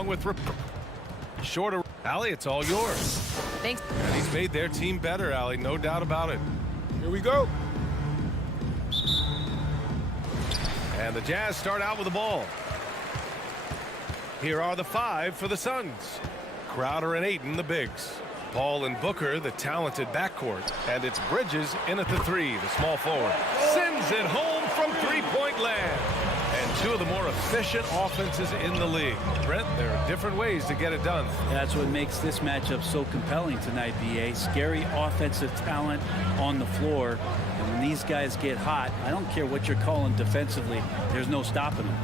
along with shorter. Allie, it's all yours. Thanks. And he's made their team better, Allie, no doubt about it. Here we go. And the Jazz start out with the ball. Here are the 5 for the Suns. Crowder and Ayton, the bigs. Paul and Booker, the talented backcourt. And it's Bridges in at the 3, the small forward. Sends it home from three-point land. And 2 of the more efficient offenses in the league. Brent, there are different ways to get it done. That's what makes this matchup so compelling tonight, B.A. Scary offensive talent on the floor. And when these guys get hot, I don't care what you're calling defensively, there's no stopping them.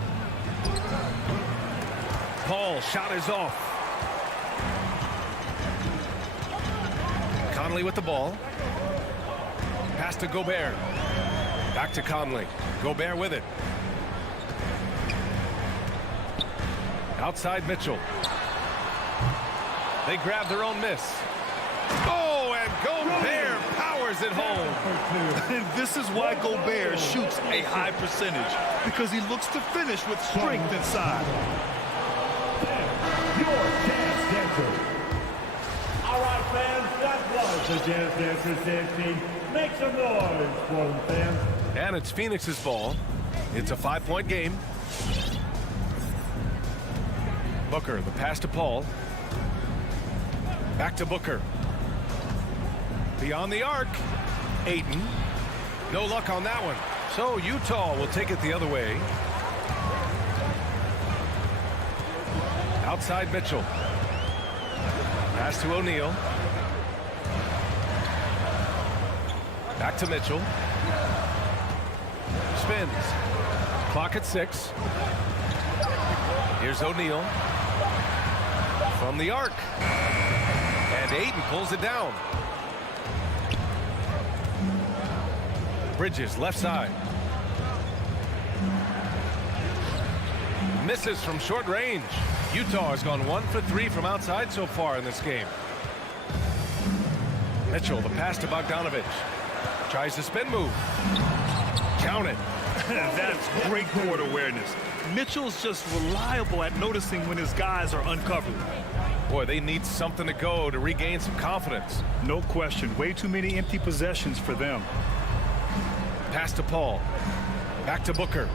Paul, shot is off. Conley with the ball. Pass to Gobert. Back to Conley. Gobert with it. Outside Mitchell. They grab their own miss. Oh, and Gobert powers it home. And this is why Gobert shoots a high percentage, because he looks to finish with strength inside. Your Jazz Dancer. All right, fans, that was the Jazz Dancers dance team. Make some noise for them, fans. And it's Phoenix's ball. It's a 5-point game. Booker, the pass to Paul. Back to Booker. Beyond the arc. Ayton. No luck on that one. So Utah will take it the other way. Outside Mitchell. Pass to O'Neal. Back to Mitchell. Spins. Clock at 6. Here's O'Neal. From the arc. And Ayton pulls it down. Bridges, left side. Misses from short range. Utah has gone 1 for 3 from outside so far in this game. Mitchell, the pass to Bogdanovich. Tries the spin move. Count it. That's great court awareness. Mitchell's just reliable at noticing when his guys are uncovered. Boy, they need something to go to regain some confidence. No question. Way too many empty possessions for them. Pass to Paul. Back to Booker.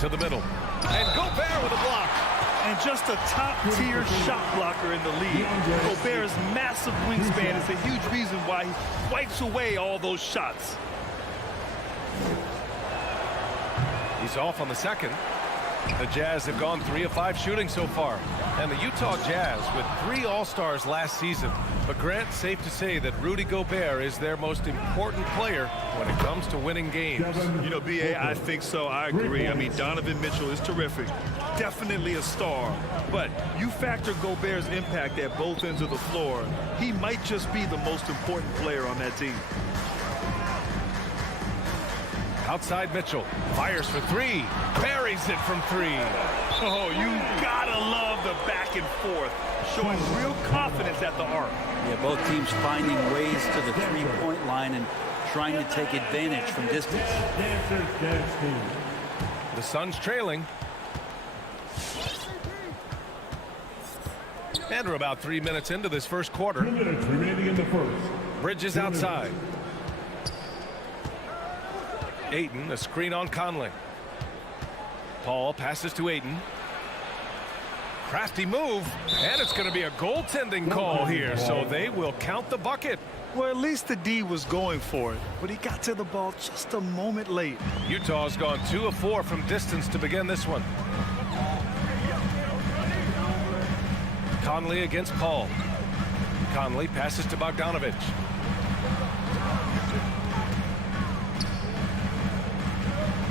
To the middle. And Gobert with a block. And just a top-tier shot blocker in the league. Gobert's massive wingspan is a huge reason why he wipes away all those shots. He's off on the second. The Jazz have gone 3 of 5 shooting so far. And the Utah Jazz with 3 All-Stars last season. But Grant, safe to say that Rudy Gobert is their most important player when it comes to winning games. You know, B.A., I think so. I agree. I mean, Donovan Mitchell is terrific. Definitely a star. But you factor Gobert's impact at both ends of the floor, he might just be the most important player on that team. Outside Mitchell. Fires for 3. Buries it from 3. Oh, you gotta love the back and forth. Showing real confidence at the arc. Yeah, both teams finding ways to the three-point line and trying to take advantage from distance. The Suns trailing. And we're about 3 minutes into this first quarter. 2 minutes remaining in the first. Bridges outside. Ayton, a screen on Conley. Paul passes to Ayton. Crafty move, and it's going to be a goaltending call here, so they will count the bucket. Well, at least the D was going for it, but he got to the ball just a moment late. Utah's gone 2 of 4 from distance to begin this one. Conley against Paul. Conley passes to Bogdanovich.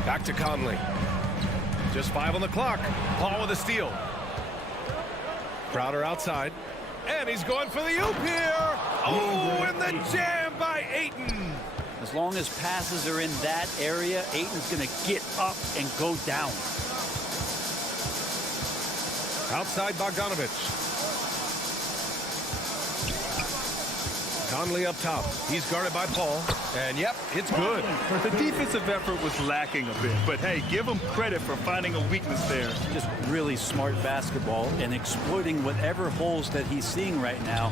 Back to Conley. Just 5 on the clock. Paul with a steal. Crowder outside. And he's going for the oop here. Oh, and the jam by Ayton. As long as passes are in that area, Ayton's going to get up and go down. Outside Bogdanovich. Conley up top. He's guarded by Paul. And, yep, it's good. The defensive effort was lacking a bit. But, hey, give him credit for finding a weakness there. Just really smart basketball and exploiting whatever holes that he's seeing right now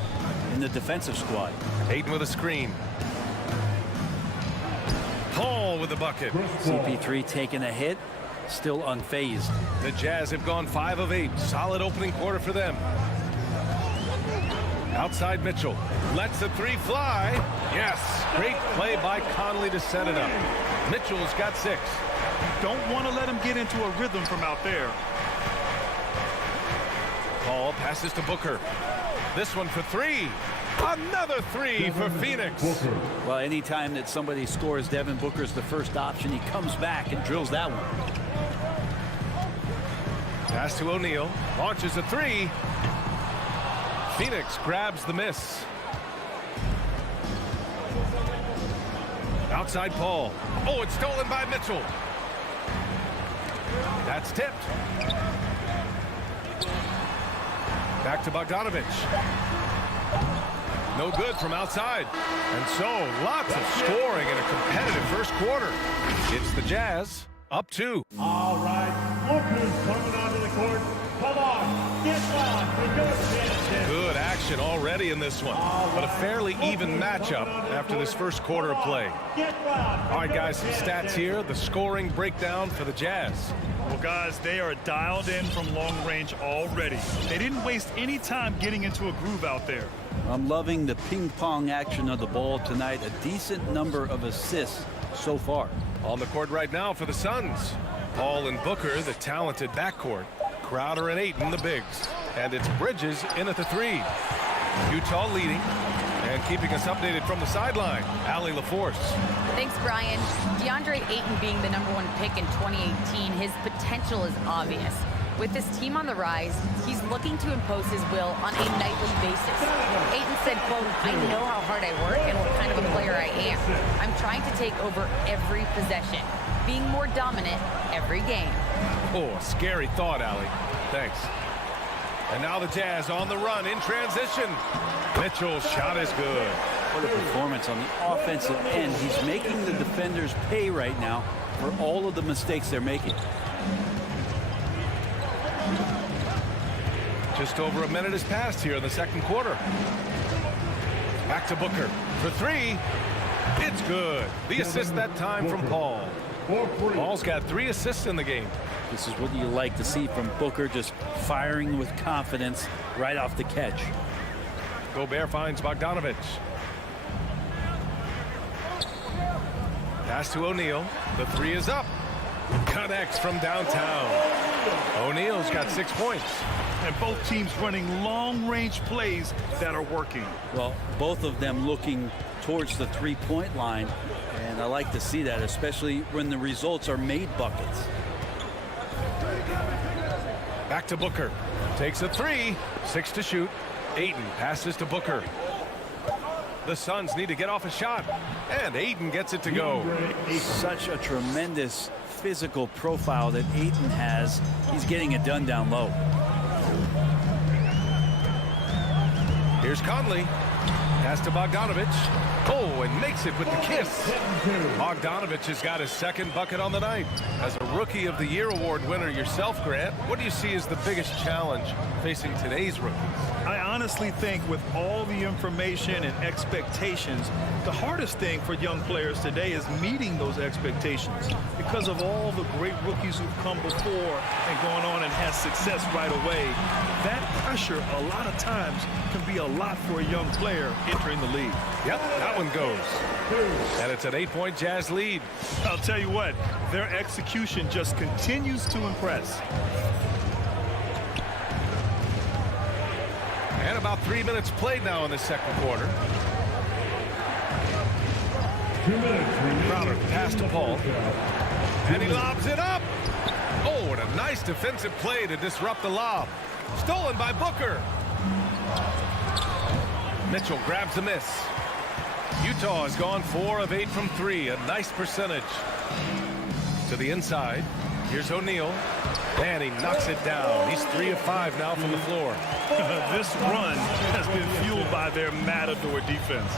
in the defensive squad. Peyton with a screen. Paul with the bucket. CP3 taking a hit, still unfazed. The Jazz have gone 5 of 8. Solid opening quarter for them. Outside Mitchell. Lets the 3 fly. Yes. Great play by Conley to set it up. Mitchell's got 6. You don't want to let him get into a rhythm from out there. Paul passes to Booker. This one for 3. Another 3 for Phoenix. Well, anytime that somebody scores, Devon Booker's the first option. He comes back and drills that one. Pass to O'Neal. Launches a 3. Phoenix grabs the miss. Outside Paul. Oh, it's stolen by Mitchell. That's tipped. Back to Bogdanovich. No good from outside. And so, lots of scoring in a competitive first quarter. It's the Jazz up 2. All right, look who's coming onto the court. Come on, get loud. We go Good action already in this one, but a fairly even matchup after this first quarter of play. All right, guys, some stats here. The scoring breakdown for the Jazz. Well, guys, they are dialed in from long range already. They didn't waste any time getting into a groove out there. I'm loving the ping pong action of the ball tonight. A decent number of assists so far. On the court right now for the Suns. Paul and Booker, the talented backcourt. Crowder and Ayton, the bigs. And it's Bridges in at the 3. Utah leading and keeping us updated from the sideline. Allie LaForce. Thanks, Brian. DeAndre Ayton being the #1 pick in 2018, his potential is obvious. With this team on the rise, he's looking to impose his will on a nightly basis. Ayton said, quote, "I know how hard I work and what kind of a player I am. I'm trying to take over every possession, being more dominant every game." Oh, a scary thought, Allie. Thanks. And now the Jazz on the run in transition. Mitchell's shot is good. What a performance on the offensive end. He's making the defenders pay right now for all of the mistakes they're making. Just over a minute has passed here in the second quarter. Back to Booker for 3. It's good. The assist that time from Paul. Paul's got 3 assists in the game. This is what you like to see from Booker, just firing with confidence right off the catch. Gobert finds Bogdanovich. Pass to O'Neal. The 3 is up. Connects from downtown. O'Neal's got 6 points. And both teams running long-range plays that are working. Well, both of them looking towards the three-point line, and I like to see that, especially when the results are made buckets. Back to Booker. Takes a 3. 6 to shoot. Ayton passes to Booker. The Suns need to get off a shot, and Ayton gets it to go. Such a tremendous physical profile that Ayton has. He's getting it done down low. Here's Conley. Pass to Bogdanovich. Oh, and makes it with the kiss. Bogdanovich has got his second bucket on the night. As a Rookie of the Year award winner yourself, Grant, what do you see as the biggest challenge facing today's rookies? I honestly think with all the information and expectations, the hardest thing for young players today is meeting those expectations. Because of all the great rookies who've come before and gone on and had success right away, that pressure a lot of times can be a lot for a young player entering the league. Yep, that one goes. And it's an 8-point Jazz lead. I'll tell you what, their execution just continues to impress. And about 3 minutes played now in the second quarter. 2 minutes. Crowder pass to Paul. And he lobs it up. Oh, and a nice defensive play to disrupt the lob. Stolen by Booker. Mitchell grabs the miss. Utah has gone 4 of 8 from 3. A nice percentage. To the inside. Here's O'Neal. And he knocks it down. He's 3 of 5 now from the floor. This run has been fueled by their matador defense.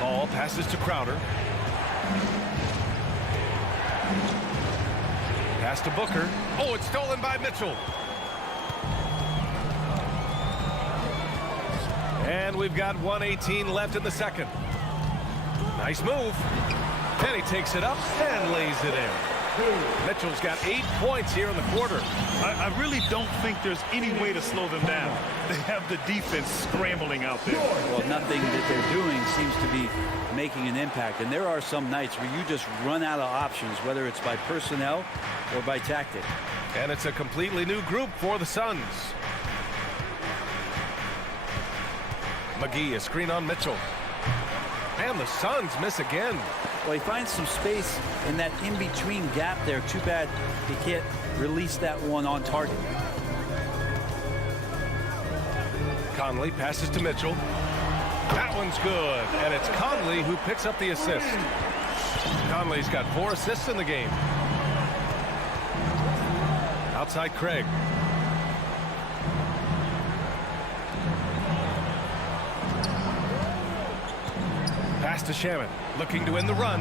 Ball passes to Crowder. Pass to Booker. Oh, it's stolen by Mitchell. And we've got 1:18 left in the second. Nice move. Finney takes it up and lays it in. Mitchell's got 8 points here in the quarter. I really don't think there's any way to slow them down. They have the defense scrambling out there. Well, nothing that they're doing seems to be making an impact. And there are some nights where you just run out of options, whether it's by personnel or by tactic. And it's a completely new group for the Suns. McGee, a screen on Mitchell. And the Suns miss again. Well, he finds some space in that in-between gap there. Too bad he can't release that one on target. Conley passes to Mitchell. That one's good. And it's Conley who picks up the assist. Conley's got 4 assists in the game. Outside Craig. Pass to Shaman, looking to win the run.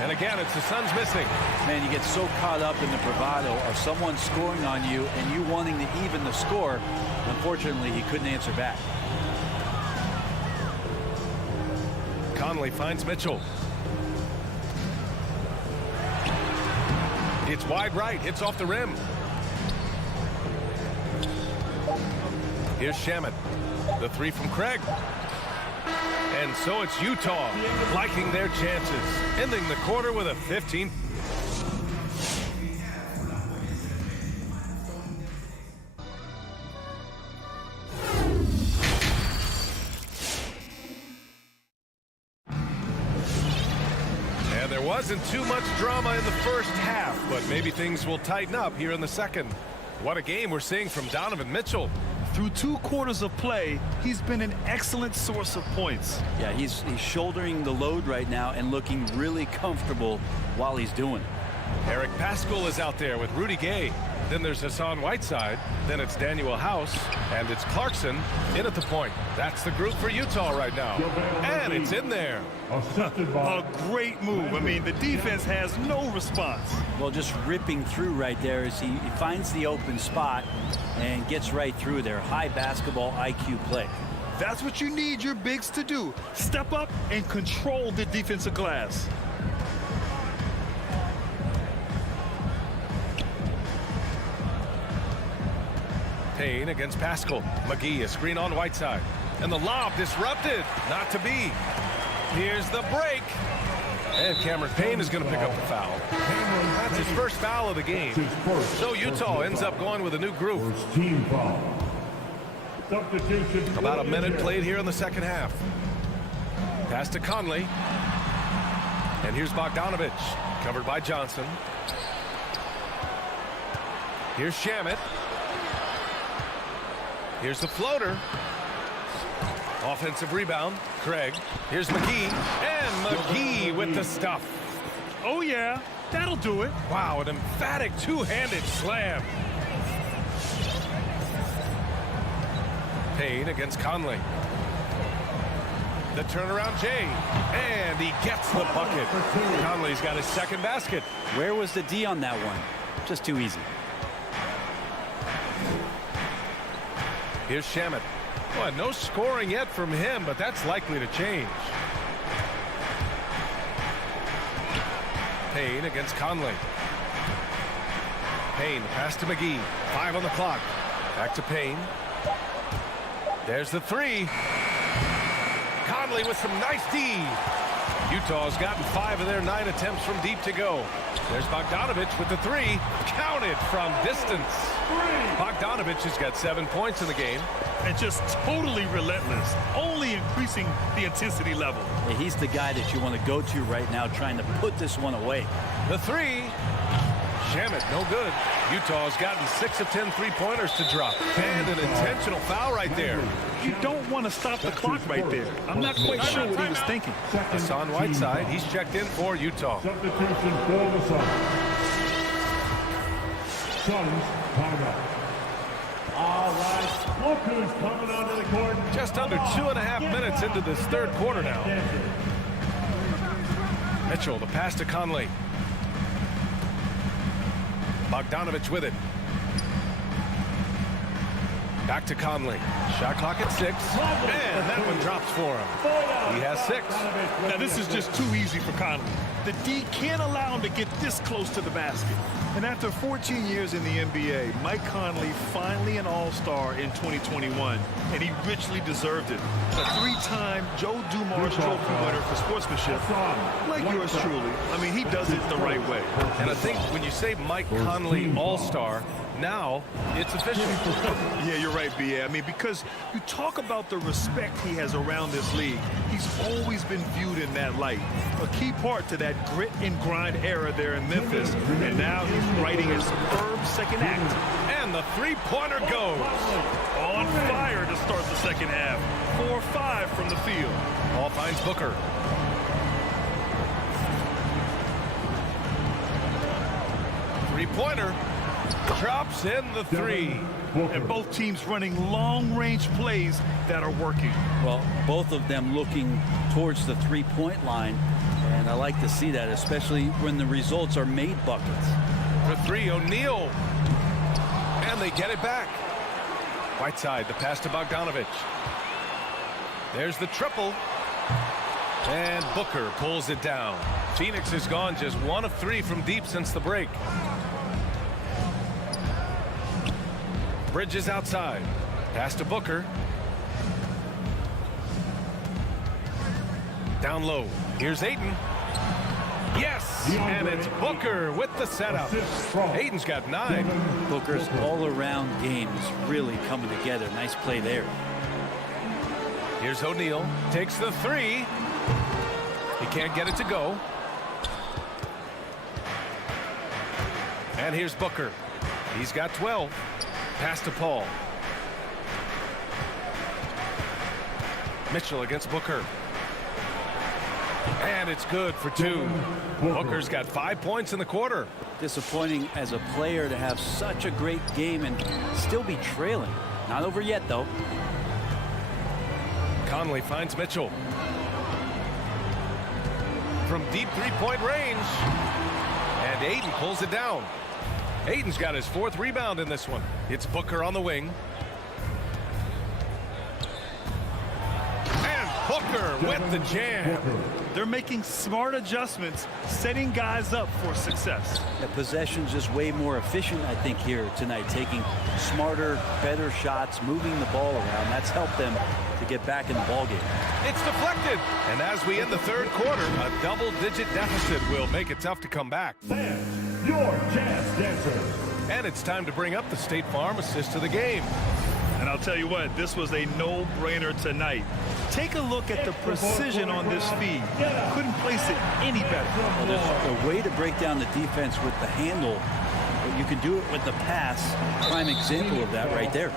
And again, it's the Suns missing. Man, you get so caught up in the bravado of someone scoring on you and you wanting to even the score. Unfortunately, he couldn't answer back. Conley finds Mitchell. It's wide right, hits off the rim. Here's Shaman. The 3 from Craig. And so it's Utah liking their chances, ending the quarter with a 15. And there wasn't too much drama in the first half, but maybe things will tighten up here in the second. What a game we're seeing from Donovan Mitchell. Through 2 quarters of play, he's been an excellent source of points. Yeah, he's shouldering the load right now and looking really comfortable while he's doing it. Eric Paschall is out there with Rudy Gay. Then there's Hassan Whiteside. Then it's Daniel House. And it's Clarkson in at the point. That's the group for Utah right now. And it's in there. A great move. I mean, the defense has no response. Well, just ripping through right there as he finds the open spot and gets right through there. High basketball IQ play. That's what you need your bigs to do. Step up and control the defensive glass. Payne against Paschall. McGee, a screen on Whiteside. And the lob disrupted. Not to be. Here's the break. And Cameron Payne is going to pick up the foul. That's his first foul of the game. So Utah ends up going with a new group. Team foul. About a minute played here in the second half. Pass to Conley. And here's Bogdanovich. Covered by Johnson. Here's Shamet. Here's the floater. Offensive rebound. Craig. Here's McGee. And McGee with the stuff. Oh, yeah. That'll do it. Wow, an emphatic two-handed slam. Payne against Conley. The turnaround Jay. And he gets the bucket. Conley's got his second basket. Where was the D on that one? Just too easy. Here's Shamet. Well, no scoring yet from him, but that's likely to change. Payne against Conley. Payne, pass to McGee. 5 on the clock. Back to Payne. There's the 3. Conley with some nice D. Utah's gotten 5 of their 9 attempts from deep to go. There's Bogdanovich with the 3. Counted from distance. Bogdanovich has got 7 points in the game. And just totally relentless, only increasing the intensity level. Yeah, he's the guy that you want to go to right now, trying to put this one away. The 3. Jam it, no good. Utah's gotten 6 of 10 three-pointers to drop. And an intentional foul right there. You don't want to stop the clock right there. I'm not quite sure what he was thinking. Hassan Whiteside, he's checked in for Utah. Substitution for the Suns. Suns timeout. All right, look who's coming onto the court. Just under 2.5 minutes into this third quarter now. Mitchell, the pass to Conley. Bogdanovich with it. Back to Conley. Shot clock at 6. And that one drops for him. He has 6. Now, this is just too easy for Conley. The D can't allow him to get this close to the basket. And after 14 years in the NBA, Mike Conley finally an all-star in 2021, and he richly deserved it. A 3-time Joe Dumars Trophy winner for sportsmanship, like yours truly. I mean, he does it the right way. And I think when you say Mike Conley all-star, now it's official. Yeah, you're right, B.A. I mean, because you talk about the respect he has around this league, he's always been viewed in that light. A key part to that grit and grind era there in Memphis, and now he's writing a superb second act. And the three-pointer goes. On fire to start the second half. 4-5 from the field. Ball finds Booker. Three-pointer. Drops in the 3. And both teams running long-range plays that are working. Well, both of them looking towards the three-point line, and I like to see that, especially when the results are made buckets. For 3, O'Neal. And they get it back. Whiteside, the pass to Bogdanovich. There's the triple. And Booker pulls it down. Phoenix has gone just 1 of 3 from deep since the break. Bridges outside. Pass to Booker. Down low. Here's Ayton. Yes! And it's Booker with the setup. Ayton's got 9. Booker's all-around game is really coming together. Nice play there. Here's O'Neal. Takes the 3. He can't get it to go. And here's Booker. He's got 12. Pass to Paul. Mitchell against Booker. And it's good for 2. Booker's got 5 points in the quarter. Disappointing as a player to have such a great game and still be trailing. Not over yet, though. Conley finds Mitchell. From deep three-point range. And Ayton pulls it down. Ayton's got his 4th rebound in this one. It's Booker on the wing. And Booker with the jam. They're making smart adjustments, setting guys up for success. The possession's just way more efficient, I think, here tonight. Taking smarter, better shots, moving the ball around. That's helped them to get back in the ballgame. It's deflected. And as we end the third quarter, a double-digit deficit will make it tough to come back. Your Jazz Dancers. And it's time to bring up the State Farm assist to the game. And I'll tell you what, this was a no-brainer tonight. Take a look at the precision on this feed. Couldn't place it any better. Well, there's a way to break down the defense with the handle, but you can do it with the pass. Prime example of that right there.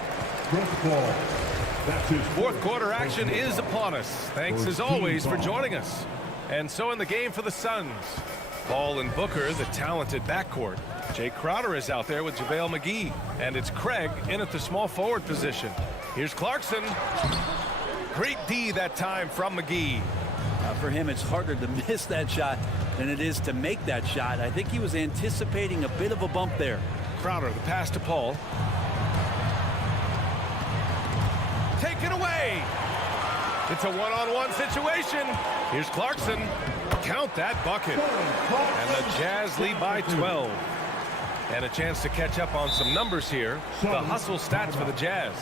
Fourth quarter action is upon us. Thanks as always for joining us. And so in the game for the Suns, Paul and Booker, the talented backcourt. Jay Crowder is out there with JaVale McGee. And it's Craig in at the small forward position. Here's Clarkson. Great D that time from McGee. For him, it's harder to miss that shot than it is to make that shot. I think he was anticipating a bit of a bump there. Crowder, the pass to Paul. Taken away. It's a one-on-one situation. Here's Clarkson. Count that bucket. And the Jazz lead by 12. And a chance to catch up on some numbers here. The hustle stats for the Jazz.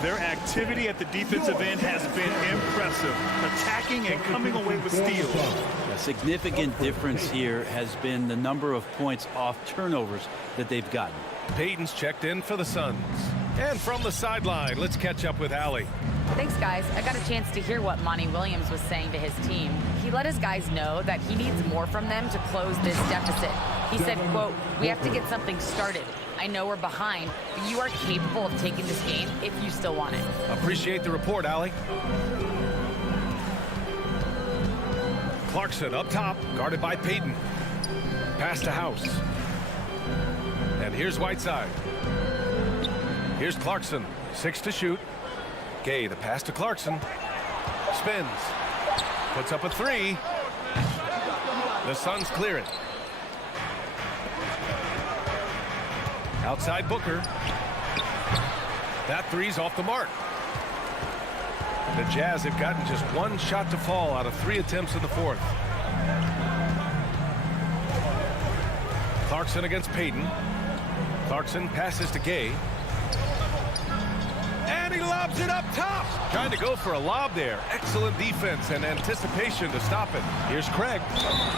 Their activity at the defensive end has been impressive. Attacking and coming away with steals. A significant difference here has been the number of points off turnovers that they've gotten. Peyton's checked in for the Suns. And from the sideline, let's catch up with Allie. Thanks, guys. I got a chance to hear what Monty Williams was saying to his team. He let his guys know that he needs more from them to close this deficit. He said, quote, "We have to get something started. I know we're behind, but you are capable of taking this game if you still want it." Appreciate the report, Allie. Clarkson up top, guarded by Peyton. Pass to House. And here's Whiteside. Here's Clarkson, 6 to shoot. Gay, the pass to Clarkson. Spins. Puts up a 3. The Suns clear it. Outside Booker. That 3's off the mark. The Jazz have gotten just 1 shot to fall out of 3 attempts in the fourth. Clarkson against Peyton. Clarkson passes to Gay. And he lobs it up top. Trying to go for a lob there. Excellent defense and anticipation to stop it. Here's Craig.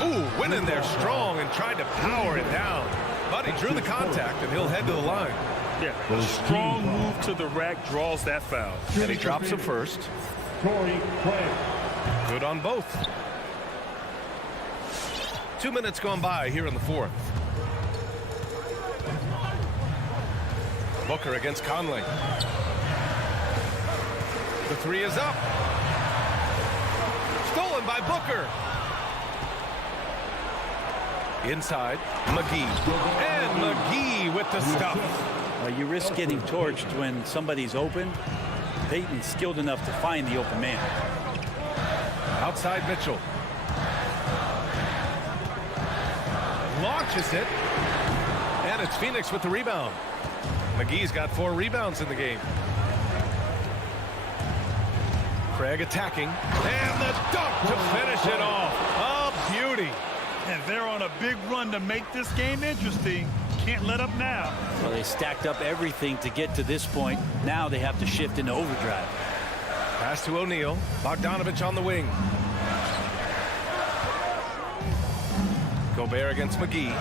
Ooh, went in there strong and tried to power it down. But he drew the contact, and he'll head to the line. Yeah, a strong move to the rack draws that foul. And he drops him first. Good on both. 2 minutes gone by here in the fourth. Booker against Conley. The 3 is up. Stolen by Booker. Inside, McGee. And McGee with the stuff. You risk getting torched when somebody's open. Peyton's skilled enough to find the open man. Outside Mitchell. Launches it. And it's Phoenix with the rebound. McGee's got 4 rebounds in the game. Craig attacking. And the dunk to finish it off. A beauty. And they're on a big run to make this game interesting. Can't let up now. Well, they stacked up everything to get to this point. Now they have to shift into overdrive. Pass to O'Neal. Bogdanovich on the wing. Gobert against McGee.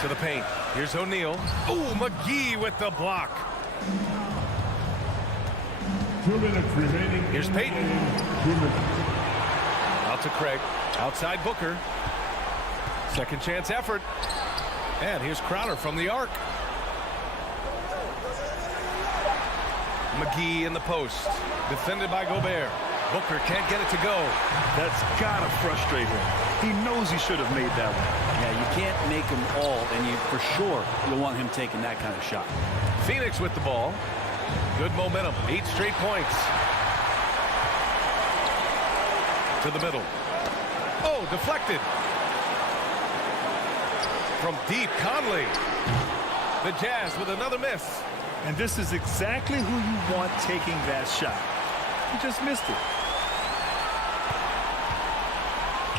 To the paint. Here's O'Neal. Ooh, McGee with the block. 2 minutes remaining. Here's Peyton. Out to Craig. Outside Booker. Second chance effort. And here's Crowder from the arc. McGee in the post. Defended by Gobert. Booker can't get it to go. That's got to frustrate him. He knows he should have made that one. Yeah, you can't make them all, and you for sure you'll want him taking that kind of shot. Phoenix with the ball. Good momentum. 8 straight points. To the middle. Oh, deflected. From deep, Conley. The Jazz with another miss. And this is exactly who you want taking that shot. He just missed it.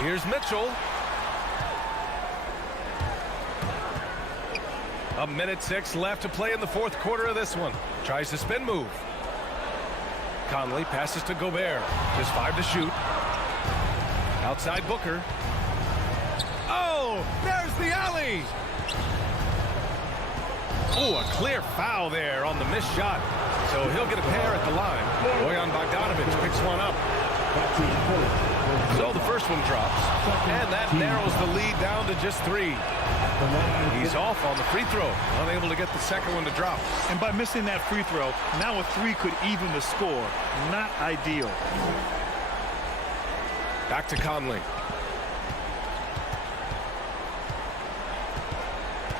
Here's Mitchell. 1:06 left to play in the fourth quarter of this one. Tries the spin move. Conley passes to Gobert. Just 5 to shoot. Outside Booker. Oh, there's the alley. Oh, a clear foul there on the missed shot. So he'll get a pair at the line. Dorian Bogdanovich picks one up. So the first one drops. And that narrows the lead down to just 3. He's off on the free throw. Unable to get the second one to drop. And by missing that free throw, now a 3 could even the score. Not ideal. Back to Conley.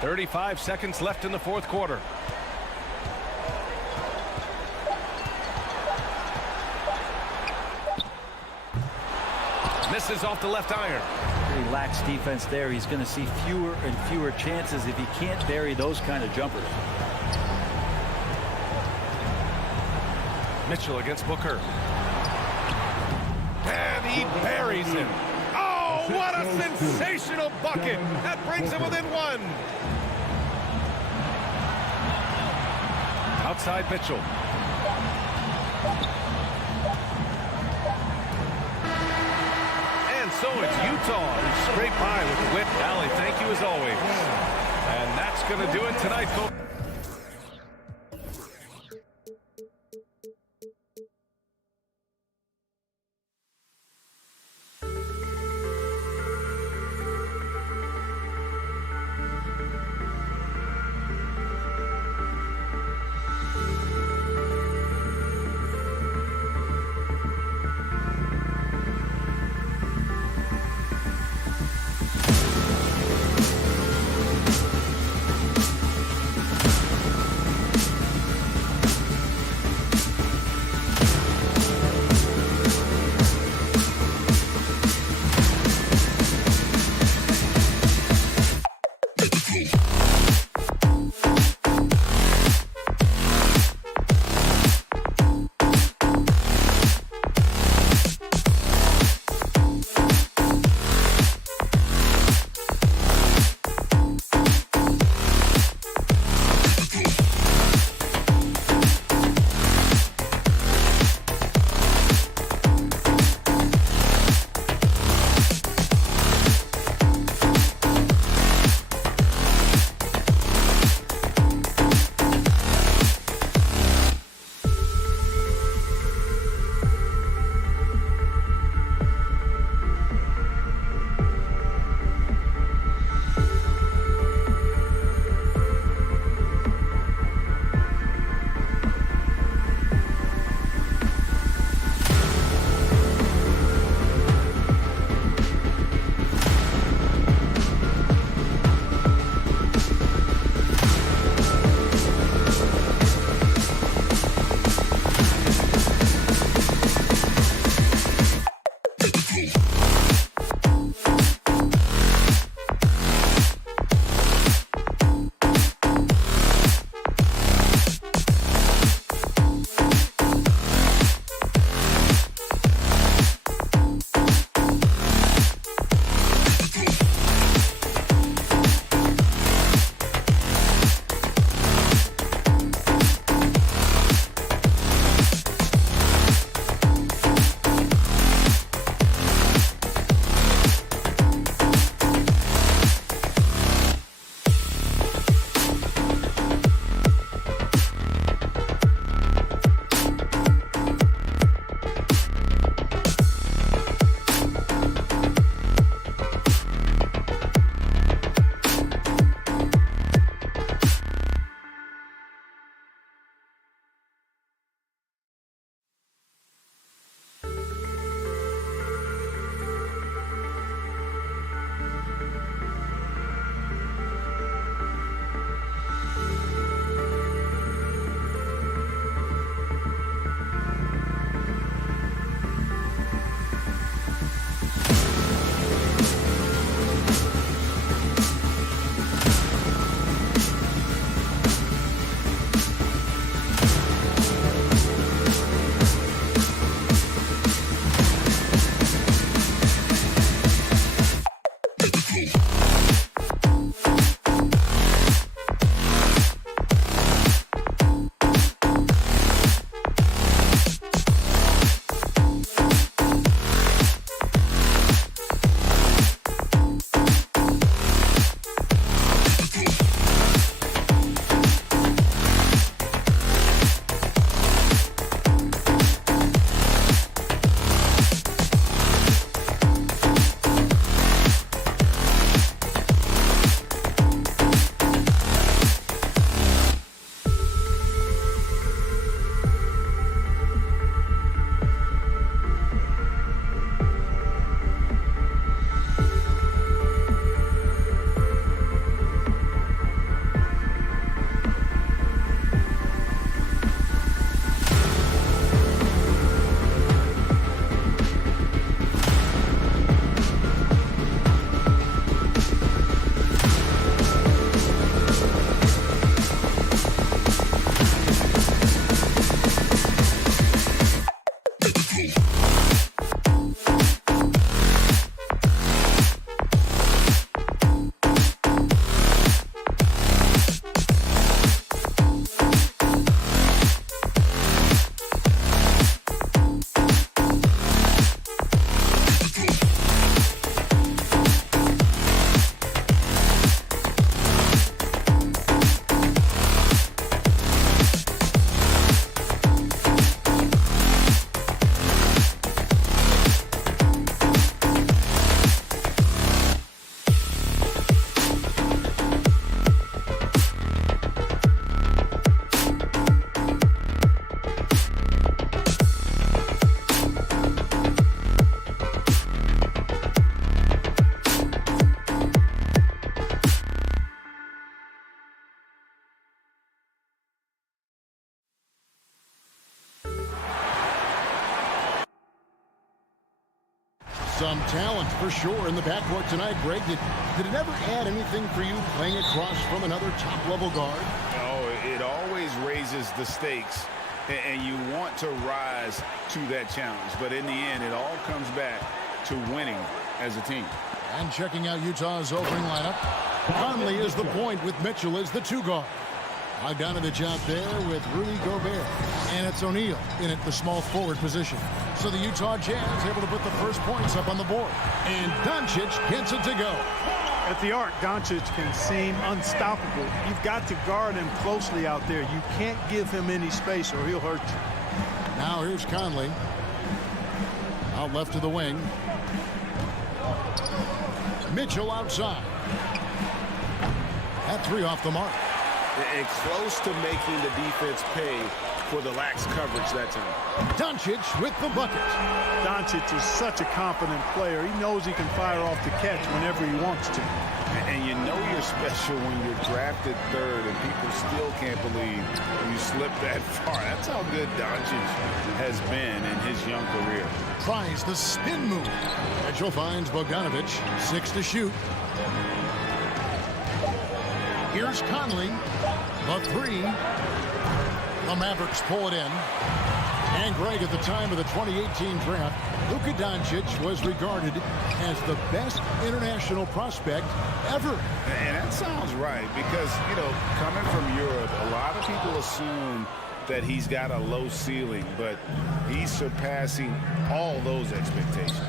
35 seconds left in the fourth quarter. Misses off the left iron. Pretty lax defense there. He's going to see fewer and fewer chances if he can't bury those kind of jumpers. Mitchell against Booker. And he buries him. Oh, what a sensational bucket. That brings him within 1. Outside Mitchell. And so it's Utah who scraped by with the whip. Allie, thank you as always. And that's going to do it tonight, folks. Some talent for sure in the backcourt tonight, Greg. Did it ever add anything for you playing across from another top-level guard? Oh, it always raises the stakes, and you want to rise to that challenge. But in the end, it all comes back to winning as a team. And checking out Utah's opening lineup, Conley is the point with Mitchell as the 2 guard. Bogdanovich out there with Rudy Gobert. And it's O'Neal in at the small forward position. So the Utah Jazz able to put the first points up on the board. And Doncic gets it to go. At the arc, Doncic can seem unstoppable. You've got to guard him closely out there. You can't give him any space or he'll hurt you. Now here's Conley. Out left to the wing. Mitchell outside. That 3 off the mark. And close to making the defense pay for the lax coverage that time. Doncic with the bucket. Doncic is such a confident player. He knows he can fire off the catch whenever he wants to. And you know you're special when you're drafted 3rd and people still can't believe you slipped that far. That's how good Doncic has been in his young career. Tries the spin move. Mitchell finds Bogdanovich. 6 to shoot. Here's Conley. The 3. The Mavericks pull it in. And Greg, at the time of the 2018 draft, Luca Doncic was regarded as the best international prospect ever. And that sounds right because, you know, coming from Europe, a lot of people assume that he's got a low ceiling, but he's surpassing all those expectations.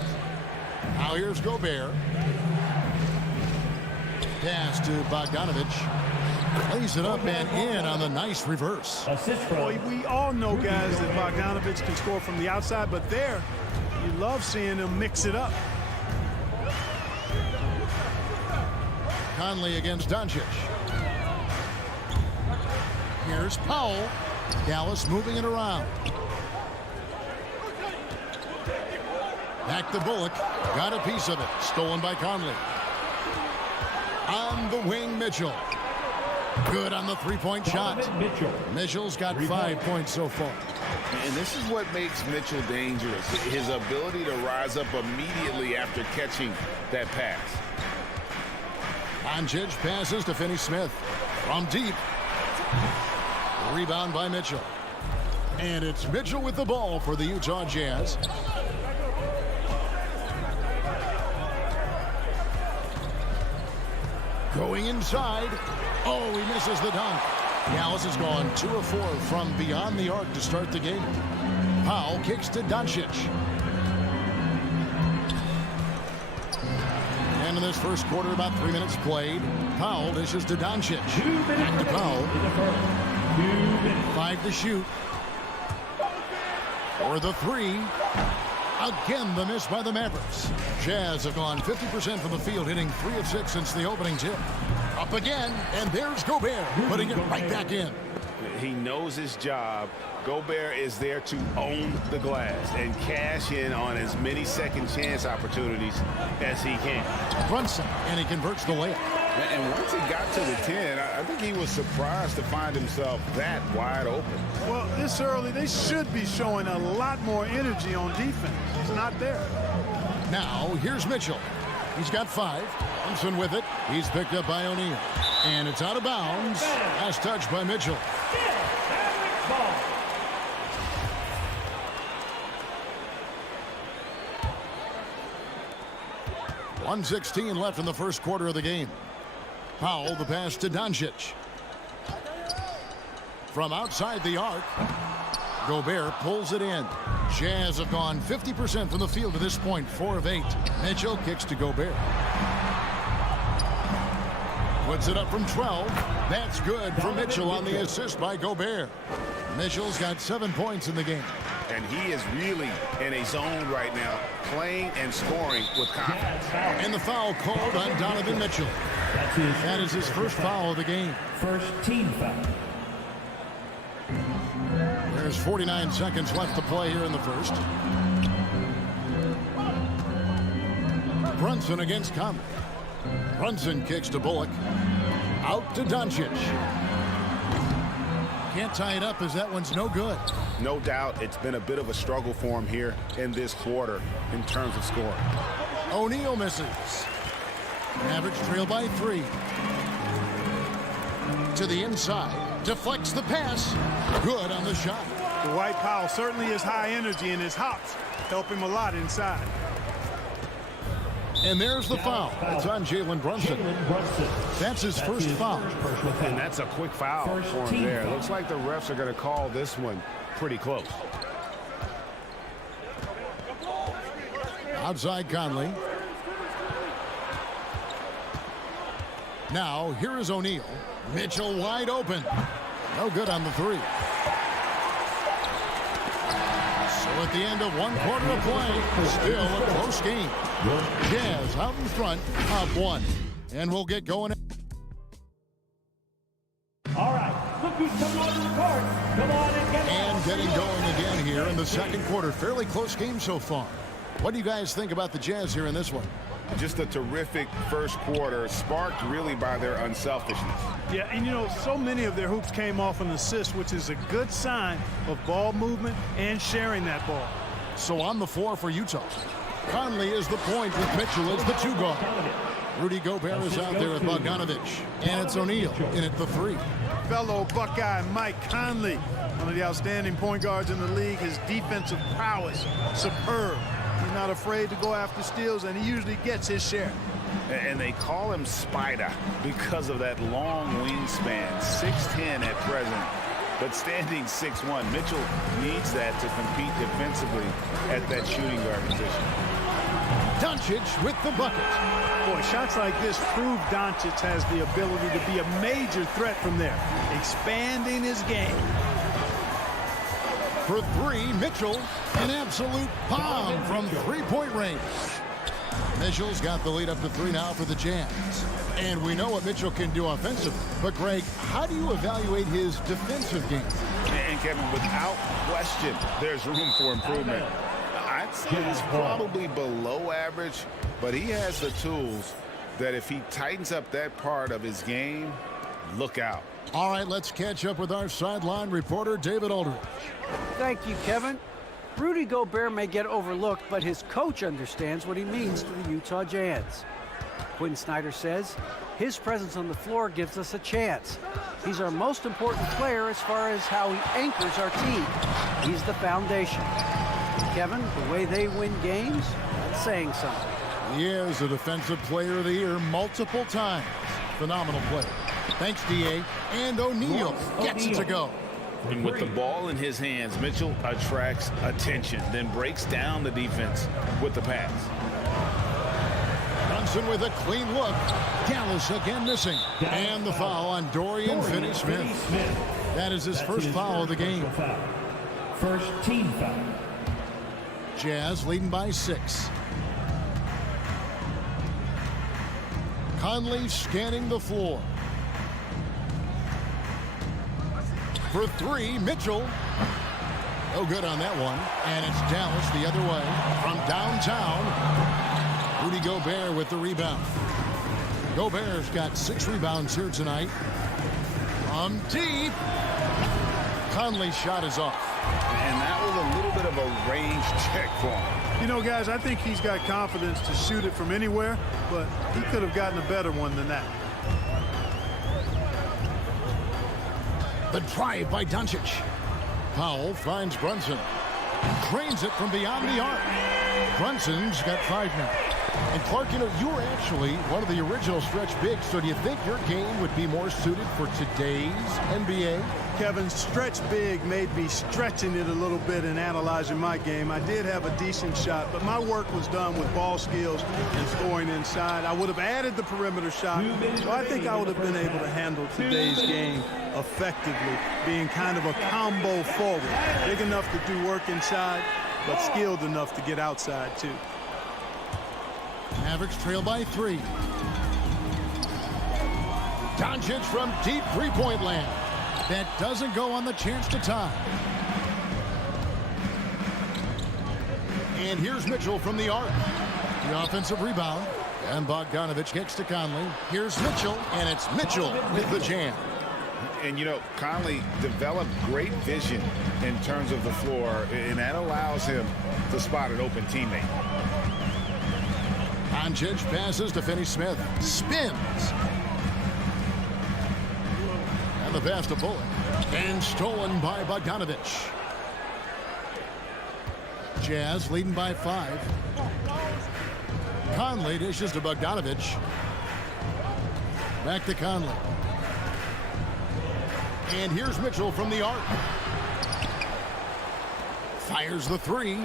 Now here's Gobert. Pass to Bogdanovich. Lays it up and in on the nice reverse. Boy, we all know, guys, that Bogdanovich can score from the outside, but there, you love seeing him mix it up. Conley against Doncic. Here's Powell. Dallas moving it around. Back to Bullock. Got a piece of it. Stolen by Conley. On the wing, Mitchell. Good on the 3-point shot. Mitchell's got 5 points so far. And this is what makes Mitchell dangerous. His ability to rise up immediately after catching that pass. Doncic passes to Finney Smith. From deep. Rebound by Mitchell. And it's Mitchell with the ball for the Utah Jazz. Going inside. Oh, he misses the dunk. Dallas has gone 2 of 4 from beyond the arc to start the game. Powell kicks to Doncic. And in this first quarter, about 3 minutes played. Powell dishes to Doncic. Back to Powell. 5 to shoot. For the 3. Again, the miss by the Mavericks. Jazz have gone 50% from the field, hitting 3 of 6 since the opening tip. Up again, and there's Gobert, putting it right back in. He knows his job. Gobert is there to own the glass and cash in on as many second chance opportunities as he can. Brunson, and he converts the layup. And once he got to the 10, I think he was surprised to find himself that wide open. Well, this early, they should be showing a lot more energy on defense. It's not there. Now, here's Mitchell. He's got 5. Brunson with it. He's picked up by O'Neal. And it's out of bounds. Last touch by Mitchell. 1:16 left in the first quarter of the game. Powell, the pass to Doncic. From outside the arc, Gobert pulls it in. Jazz have gone 50% from the field to this point, 4 of 8. Mitchell kicks to Gobert. Puts it up from 12. That's good for Mitchell on the assist by Gobert. Mitchell's got 7 points in the game. And he is really in a zone right now, playing and scoring with confidence. And the foul called on Donovan Mitchell. That is his first foul of the game. First team foul. There's 49 seconds left to play here in the first. Brunson against Conley. Brunson kicks to Bullock. Out to Doncic. Can't tie it up as that one's no good. No doubt it's been a bit of a struggle for him here in this quarter in terms of scoring. O'Neal misses. Mavericks trail by 3. To the inside. Deflects the pass. Good on the shot. Dwight Powell certainly is high energy, and his hops help him a lot inside. And there's the foul. It's on Jalen Brunson. That's his first foul. And that's a quick foul for him there. Looks like the refs are going to call this one pretty close. Outside Conley. Now, here is O'Neal. Mitchell wide open. No good on the 3. So at the end of 1 quarter of play, still a close game. Jazz out in front, up 1. And we'll get going. All right, look who's coming on the court. Come on and get And getting going again here in the second quarter. Fairly close game so far. What do you guys think about the Jazz here in this one? Just a terrific first quarter, sparked really by their unselfishness. Yeah, and you know, so many of their hoops came off an assist, which is a good sign of ball movement and sharing that ball. So on the floor for Utah. Conley is the point with Mitchell as the 2 guard. Rudy Gobert is out there with Bogdanovich. And it's O'Neal in at the 3. Fellow Buckeye Mike Conley, one of the outstanding point guards in the league. His defensive prowess, superb. He's not afraid to go after steals, and he usually gets his share. And they call him Spider because of that long wingspan, 6'10" at present, but standing 6'1". Mitchell needs that to compete defensively at that shooting guard position. Doncic with the bucket. Boy, shots like this prove Doncic has the ability to be a major threat from there, expanding his game. For 3, Mitchell, an absolute bomb from 3-point range. Mitchell's got the lead up to 3 now for the Jazz. And we know what Mitchell can do offensively. But, Greg, how do you evaluate his defensive game? And, Kevin, without question, there's room for improvement. I'd say he's probably below average, but he has the tools that if he tightens up that part of his game, look out. All right, let's catch up with our sideline reporter, David Aldridge. Thank you, Kevin. Rudy Gobert may get overlooked, but his coach understands what he means to the Utah Jazz. Quinn Snyder says his presence on the floor gives us a chance. He's our most important player as far as how he anchors our team. He's the foundation. Kevin, the way they win games, that's saying something. He is a Defensive Player of the Year multiple times. Phenomenal player. Thanks, D.A. And O'Neal gets it to go. And with the ball in his hands, Mitchell attracts attention, then breaks down the defense with the pass. Brunson with a clean look. Dallas again missing. And the foul on Dorian Finney-Smith. That is his first foul of the game. First team foul. Jazz leading by 6. Conley scanning the floor. For 3, Mitchell. No good on that one. And it's Dallas the other way from downtown. Rudy Gobert with the rebound. Gobert's got 6 rebounds here tonight. From deep. Conley's shot is off. And that was a little bit of a range check for him. You know, guys, I think he's got confidence to shoot it from anywhere, but he could have gotten a better one than that. The drive by Doncic. Powell finds Brunson. Drains it from beyond the arc. Brunson's got 5 now. And Clark, you know, you were actually one of the original stretch bigs, so do you think your game would be more suited for today's NBA? Kevin, stretch big made me stretching it a little bit and analyzing my game. I did have a decent shot, but my work was done with ball skills and scoring inside. I would have added the perimeter shot, so I think I would have been able to handle today's game effectively, being kind of a combo forward. Big enough to do work inside, but skilled enough to get outside, too. Mavericks trail by 3. Doncic from deep 3-point land. That doesn't go on the chance to tie. And here's Mitchell from the arc. The offensive rebound. And Bogdanovich gets to Conley. Here's Mitchell, and it's Mitchell with the jam. And, you know, Conley developed great vision in terms of the floor, and that allows him to spot an open teammate. Doncic passes to Finney Smith. Spins. And the pass to Bullock. And stolen by Bogdanovich. Jazz leading by 5. Conley dishes to Bogdanovich. Back to Conley. And here's Mitchell from the arc. Fires the 3.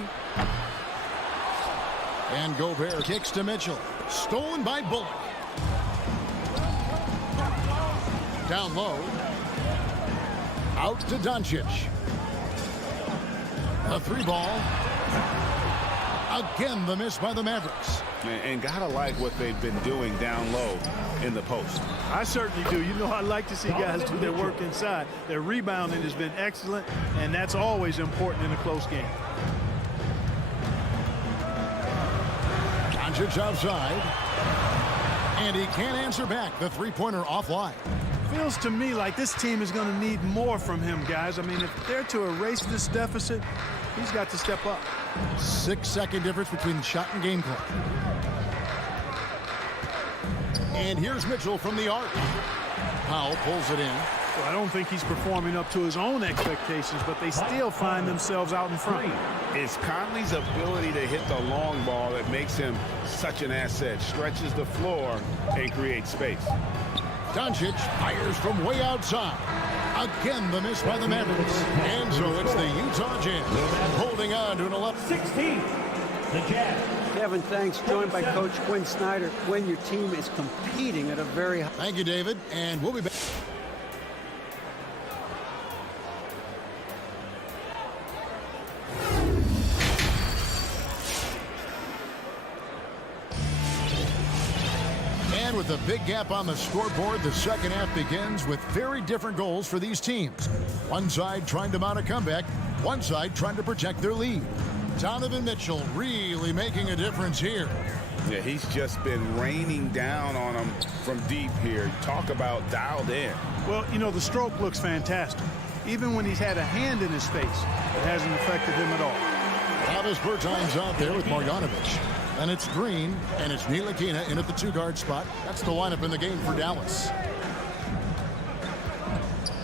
And Gobert kicks to Mitchell. Stolen by Bullock. Down low. Out to Doncic. A 3 ball. Again, the miss by the Mavericks. And gotta like what they've been doing down low in the post. I certainly do. You know, I like to see guys do their work inside. Their rebounding has been excellent, and that's always important in a close game. Doncic outside. And he can't answer back. The three-pointer offline. Feels to me like this team is going to need more from him, guys. I mean, if they're to erase this deficit, he's got to step up. 6-second difference between shot and game clock. And here's Mitchell from the arc. Powell pulls it in. Well, I don't think he's performing up to his own expectations, but they still find themselves out in front. It's Conley's ability to hit the long ball that makes him such an asset. Stretches the floor and creates space. Doncic fires from way outside. Again, the miss by the Mavericks. And so it's the Utah Jazz holding on to an 11. 16, the Jazz. Kevin, thanks. Joined by Coach Quinn Snyder. When your team is competing at a very high... Thank you, David. And we'll be back. And with a big gap on the scoreboard, the second half begins with very different goals for these teams. One side trying to mount a comeback, one side trying to protect their lead. Donovan Mitchell really making a difference here. Yeah, he's just been raining down on them from deep here. Talk about dialed in. Well, you know, the stroke looks fantastic. Even when he's had a hand in his face, it hasn't affected him at all. Travis Bertine's out there with Bogdanovich. And it's Green, and it's Ntilikina in at the 2-guard spot. That's the lineup in the game for Dallas.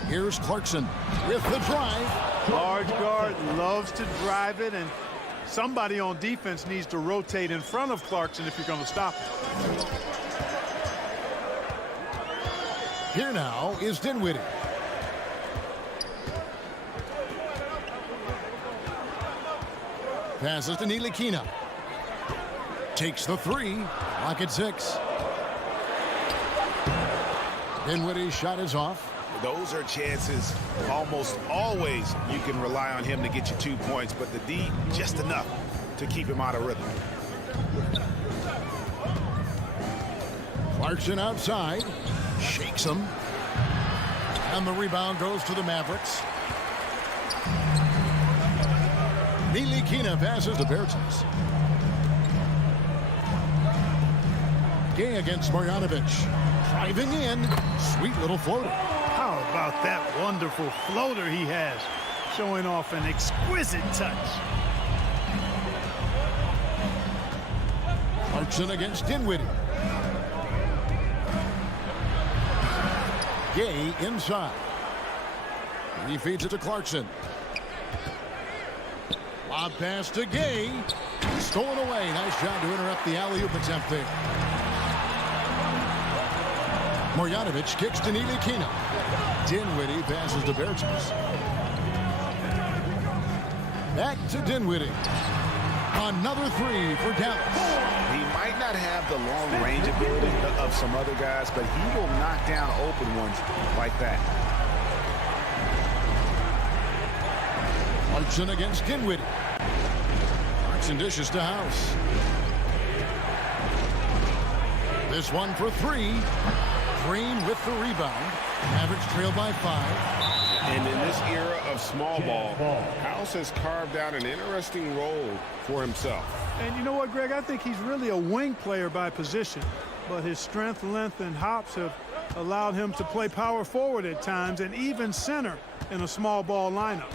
Here's Clarkson with the drive. Large guard loves to drive it, and somebody on defense needs to rotate in front of Clarkson if you're going to stop him. Here now is Dinwiddie. Passes to Ntilikina. Takes the 3. Lock at 6. Dinwiddie's shot is off. Those are chances almost always you can rely on him to get you 2 points, but the D just enough to keep him out of rhythm. Clarkson outside. Shakes him. And the rebound goes to the Mavericks. Ntilikina passes to Bertans. Gay against Bogdanovich. Driving in. Sweet little floater. How about that wonderful floater he has? Showing off an exquisite touch. Clarkson against Dinwiddie. Gay inside. He feeds it to Clarkson. Lob pass to Gay. Stolen away. Nice job to interrupt the alley-oop attempt there. Bogdanovich kicks to Ntilikina. Dinwiddie passes to Bertans. Back to Dinwiddie. Another 3 for Dallas. He might not have the long range ability of some other guys, but he will knock down open ones like that. Clarkson against Dinwiddie. Clarkson dishes to House. This one for 3. Green with the rebound. Mavericks trail by 5. And in this era of small ball, House has carved out an interesting role for himself. And you know what, Greg? I think he's really a wing player by position, but his strength, length, and hops have allowed him to play power forward at times and even center in a small ball lineup.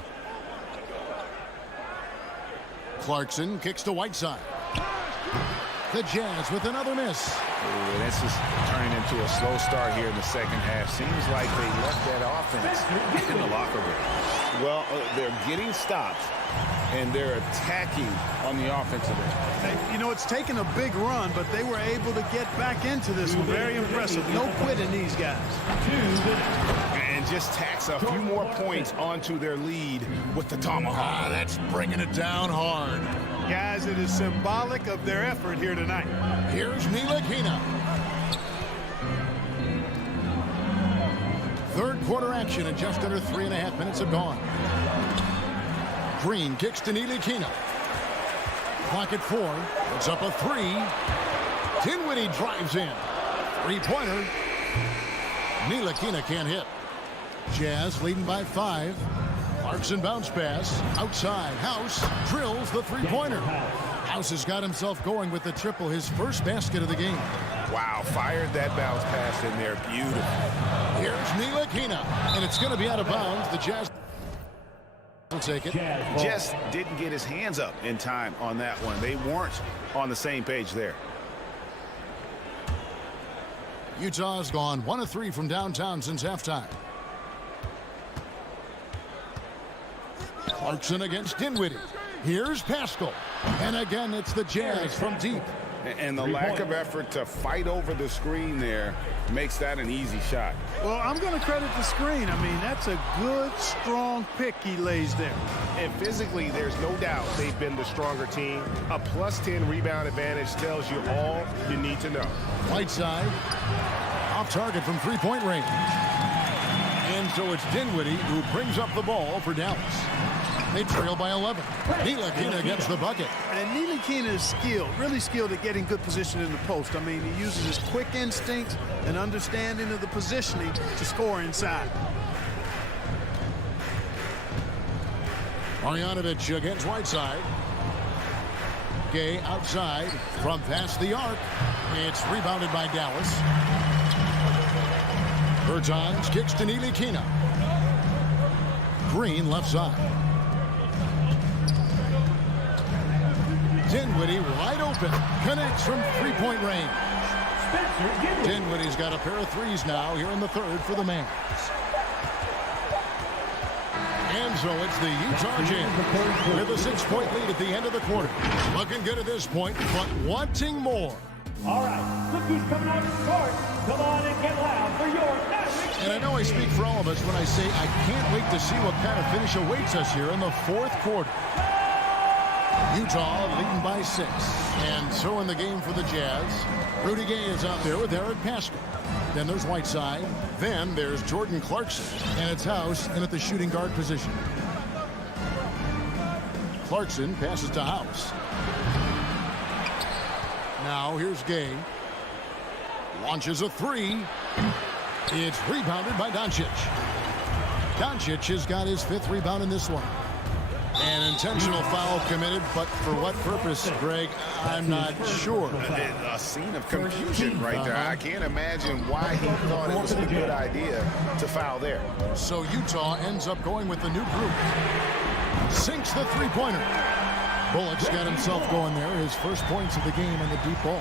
Clarkson kicks to Whiteside. The Jazz with another miss. Ooh, this is turning into a slow start here in the second half. Seems like they left that offense in the locker room. Well, they're getting stops, and they're attacking on the offensive end. You know, it's taken a big run, but they were able to get back into this one. Very impressive. No quitting these guys. And just tacks a few more points onto their lead with the tomahawk. That's bringing it down hard. Guys, it is symbolic of their effort here tonight. Here's Ntilikina. Third quarter action and just under 3.5 minutes have gone. Green kicks to Ntilikina. Clock at 4. It's up a 3. Dinwiddie drives in. Three-pointer. Ntilikina can't hit. Jazz leading by 5. Clarkson bounce pass. Outside. House drills the three-pointer. House has got himself going with the triple, his first basket of the game. Wow, fired that bounce pass in there. Beautiful. Here's Ntilikina, and it's going to be out of bounds. The Jazz will take it. Just didn't get his hands up in time on that one. They weren't on the same page there. Utah's gone 1 of 3 from downtown since halftime. Clarkson against Dinwiddie. Here's Pascal. And again, it's the Jazz from deep. And the lack of effort to fight over the screen there makes that an easy shot. Well, I'm going to credit the screen. I mean, that's a good, strong pick he lays there. And physically, there's no doubt they've been the stronger team. A +10 rebound advantage tells you all you need to know. Whiteside off target from three-point range. And so it's Dinwiddie who brings up the ball for Dallas. They trail by 11. Ntilikina gets the bucket. And Ntilikina is skilled, really skilled at getting good position in the post. I mean, he uses his quick instincts and understanding of the positioning to score inside. Bogdanovich against Whiteside. Gay outside from past the arc. It's rebounded by Dallas. Bertans kicks to Ntilikina. Green left side. Dinwiddie wide open. Connects from three-point range. Dinwiddie's got a pair of threes now here in the third for the Mavs. And so it's the Utah Jazz with a 6-point lead at the end of the quarter. Looking good at this point, but wanting more. All right, look who's coming out to court. Come on and get loud for your Mavericks. And I know I speak for all of us when I say I can't wait to see what kind of finish awaits us here in the fourth quarter. Utah leading by 6. And so in the game for the Jazz, Rudy Gay is out there with Eric Pascal. Then there's Whiteside. Then there's Jordan Clarkson. And it's House in at the shooting guard position. Clarkson passes to House. Now here's Gay. Launches a 3. It's rebounded by Doncic. Doncic has got his 5th rebound in this one. An intentional foul committed, but for what purpose, Greg, I'm not sure. A scene of confusion right there. I can't imagine why he thought it was a good idea to foul there. So Utah ends up going with the new group. Sinks the three-pointer. Bullock's got himself going there. His first points of the game on the deep ball.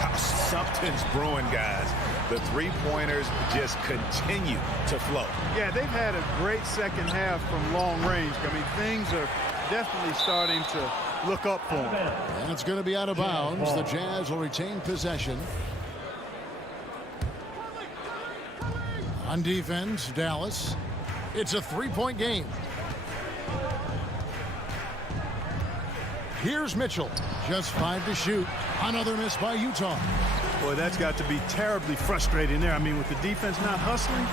Wow, something's brewing, guys. The three-pointers just continue to flow. Yeah, they've had a great second half from long range. I mean, things are definitely starting to look up for them. And it's going to be out of bounds. The Jazz will retain possession. On defense, Dallas. It's a 3-point game. Here's Mitchell. Just 5 to shoot. Another miss by Utah. Boy, that's got to be terribly frustrating there. I mean, with the defense not hustling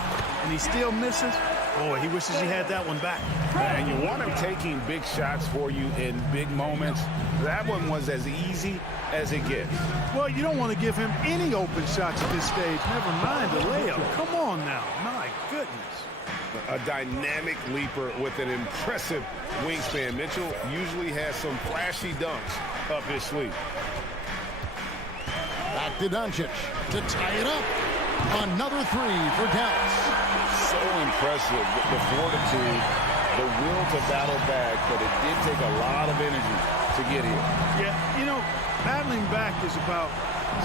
and he still misses, boy, he wishes he had that one back. And you want him taking big shots for you in big moments. That one was as easy as it gets. Well, you don't want to give him any open shots at this stage. Never mind the layup. Come on now. My goodness. A dynamic leaper with an impressive wingspan. Mitchell usually has some flashy dunks up his sleeve. Back to Doncic to tie it up. Another 3 for Dallas. So impressive, the fortitude, the will to battle back, but it did take a lot of energy to get here. Yeah, you know, battling back is about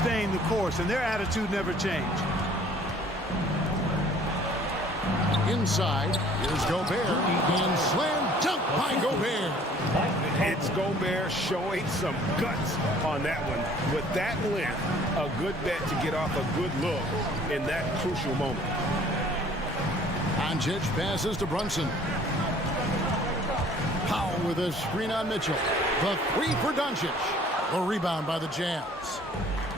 staying the course, and their attitude never changed. Inside, here's Gobert, and slam dunk by Gobert. It's Gobert showing some guts on that one. With that length, a good bet to get off a good look in that crucial moment. Doncic passes to Brunson. Powell with a screen on Mitchell. The three for Doncic. A rebound by the Jazz.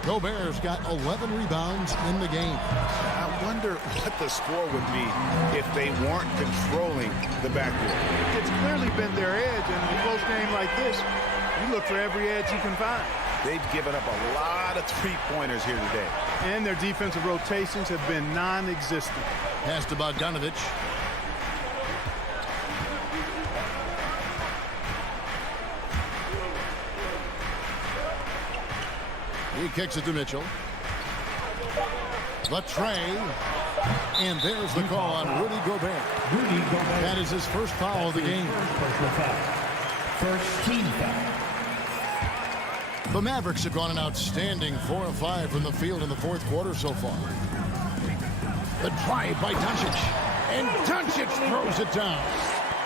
Gobert's got 11 rebounds in the game. I wonder what the score would be if they weren't controlling the backcourt. It's clearly been their edge, and in a close game like this, you look for every edge you can find. They've given up a lot of three-pointers here today. And their defensive rotations have been non-existent. Pass to Bogdanovich. He kicks it to Mitchell. The tray. And there's the call on Rudy Gobert. That is his first foul of the game. First team foul. The Mavericks have gone an outstanding 4 of 5 from the field in the fourth quarter so far. The drive by Doncic. And Doncic throws it down.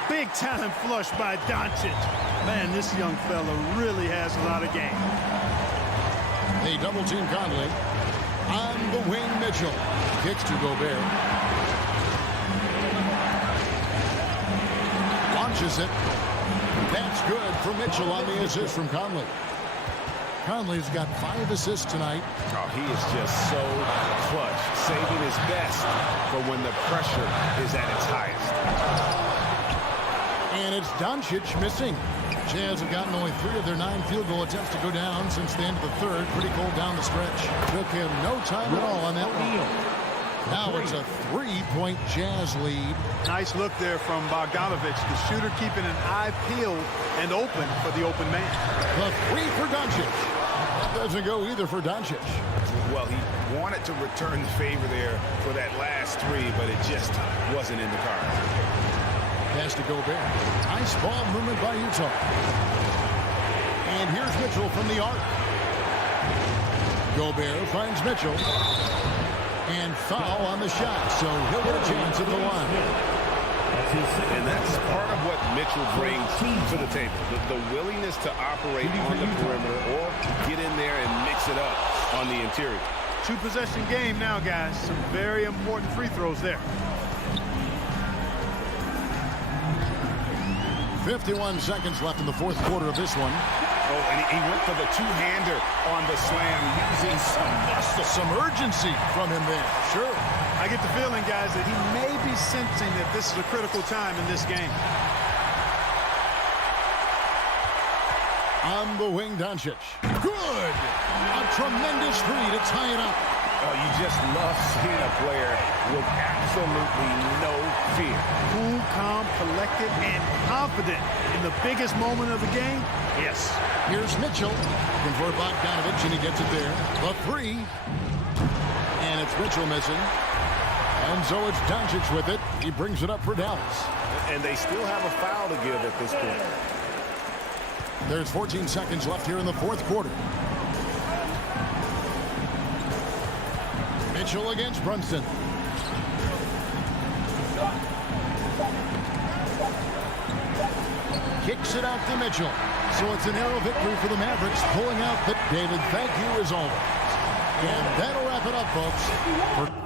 Big time flush by Doncic. Man, this young fella really has a lot of game. They double team Conley. On the wing, Mitchell. Kicks to Gobert. Launches it. That's good for Mitchell on the assist from Conley. Conley's got 5 assists tonight. Oh, he is just so clutch, saving his best for when the pressure is at its highest. And it's Doncic missing. Jazz have gotten only 3 of their 9 field goal attempts to go down since the end of the third. Pretty cold down the stretch. Took him no time at all on that one. Now it's a 3-point Jazz lead. Nice look there from Bogdanovich. The shooter keeping an eye peeled and open for the open man. The 3 for Doncic. That doesn't go either for Doncic. Well, he wanted to return the favor there for that last 3, but it just wasn't in the cards. Pass to Gobert. Nice ball movement by Utah. And here's Mitchell from the arc. Gobert finds Mitchell. And foul on the shot, so he'll get a chance at the line. And that's part of what Mitchell brings to the table. The willingness to operate on the perimeter or get in there and mix it up on the interior. 2-possession game now, guys. Some very important free throws there. 51 seconds left in the fourth quarter of this one. Oh, and he went for the two-hander on the slam, using some muscle. Some urgency from him there. Sure. I get the feeling, guys, that he may be sensing that this is a critical time in this game. On the wing, Doncic. Good! A tremendous three to tie it up. Oh, you just love seeing a player with absolutely no fear. Cool, calm, collected, and confident in the biggest moment of the game. Yes. Here's Mitchell. Looking for Bogdanovich, and he gets it there. The 3. And it's Mitchell missing. And so it's Doncic with it. He brings it up for Dallas. And they still have a foul to give at this point. There's 14 seconds left here in the fourth quarter. Mitchell against Brunson. Kicks it out to Mitchell. So it's a narrow victory for the Mavericks, pulling out the David. Thank you as always. And that'll wrap it up, folks.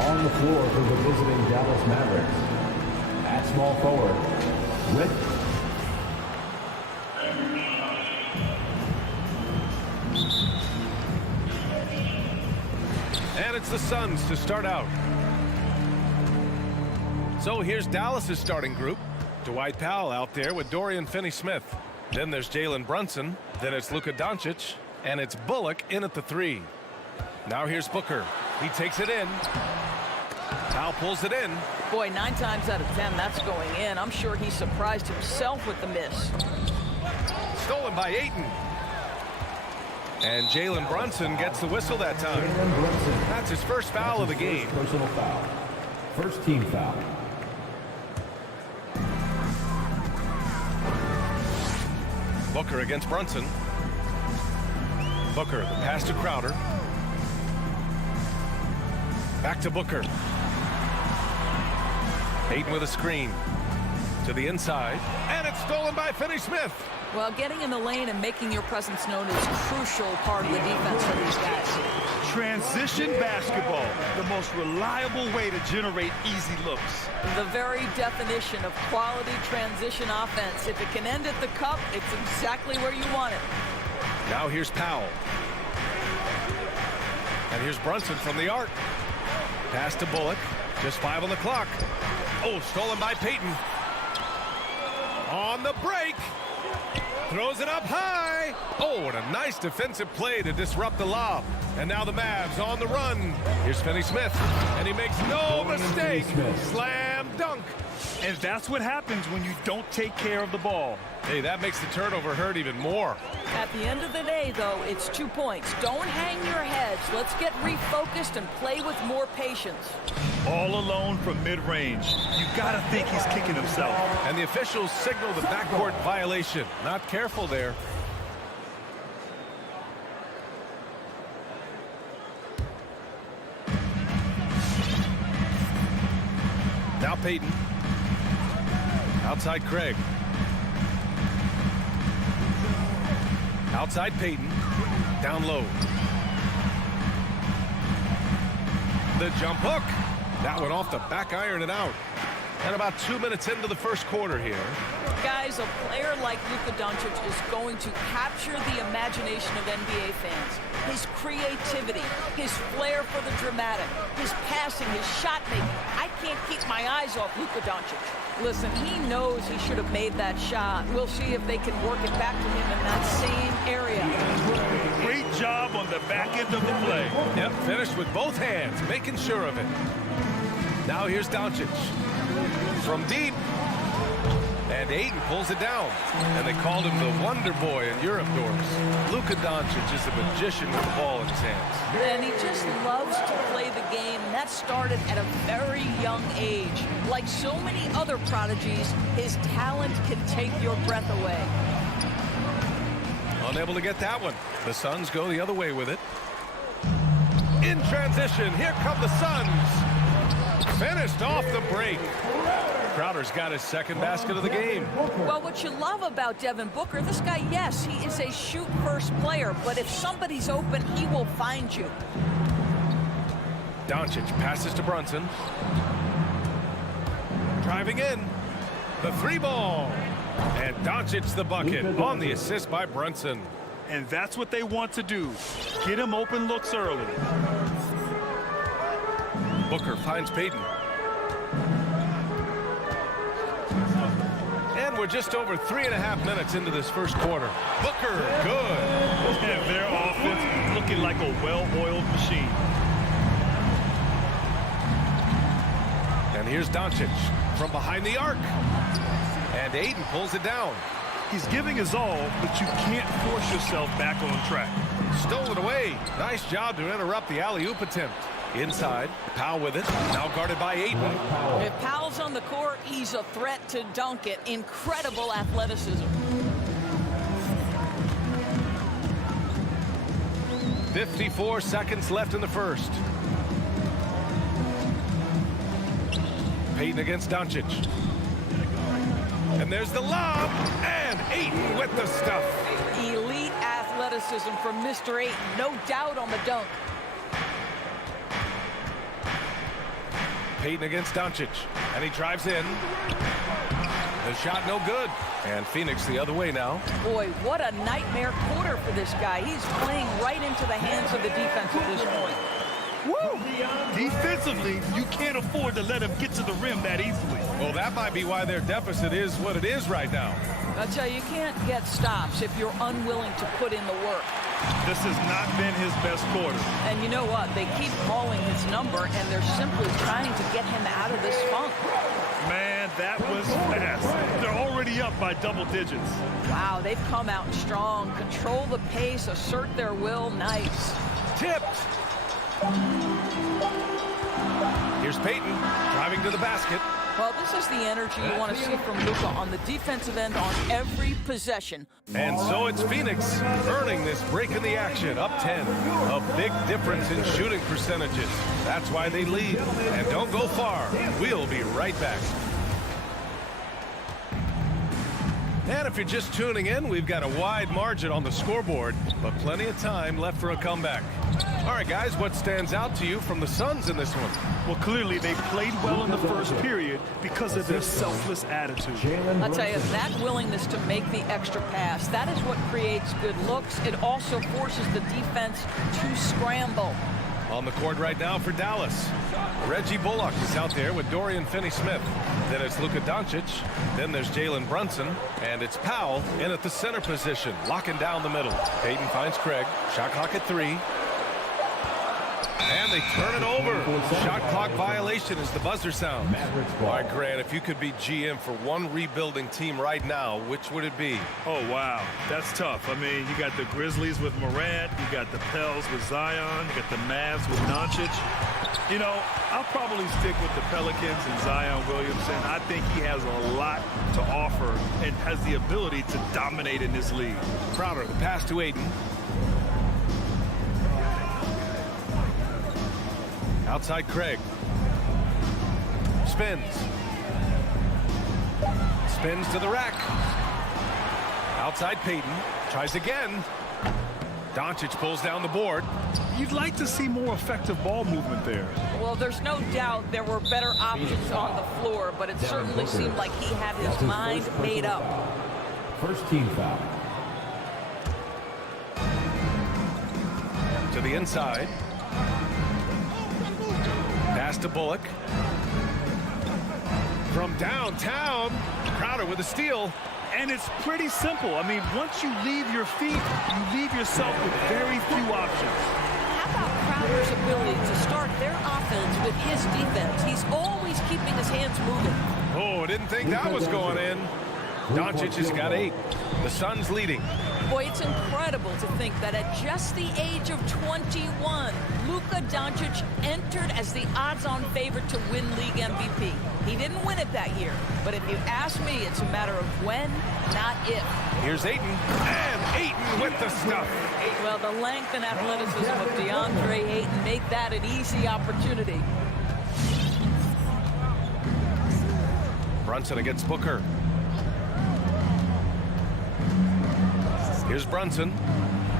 On the floor for the visiting Dallas Mavericks, at small forward, Rick. And it's the Suns to start out. So here's Dallas's starting group. Dwight Powell out there with Dorian Finney-Smith. Then there's Jalen Brunson. Then it's Luca Doncic. And it's Bullock in at the 3. Now here's Booker. He takes it in. Powell pulls it in. Boy, 9 times out of 10, that's going in. I'm sure he surprised himself with the miss. Stolen by Ayton. And Jalen Brunson gets the whistle that time. That's his first foul of the game. Personal foul. First team foul. Booker against Brunson. Booker, the pass to Crowder. Back to Booker. Ayton with a screen. To the inside. And it's stolen by Finney-Smith. Well, getting in the lane and making your presence known is a crucial part of the defense for these guys. Transition basketball, the most reliable way to generate easy looks. The very definition of quality transition offense. If it can end at the cup, it's exactly where you want it. Now here's Powell. And here's Brunson from the arc. Pass to Bullock. Just 5 on the clock. Oh, stolen by Peyton. On the break. Throws it up high. Oh, and a nice defensive play to disrupt the lob. And now the Mavs on the run. Here's Finney-Smith. And he makes no mistake. Slam dunk. And that's what happens when you don't take care of the ball. Hey, that makes the turnover hurt even more. At the end of the day, though, it's 2 points. Don't hang your heads. Let's get refocused and play with more patience. All alone from mid-range. You gotta think he's kicking himself. And the officials signal the backcourt violation. Not careful there. Now Peyton. Outside Craig. Outside Peyton. Down low. The jump hook. That one off the back iron and out. And about 2 minutes into the first quarter here. Guys, a player like Luca Doncic is going to capture the imagination of NBA fans. His creativity, his flair for the dramatic, his passing, his shot making. I can't keep my eyes off Luca Doncic. Listen, he knows he should have made that shot. We'll see if they can work it back to him in that same area. Great job on the back end of the play. Yep, finished with both hands, making sure of it. Now here's Doncic. From deep. And Ayton pulls it down. And they called him the Wonder Boy in Europe, Doris. Luca Doncic is a magician with the ball in his hands. And he just loves to play the game, and that started at a very young age. Like so many other prodigies, his talent can take your breath away. Unable to get that one. The Suns go the other way with it. In transition, here come the Suns. Finished off the break. Crowder's got his second basket of the game. Well, what you love about Devon Booker, this guy, yes, he is a shoot-first player, but if somebody's open, he will find you. Doncic passes to Brunson. Driving in. The 3-ball. And Doncic the bucket on the assist by Brunson. And that's what they want to do. Get him open looks early. Booker finds Peyton. And we're just over 3.5 minutes into this first quarter. Booker, good. And their offense looking like a well-oiled machine. And here's Doncic from behind the arc. And Ayton pulls it down. He's giving his all, but you can't force yourself back on track. Stolen away. Nice job to interrupt the alley-oop attempt. Inside, Powell with it. Now guarded by Ayton. If Powell's on the court, he's a threat to dunk it. Incredible athleticism. 54 seconds left in the first. Peyton against Doncic. And there's the lob. And Ayton with the stuff. Elite athleticism from Mr. Ayton. No doubt on the dunk. Peyton against Doncic. And he drives in. The shot no good. And Phoenix the other way now. Boy, what a nightmare quarter for this guy. He's playing right into the hands of the defense at this point. Woo! Defensively, you can't afford to let him get to the rim that easily. Well, that might be why their deficit is what it is right now. I tell you, you can't get stops if you're unwilling to put in the work. This has not been his best quarter. And you know what? They keep calling his number, and they're simply trying to get him out of this funk. Man, that was fast. They're already up by double digits. Wow, they've come out strong. Control the pace, assert their will. Nice. Tipped. Here's Peyton driving to the basket. Well, this is the energy you want to see from Luca on the defensive end on every possession. And so it's Phoenix earning this break in the action, up 10. A big difference in shooting percentages. That's why they lead. And don't go far. We'll be right back. And if you're just tuning in, we've got a wide margin on the scoreboard, but plenty of time left for a comeback. All right, guys, what stands out to you from the Suns in this one? Well, clearly they played well in the first period because of their selfless attitude. I'll tell you, that willingness to make the extra pass, that is what creates good looks. It also forces the defense to scramble. On the court right now for Dallas, Reggie Bullock is out there with Dorian Finney-Smith. Then it's Luca Doncic. Then there's Jalen Brunson. And it's Powell in at the center position, locking down the middle. Peyton finds Craig. Shot clock at 3. And they turn it over. Shot clock violation as the buzzer sounds. All right, Grant, if you could be GM for one rebuilding team right now, which would it be? Oh, wow. That's tough. I mean, you got the Grizzlies with Morant. You got the Pels with Zion. You got the Mavs with Doncic. You know, I'll probably stick with the Pelicans and Zion Williamson. I think he has a lot to offer and has the ability to dominate in this league. Crowder, the pass to Ayton. Outside Craig. Spins. Spins to the rack. Outside Peyton. Tries again. Doncic pulls down the board. You'd like to see more effective ball movement there. Well, there's no doubt there were better options on the floor, but it certainly seemed like he had his mind made up. First team foul. To the inside. Pass to Bullock. From downtown, Crowder with a steal. And it's pretty simple. I mean, once you leave your feet, you leave yourself with very few options. How about Crowder's ability to start their offense with his defense? He's always keeping his hands moving. Oh, I didn't think that was going in. Doncic has got 8. The Suns leading. Boy, it's incredible to think that at just the age of 21, Luca Doncic entered as the odds-on favorite to win league MVP. He didn't win it that year, but if you ask me, it's a matter of when, not if. Here's Ayton, and Ayton with the stuff. Well, the length and athleticism of DeAndre Ayton make that an easy opportunity. Brunson against Booker. Here's Brunson.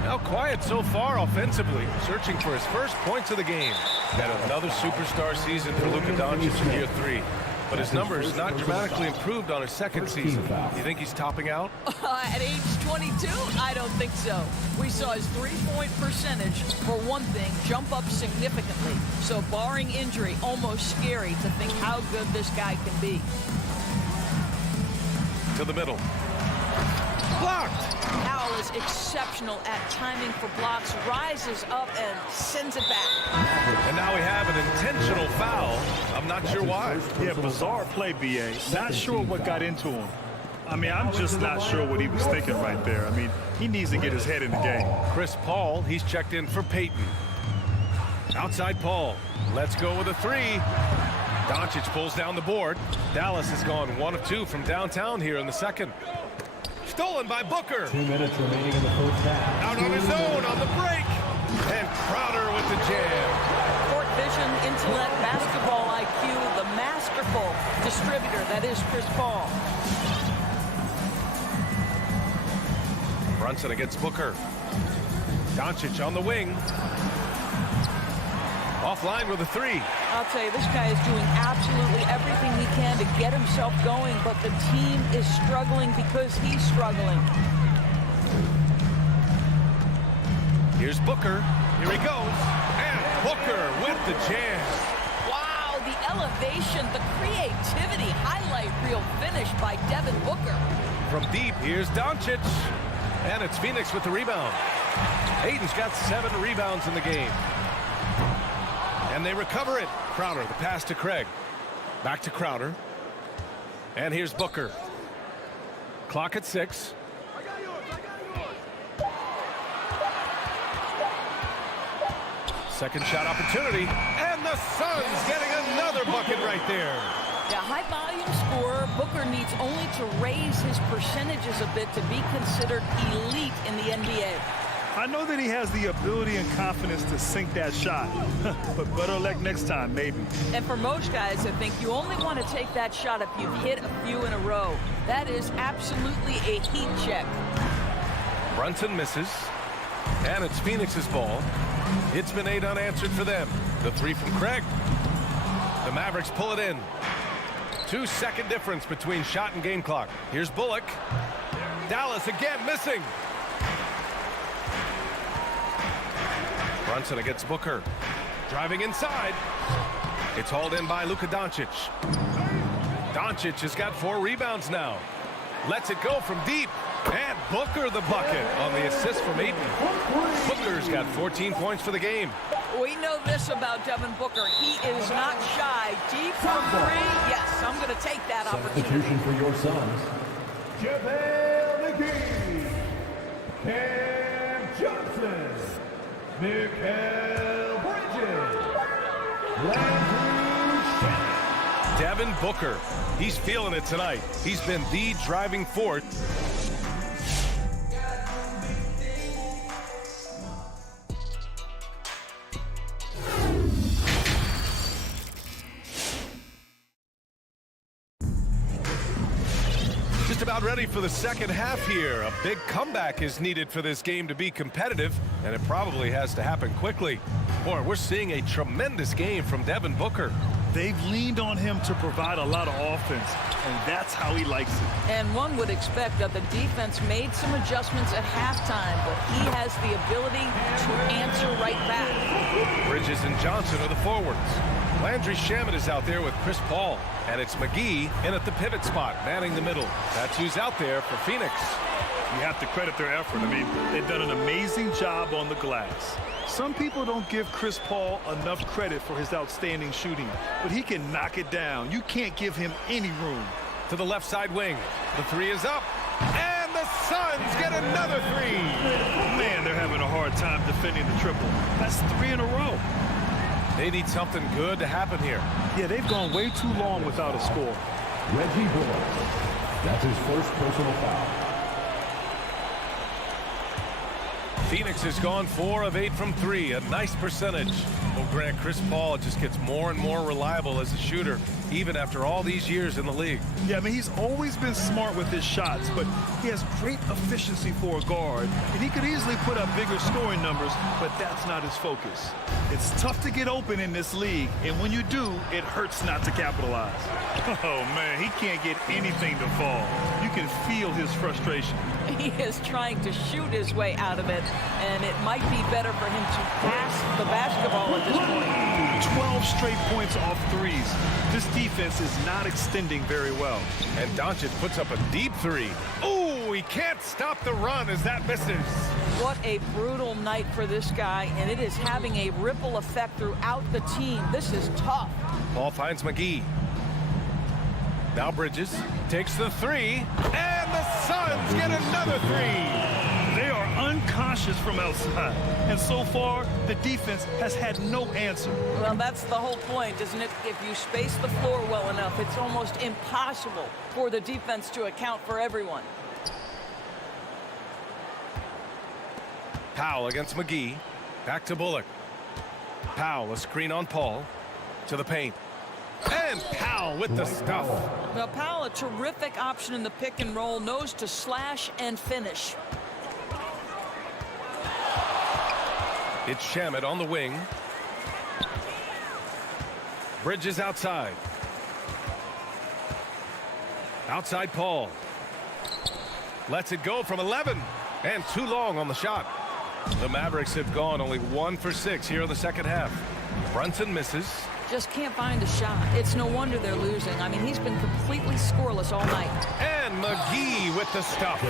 Now quiet so far offensively, searching for his first points of the game. And another superstar season for Luca Doncic in year 3. But his numbers not dramatically improved on his second season. You think he's topping out? At age 22? I don't think so. We saw his three-point percentage, for one thing, jump up significantly. So barring injury, almost scary to think how good this guy can be. To the middle. Blocked! Powell is exceptional at timing for blocks, rises up and sends it back. And now we have an intentional foul. I'm not sure why. Yeah, bizarre play, B.A. Not sure what got into him. I mean, I'm just not sure what he was thinking right there. I mean, he needs to get his head in the game. Chris Paul, he's checked in for Peyton. Outside Paul. Let's go with a 3. Doncic pulls down the board. Dallas has gone 1 of 2 from downtown here in the second. Stolen by Booker. 2 minutes remaining in the first half. Out on his own on the break. And Crowder with the jam. Court vision, intellect, basketball IQ, the masterful distributor that is Chris Paul. Brunson against Booker. Doncic on the wing. Offline with a three. I'll tell you, this guy is doing absolutely everything he can to get himself going, but the team is struggling because he's struggling. Here's Booker. Here he goes. And Booker with the jam. Wow, the elevation, the creativity, highlight reel finish by Devon Booker. From deep, here's Doncic. And it's Phoenix with the rebound. Ayton's got 7 rebounds in the game. And they recover it. Crowder, the pass to Craig. Back to Crowder. And here's Booker. Clock at 6. Second shot opportunity. And the Suns getting another bucket right there. Yeah, high volume scorer. Booker needs only to raise his percentages a bit to be considered elite in the NBA. I know that he has the ability and confidence to sink that shot, but better luck next time, maybe. And for most guys, I think you only want to take that shot if you've hit a few in a row. That is absolutely a heat check. Brunson misses. And it's Phoenix's ball. It's been 8 unanswered for them. The 3 from Craig. The Mavericks pull it in. 2-second difference between shot and game clock. Here's Bullock. Dallas again missing. Brunson against Booker. Driving inside. It's hauled in by Luca Doncic. Doncic has got 4 rebounds now. Lets it go from deep. And Booker the bucket on the assist from Ayton. Booker's got 14 points for the game. We know this about Devon Booker. He is not shy. Deep from 3. Yes, I'm going to take that opportunity. Substitution for your Suns. JaVale McGee. Cam Johnson. Mikal Bridges. Devon Booker. He's feeling it tonight. He's been the driving force. Just about ready for the second half here. A big comeback is needed for this game to be competitive, and it probably has to happen quickly. Boy, we're seeing a tremendous game from Devon Booker. They've leaned on him to provide a lot of offense, and that's how he likes it. And one would expect that the defense made some adjustments at halftime, but he has the ability to answer right back. Bridges and Johnson are the forwards. Landry Shamet is out there with Chris Paul, and it's McGee in at the pivot spot, manning the middle. That's who's out there for Phoenix. You have to credit their effort. I mean, they've done an amazing job on the glass. Some people don't give Chris Paul enough credit for his outstanding shooting, but he can knock it down. You can't give him any room. To the left side wing. The 3 is up. And the Suns get another 3. Man, they're having a hard time defending the triple. That's 3 in a row. They need something good to happen here. Yeah, they've gone way too long without a score. Reggie Bullock. That's his first personal foul. Phoenix has gone 4 of 8 from 3, a nice percentage. Well, Grant, Chris Paul just gets more and more reliable as a shooter, even after all these years in the league. Yeah, I mean, he's always been smart with his shots, but he has great efficiency for a guard, and he could easily put up bigger scoring numbers, but that's not his focus. It's tough to get open in this league, and when you do, it hurts not to capitalize. Oh, man, he can't get anything to fall. You can feel his frustration. He is trying to shoot his way out of it, and it might be better for him to pass the basketball at this point. 12 straight points off threes. This defense is not extending very well. And Doncic puts up a deep 3. Ooh, he can't stop the run as that misses. What a brutal night for this guy, and it is having a ripple effect throughout the team. This is tough. Ball finds McGee. Now Bridges takes the 3, and the Suns get another 3. They are unconscious from outside, and so far, the defense has had no answer. Well, that's the whole point, isn't it? If you space the floor well enough, it's almost impossible for the defense to account for everyone. Powell against McGee. Back to Bullock. Powell, a screen on Paul. To the paint. And Powell with the stuff. Now, Powell, a terrific option in the pick and roll, knows to slash and finish. It's Shamet on the wing. Bridges outside. Outside Paul. Lets it go from 11. And too long on the shot. The Mavericks have gone only 1 for 6 here in the second half. Brunson misses. Just can't find a shot. It's no wonder they're losing. I mean, he's been completely scoreless all night. And McGee with the stuff.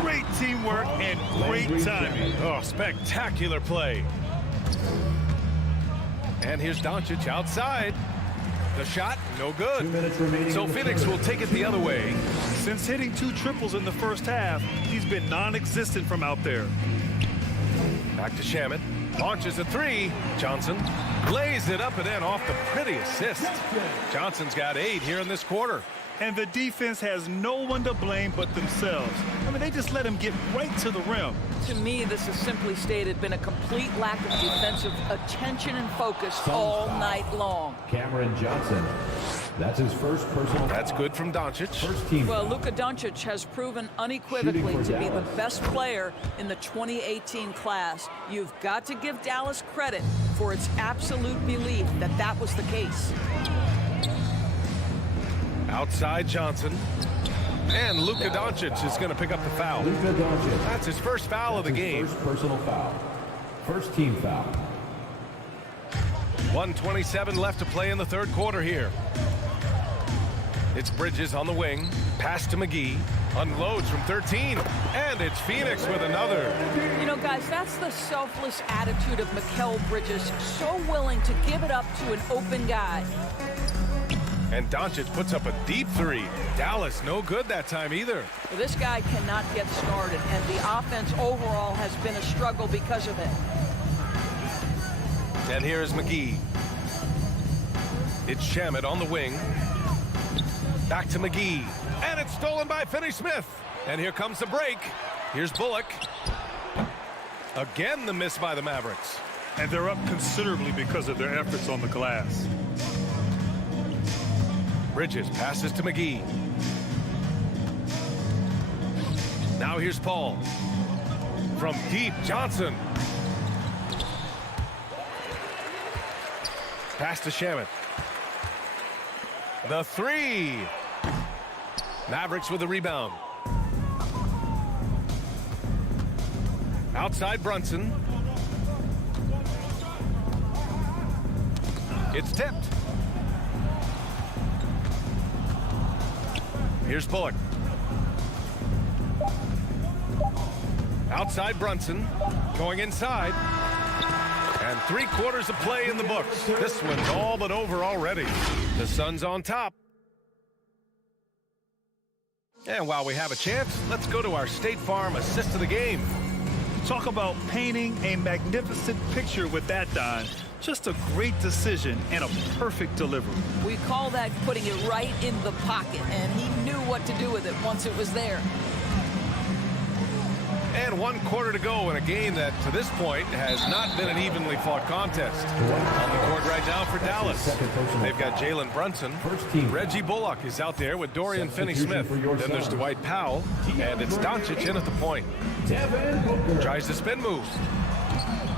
Great teamwork and great timing. Oh, spectacular play. And here's Doncic outside. The shot, no good. So Phoenix will take it the other way. Since hitting 2 triples in the first half, he's been non-existent from out there. Back to Shamet. Launches a 3. Johnson lays it up and in off the pretty assist. Johnson's got 8 here in this quarter. And the defense has no one to blame but themselves. I mean, they just let him get right to the rim. To me, this has simply stated been a complete lack of defensive attention and focus all night long. Cameron Johnson. That's his first personal. That's good from Doncic. First team. Well, Luca Doncic has proven unequivocally to be the best player in the 2018 class. You've got to give Dallas credit for its absolute belief that that was the case. Outside Johnson. And Luca Doncic is going to pick up the foul. Luca Doncic. That's his first foul of the game. First personal foul. First team foul. 1:27 left to play in the third quarter here. It's Bridges on the wing. Pass to McGee. Unloads from 13. And it's Phoenix with another. You know, guys, that's the selfless attitude of Mikal Bridges. So willing to give it up to an open guy. And Doncic puts up a deep 3. Dallas no good that time either. Well, this guy cannot get started, and the offense overall has been a struggle because of it. And here's McGee. It's Shamet on the wing. Back to McGee. And it's stolen by Finney Smith. And here comes the break. Here's Bullock. Again, the miss by the Mavericks. And they're up considerably because of their efforts on the glass. Bridges passes to McGee. Now here's Paul. From deep, Johnson. Pass to Shamet. The 3. Mavericks with the rebound. Outside Brunson. It's tipped. Here's Bullock. Outside Brunson. Going inside. And 3/4 of play in the books. This one's all but over already. The Suns on top. And while we have a chance, let's go to our State Farm assist of the game. Talk about painting a magnificent picture with that, Don. Just a great decision and a perfect delivery. We call that putting it right in the pocket, and he knew what to do with it once it was there. And 1/4 to go in a game that, to this point, has not been an evenly fought contest. On the court right now for Dallas. They've got Jalen Brunson. Reggie Bullock is out there with Dorian Finney-Smith. Then there's Dwight Powell. And it's Doncic in at the point. Devon Booker. Tries the spin move.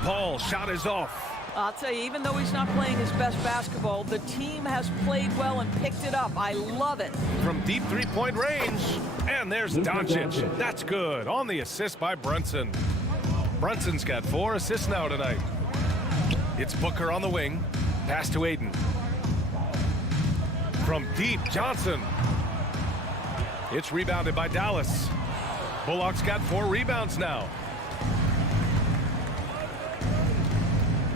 Paul, shot is off. I'll tell you, even though he's not playing his best basketball, the team has played well and picked it up. I love it. From deep 3-point range. And there's Doncic. That's good. On the assist by Brunson. Brunson's got 4 assists now tonight. It's Booker on the wing. Pass to Aiden. From deep, Johnson. It's rebounded by Dallas. Bullock's got 4 rebounds now.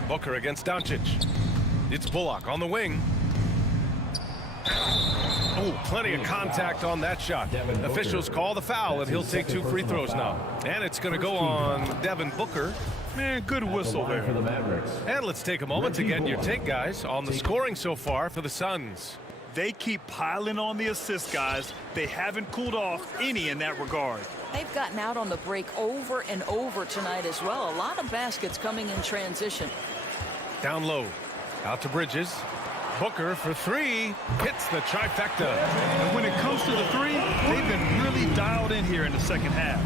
Booker against Doncic. It's Bullock on the wing. Oh, plenty of contact on that shot. Officials call the foul, and he'll take 2 free throws now. And it's going to go on Devon Booker. Man, good whistle there. For the Mavericks. And let's take a moment to get your take, guys, on the scoring so far for the Suns. They keep piling on the assists, guys. They haven't cooled off any in that regard. They've gotten out on the break over and over tonight as well. A lot of baskets coming in transition. Down low. Out to Bridges. Booker for 3. Hits the trifecta. And when it comes to the 3, they've been really dialed in here in the second half.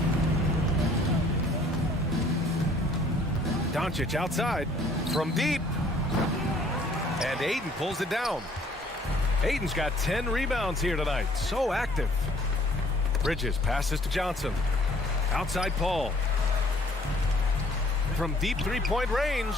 Doncic outside. From deep. And Ayton pulls it down. Ayton's got 10 rebounds here tonight. So active. Bridges passes to Johnson. Outside Paul. From deep three-point range.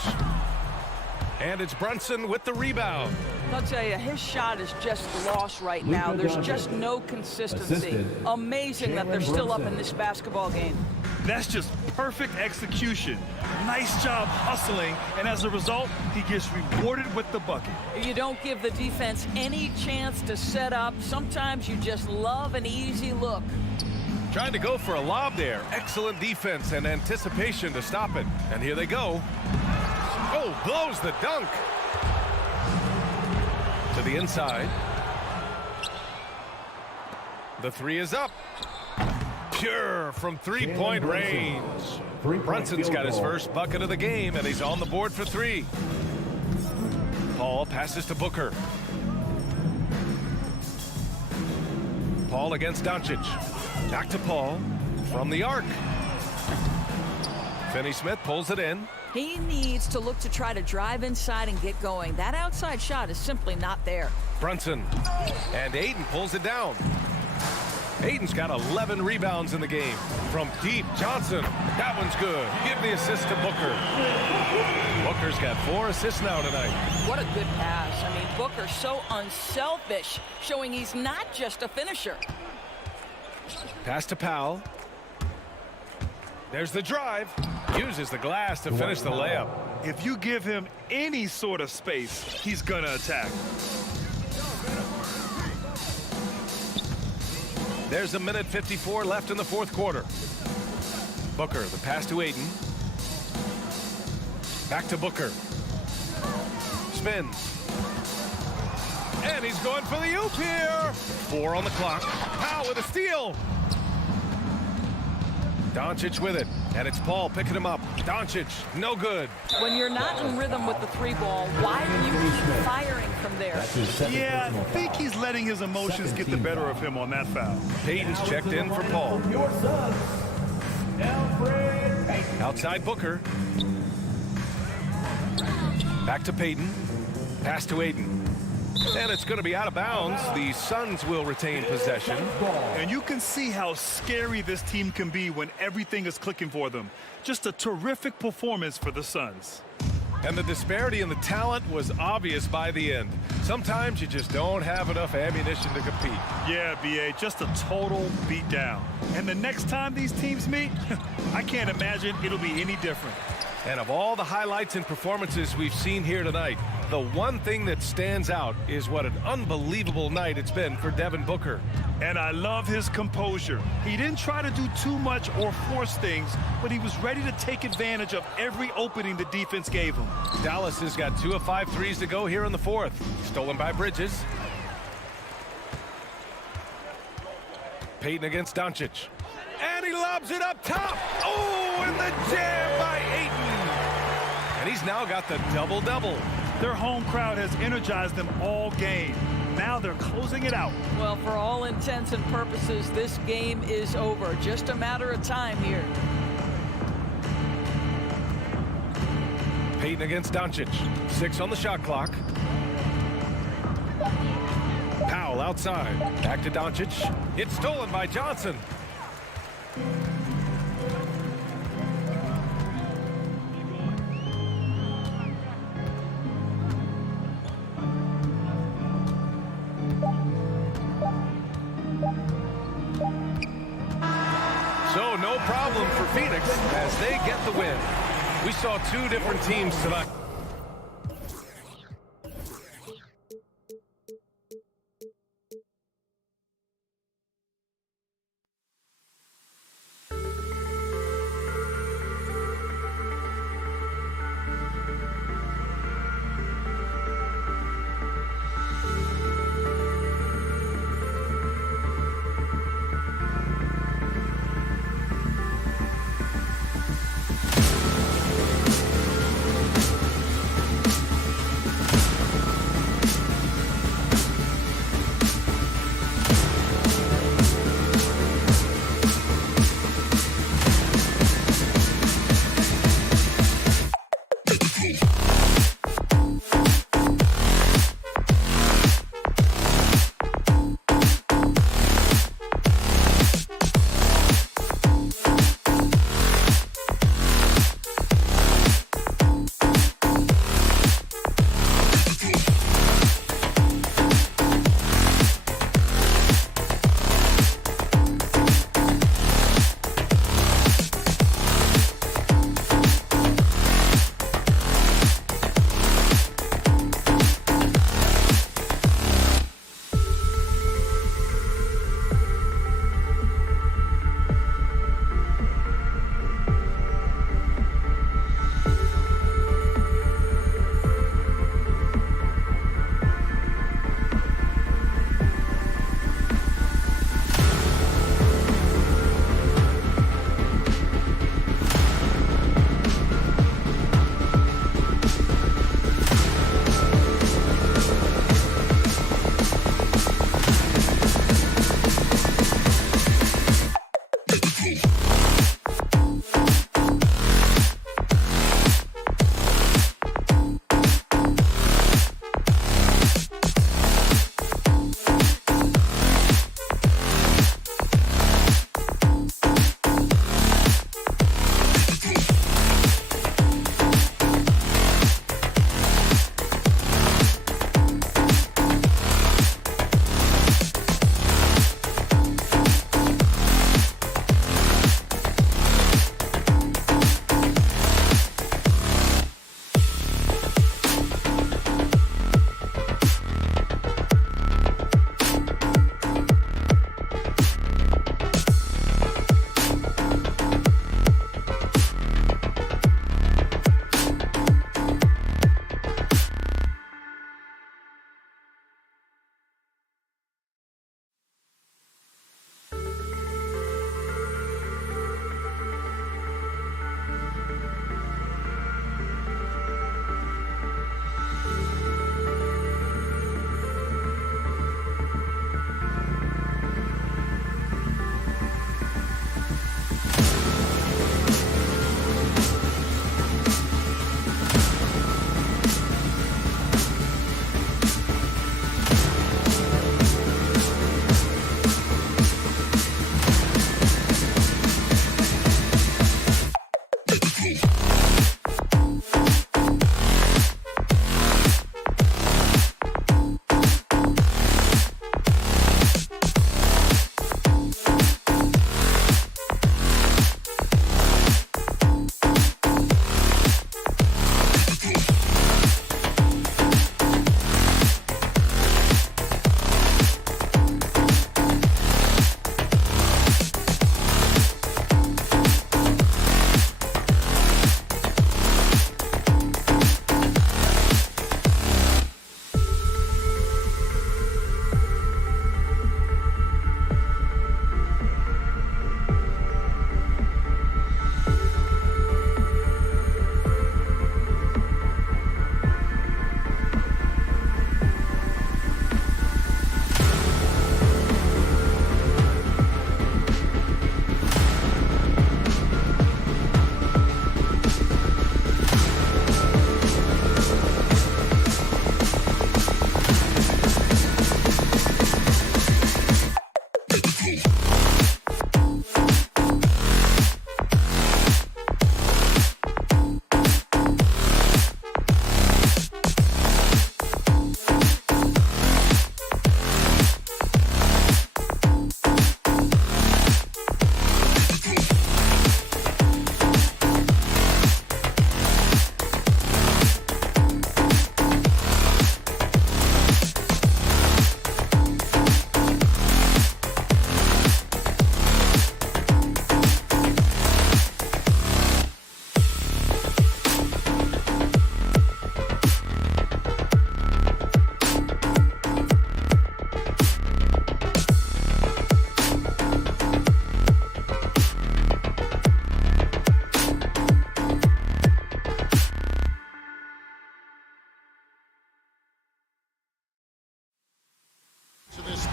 And it's Brunson with the rebound. I'll tell you, his shot is just lost right now. There's just no consistency. Amazing that they're still up in this basketball game. That's just perfect execution. Nice job hustling, and as a result, he gets rewarded with the bucket. You don't give the defense any chance to set up. Sometimes you just love an easy look. Trying to go for a lob there. Excellent defense and anticipation to stop it. And here they go. Oh, blows the dunk. To the inside. The three is up. Pure from three-point range. Brunson's got his first bucket of the game, and he's on the board for three. Paul passes to Booker. Paul against Doncic. Back to Paul from the arc. Finney-Smith pulls it in. He needs to look to try to drive inside and get going. That outside shot is simply not there. Brunson. And Ayton pulls it down. Ayton's got 11 rebounds in the game. From deep, Johnson. That one's good. Give the assist to Booker. Booker's got 4 assists now tonight. What a good pass. I mean, Booker's so unselfish, showing he's not just a finisher. Pass to Powell. There's the drive. Uses the glass to finish the layup. If you give him any sort of space, he's gonna attack. There's a minute 54 left in the fourth quarter. Booker, the pass to Ayton. Back to Booker. Spins. And he's going for the oop here. 4 on the clock. Powell with a steal. Doncic with it. And it's Paul picking him up. Doncic, no good. When you're not in rhythm with the three ball, why do you keep firing from there? Yeah, I think he's letting his emotions get the better of him on that foul. Peyton's checked in for Paul. Outside Booker. Back to Peyton. Pass to Ayton. And it's going to be out of bounds. The Suns will retain possession. And you can see how scary this team can be when everything is clicking for them. Just a terrific performance for the Suns. And the disparity in the talent was obvious by the end. Sometimes you just don't have enough ammunition to compete. Yeah, B.A., just a total beatdown. And the next time these teams meet, I can't imagine it'll be any different. And of all the highlights and performances we've seen here tonight, the one thing that stands out is what an unbelievable night it's been for Devon Booker. And I love his composure. He didn't try to do too much or force things, but he was ready to take advantage of every opening the defense gave him. Dallas has got 2 of 5 threes to go here in the fourth. Stolen by Bridges. Peyton against Doncic. And he lobs it up top. Oh, and the jam by Ayton. And he's now got the double-double. Their home crowd has energized them all game. Now they're closing it out. Well, for all intents and purposes, this game is over. Just a matter of time here. Peyton against Doncic. 6 on the shot clock. Powell outside. Back to Doncic. It's stolen by Johnson. So no problem for Phoenix as they get the win. We saw 2 different teams tonight.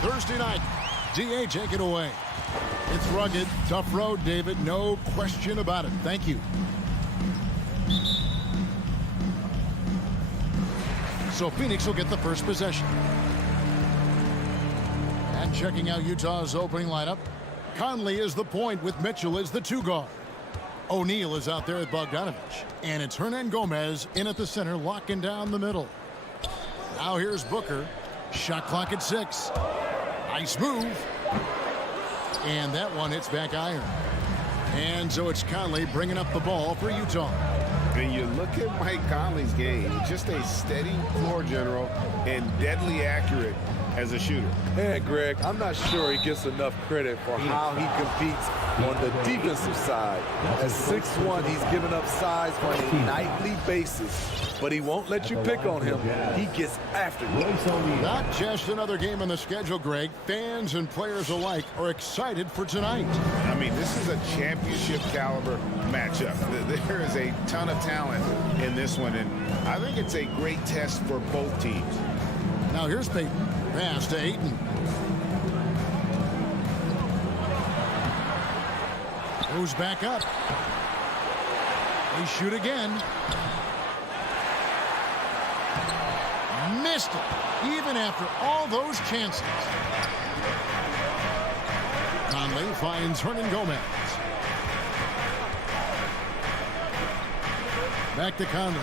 Thursday night. DA, take it away. It's rugged, tough road, David. No question about it. Thank you. So Phoenix will get the first possession. And checking out Utah's opening lineup, Conley is the point with Mitchell as the 2 guard. O'Neal is out there with Bogdanovich. And it's Hernangomez in at the center, locking down the middle. Now here's Booker. Shot clock at 6. Nice move. And that one hits back iron. And so it's Conley bringing up the ball for Utah. And you look at Mike Conley's game, just a steady floor general and deadly accurate as a shooter. Hey, Greg, I'm not sure he gets enough credit for how he competes on the defensive side. At 6'1", he's giving up size on a nightly basis, but he won't let you pick on him. He gets after you. Not just another game on the schedule, Greg. Fans and players alike are excited for tonight. I mean, this is a championship caliber matchup. There is a ton of talent in this one, and I think it's a great test for both teams. Now here's Peyton. Pass to Ayton. Goes back up. They shoot again. Missed it, even after all those chances. Conley finds Hernangomez. Back to Conley.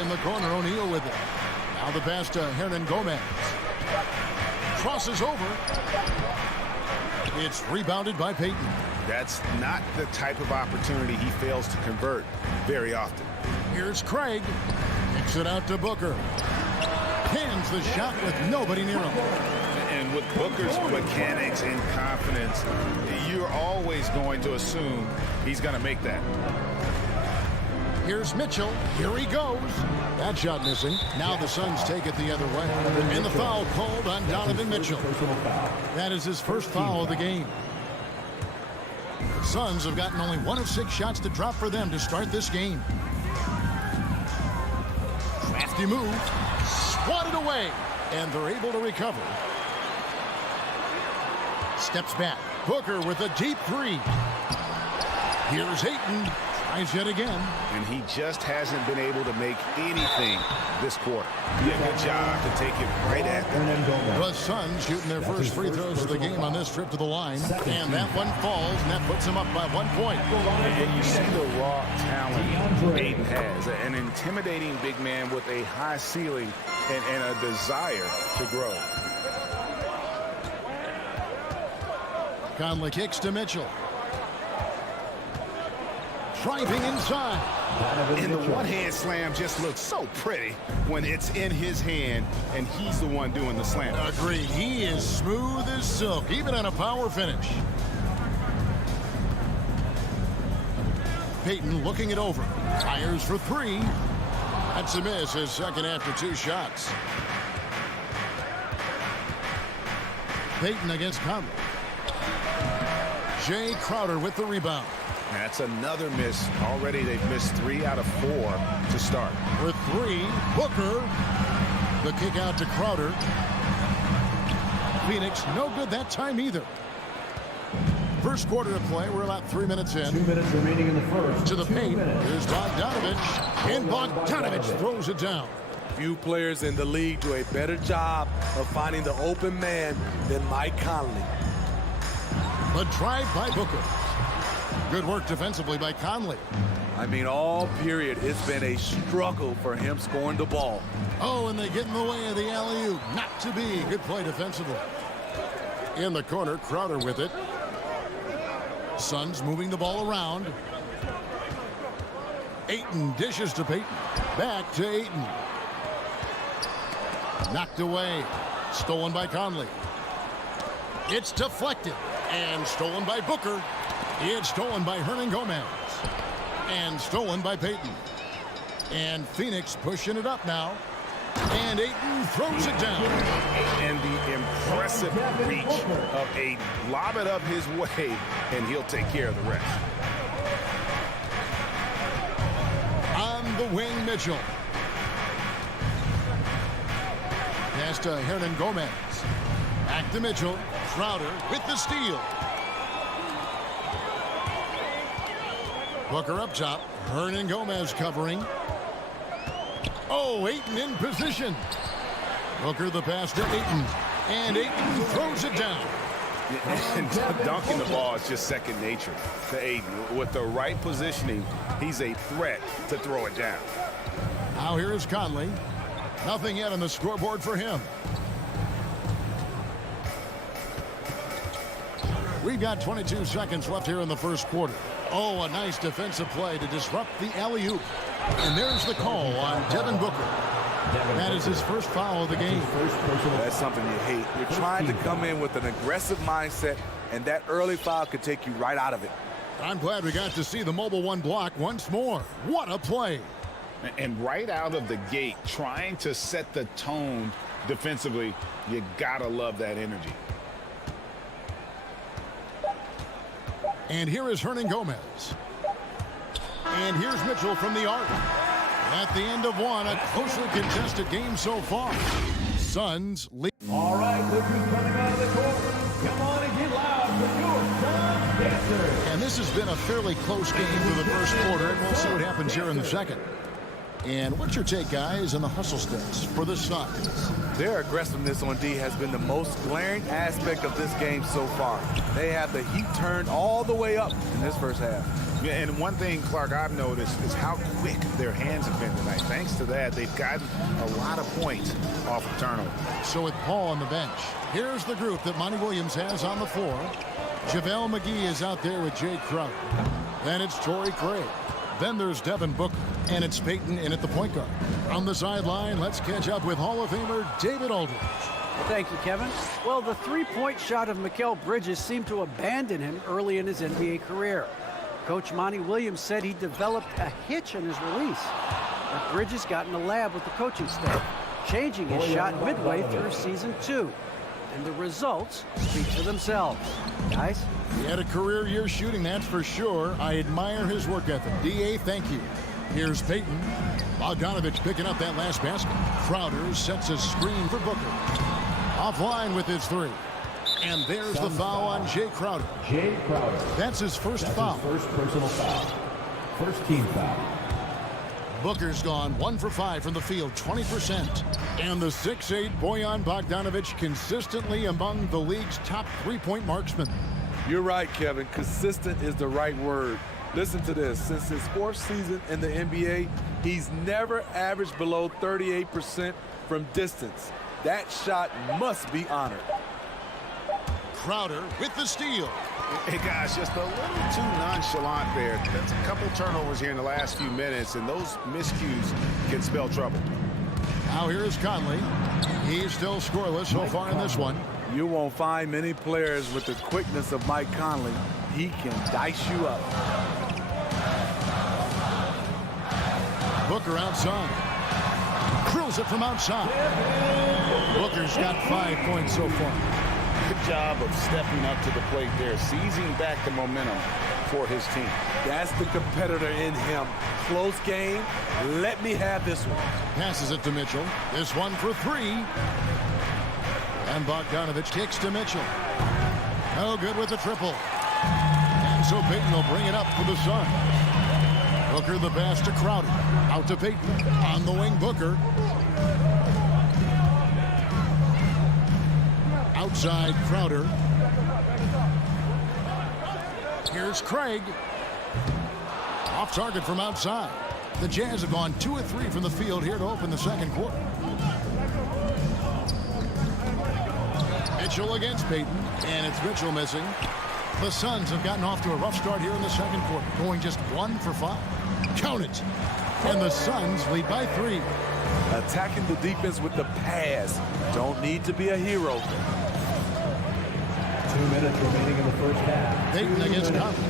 In the corner, O'Neal with it. Now the pass to Hernangomez. Crosses over. It's rebounded by Peyton. That's not the type of opportunity he fails to convert very often. Here's Craig. Kicks it out to Booker. Pins the shot with nobody near him. And with Booker's mechanics and confidence, you're always going to assume he's going to make that. Here's Mitchell. Here he goes. That shot missing. Now the Suns take it the other way. And the foul called on Donovan Mitchell. That is his first foul of the game. Suns have gotten only 1 of 6 shots to drop for them to start this game. Crafty move. Swatted away. And they're able to recover. Steps back. Booker with a deep 3. Here's Ayton. Tries yet again. And he just hasn't been able to make anything this quarter. Yeah, good job to take it right at them. The Suns shooting their first free throws of the game on this trip to the line. And that one falls, and that puts them up by 1 point. And you see the raw talent Ayton has. An intimidating big man with a high ceiling and a desire to grow. Conley kicks to Mitchell. Driving inside. And the one-hand slam just looks so pretty when it's in his hand and he's the one doing the slam. Agreed. He is smooth as silk, even on a power finish. Peyton looking it over. Fires for 3. That's a miss, his second after 2 shots. Peyton against Conley. Jay Crowder with the rebound. That's another miss. Already they've missed 3 out of 4 to start. With 3, Booker. The kick out to Crowder. Phoenix no good that time either. First quarter of play. We're about 3 minutes in. 2 minutes remaining in the first. To the paint. Here's Bogdanovich. And Bogdanovich throws it down. Few players in the league do a better job of finding the open man than Mike Conley. The drive by Booker. Good work defensively by Conley. I mean, all period, it's been a struggle for him scoring the ball. Oh, and they get in the way of the alley-oop. Not to be. Good play defensively. In the corner, Crowder with it. Suns moving the ball around. Ayton dishes to Peyton. Back to Ayton. Knocked away. Stolen by Conley. It's deflected. And stolen by Booker. It's stolen by Hernangomez. And stolen by Peyton. And Phoenix pushing it up now. And Ayton throws it down. And the impressive reach of Ayton. Lob it up his way, and he'll take care of the rest. On the wing, Mitchell. Pass to Hernan Gomez. Back to Mitchell. Crowder with the steal. Booker up top. Hernan Gomez covering. Oh, Ayton in position. Booker the pass to Ayton. And Ayton throws it down. And dunking the ball is just second nature to Ayton. With the right positioning, he's a threat to throw it down. Now here is Conley. Nothing yet on the scoreboard for him. We've got 22 seconds left here in the first quarter. Oh, a nice defensive play to disrupt the alley-oop. And there's the call on Devon Booker. That is his first foul of the game. That's something you hate. You're trying to come in with an aggressive mindset, and that early foul could take you right out of it. I'm glad we got to see the mobile one block once more. What a play. And right out of the gate, trying to set the tone defensively, you gotta love that energy. And here is Hernan Gomez. And here's Mitchell from the arc. At the end of one, a closely contested game so far. Suns lead. All right, look who's coming out of the court. Come on and get loud for your Sun Dancers. And this has been a fairly close game for the first quarter, and we'll see what happens here in the second. And what's your take, guys, on the hustle stats for the Suns? Their aggressiveness on D has been the most glaring aspect of this game so far. They have the heat turned all the way up in this first half. Yeah, and one thing, Clark, I've noticed is how quick their hands have been tonight. Thanks to that, they've gotten a lot of points off of turnover. So with Paul on the bench, here's the group that Monty Williams has on the floor. JaVale McGee is out there with Jay Crowder. Then it's Torrey Craig. Then there's Devon Booker. And it's Peyton in at the point guard. On the sideline, let's catch up with Hall of Famer David Aldridge. Thank you, Kevin. Well, the three-point shot of Mikal Bridges seemed to abandon him early in his NBA career. Coach Monty Williams said he developed a hitch in his release. But Bridges got in the lab with the coaching staff, changing his shot midway through season 2. And the results speak for themselves. Guys? He had a career year shooting, that's for sure. I admire his work ethic. D.A., thank you. Here's Peyton. Bogdanovich picking up that last basket. Crowder sets a screen for Booker. Offline with his three. And there's the foul on Jay Crowder. Jay Crowder. That's his first foul. His first personal foul. First team foul. Booker's gone 1 for 5 from the field, 20%. And the 6'8" Bojan Bogdanovich consistently among the league's top three-point marksmen. You're right, Kevin. Consistent is the right word. Listen to this. Since his fourth season in the NBA, he's never averaged below 38% from distance. That shot must be honored. Crowder with the steal. Hey, guys, just a little too nonchalant there. That's a couple turnovers here in the last few minutes, and those miscues can spell trouble. Now here is Conley. He's still scoreless so far in this one. You won't find many players with the quickness of Mike Conley. He can dice you up. Booker outside. Drills it from outside. Booker's got 5 points so far. Good job of stepping up to the plate there, seizing back the momentum for his team. That's the competitor in him. Close game. Let me have this one. Passes it to Mitchell. This one for 3. And Bogdanovich kicks to Mitchell. No good with the triple. And so Peyton will bring it up for the Sun. Booker the pass to Crowder. Out to Peyton. On the wing, Booker. Outside, Crowder. Here's Craig. Off target from outside. The Jazz have gone 2 of 3 from the field here to open the second quarter. Mitchell against Peyton, and it's Mitchell missing. The Suns have gotten off to a rough start here in the second quarter, going just 1 for 5. Count it. And the Suns lead by 3. Attacking the defense with the pass. Don't need to be a hero. 2 minutes remaining in the first half. Peyton against Conley.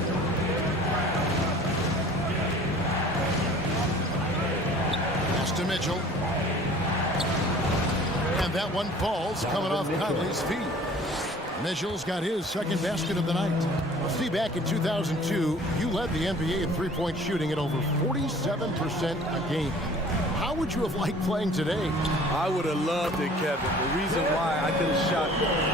Pass to Mitchell. And that one falls, coming off Conley's feet. Mitchell's got his second basket of the night. See, back in 2002, you led the NBA in three-point shooting at over 47% a game. How how would you have liked playing today? I would have loved it, Kevin. The reason why I could have shot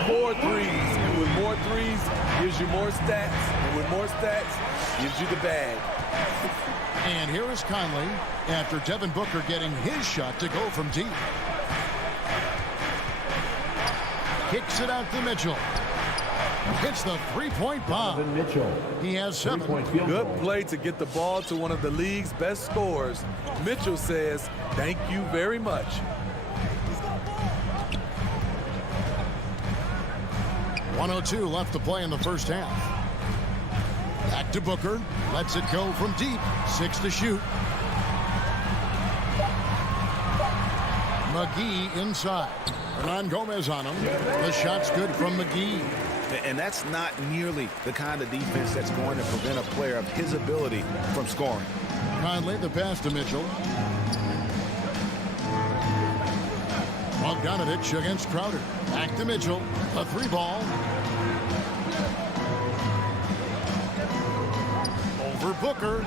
4 threes. And with more threes, gives you more stats. And with more stats, gives you the bag. And here is Conley after Devon Booker getting his shot to go from deep. Kicks it out to Mitchell. Hits the three-point bomb. Mitchell. He has 7. Good play to get the ball to one of the league's best scorers. Mitchell says, thank you very much. .102 left to play in the first half. Back to Booker. Lets it go from deep. 6 to shoot. McGee inside. Hernan Gomez on him. The shot's good from McGee. And that's not nearly the kind of defense that's going to prevent a player of his ability from scoring. Conley, the pass to Mitchell. Bogdanovich against Crowder. Back to Mitchell. A 3-ball. Over Booker.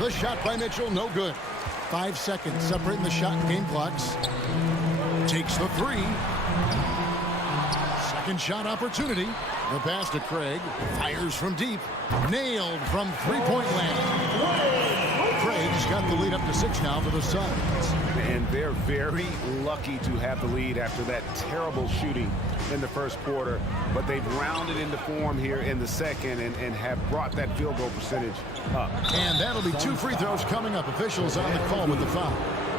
The shot by Mitchell, no good. 5 seconds separating the shot and game clocks. Takes the 3. Second shot opportunity. The pass to Craig. Fires from deep. Nailed from three-point land. Craig's got the lead up to 6 now for the Suns. And they're very lucky to have the lead after that terrible shooting in the first quarter. But they've rounded into form here in the second and have brought that field goal percentage up. And that'll be 2 free throws coming up. Officials on the call with the foul.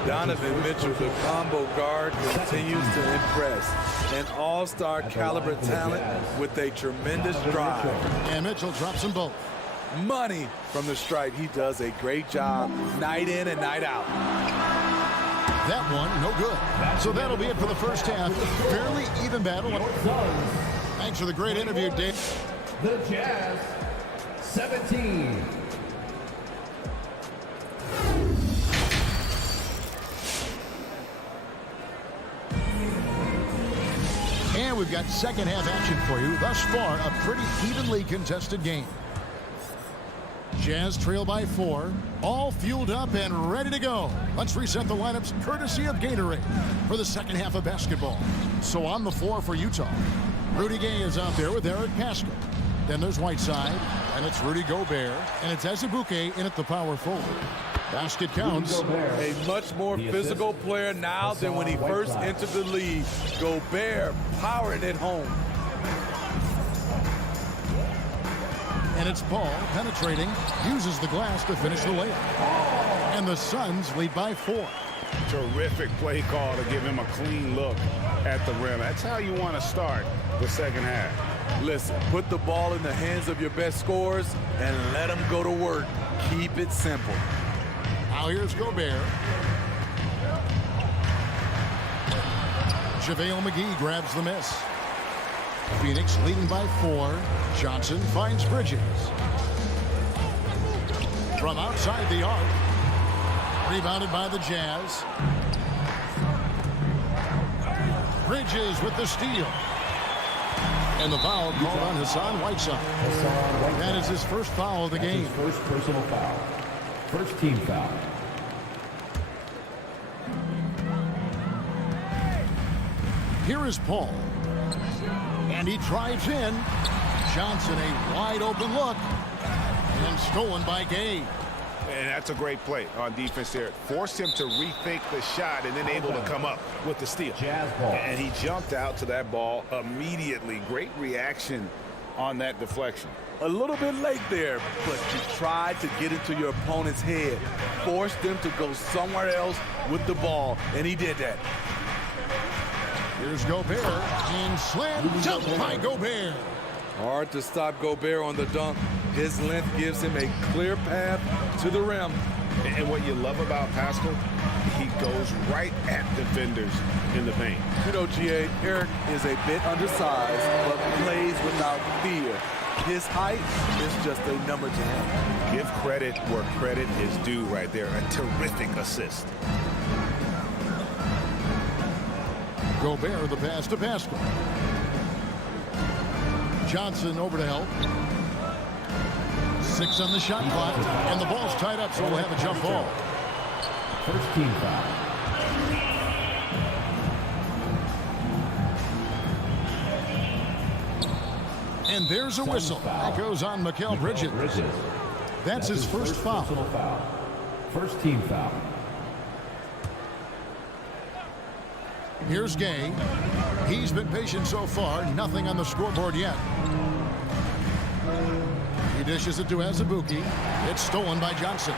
Donovan Mitchell, the combo guard, continues to impress. An all-star caliber talent with a tremendous drive. And Mitchell drops them both. Money from the stripe. He does a great job night in and night out. That one, no good. So that'll be it for the first half. Fairly even battle. Thanks for the great interview, Dave. The Jazz, 17. And we've got second half action for you. Thus far, a pretty evenly contested game. Jazz trail by 4, all fueled up and ready to go. Let's reset the lineups courtesy of Gatorade for the second half of basketball. So on the floor for Utah, Rudy Gay is out there with Eric Paschal. Then there's Whiteside, and it's Rudy Gobert, and it's Azubuike in at the power forward. Basket counts. A much more physical player now than when he first entered the league. Gobert powering it home. And it's Paul penetrating, uses the glass to finish the layup. And the Suns lead by 4. Terrific play call to give him a clean look at the rim. That's how you want to start the second half. Listen, put the ball in the hands of your best scorers and let them go to work. Keep it simple. Now here's Gobert. JaVale McGee grabs the miss. Phoenix leading by 4. Johnson finds Bridges. From outside the arc. Rebounded by the Jazz. Bridges with the steal. And the foul called on Hassan Whiteside. That is his first foul of the game. His first personal foul. First team foul. Here is Paul. And he drives in. Johnson, a wide open look. And stolen by Gay. And that's a great play on defense there. Forced him to rethink the shot and then able to come up with the steal. And he jumped out to that ball immediately. Great reaction on that deflection. A little bit late there, but you tried to get into your opponent's head. Forced them to go somewhere else with the ball, and he did that. Here's Gobert. And slam dunk by Gobert. Hard to stop Gobert on the dunk. His length gives him a clear path to the rim. And what you love about Paschal, he goes right at defenders in the paint. You know, G.A., Eric is a bit undersized, but plays without fear. His height is just a number to him. Give credit where credit is due right there. A terrific assist. Gobert, the pass to Paschal. Johnson over to help. 6 on the shot clock, and the ball's tied up, so we'll have a jump ball. First team foul. And there's a whistle. That goes on Mikal Bridges. That's his first foul. First team foul. Here's Gay. He's been patient so far. Nothing on the scoreboard yet. He dishes it to Azubuike. It's stolen by Johnson.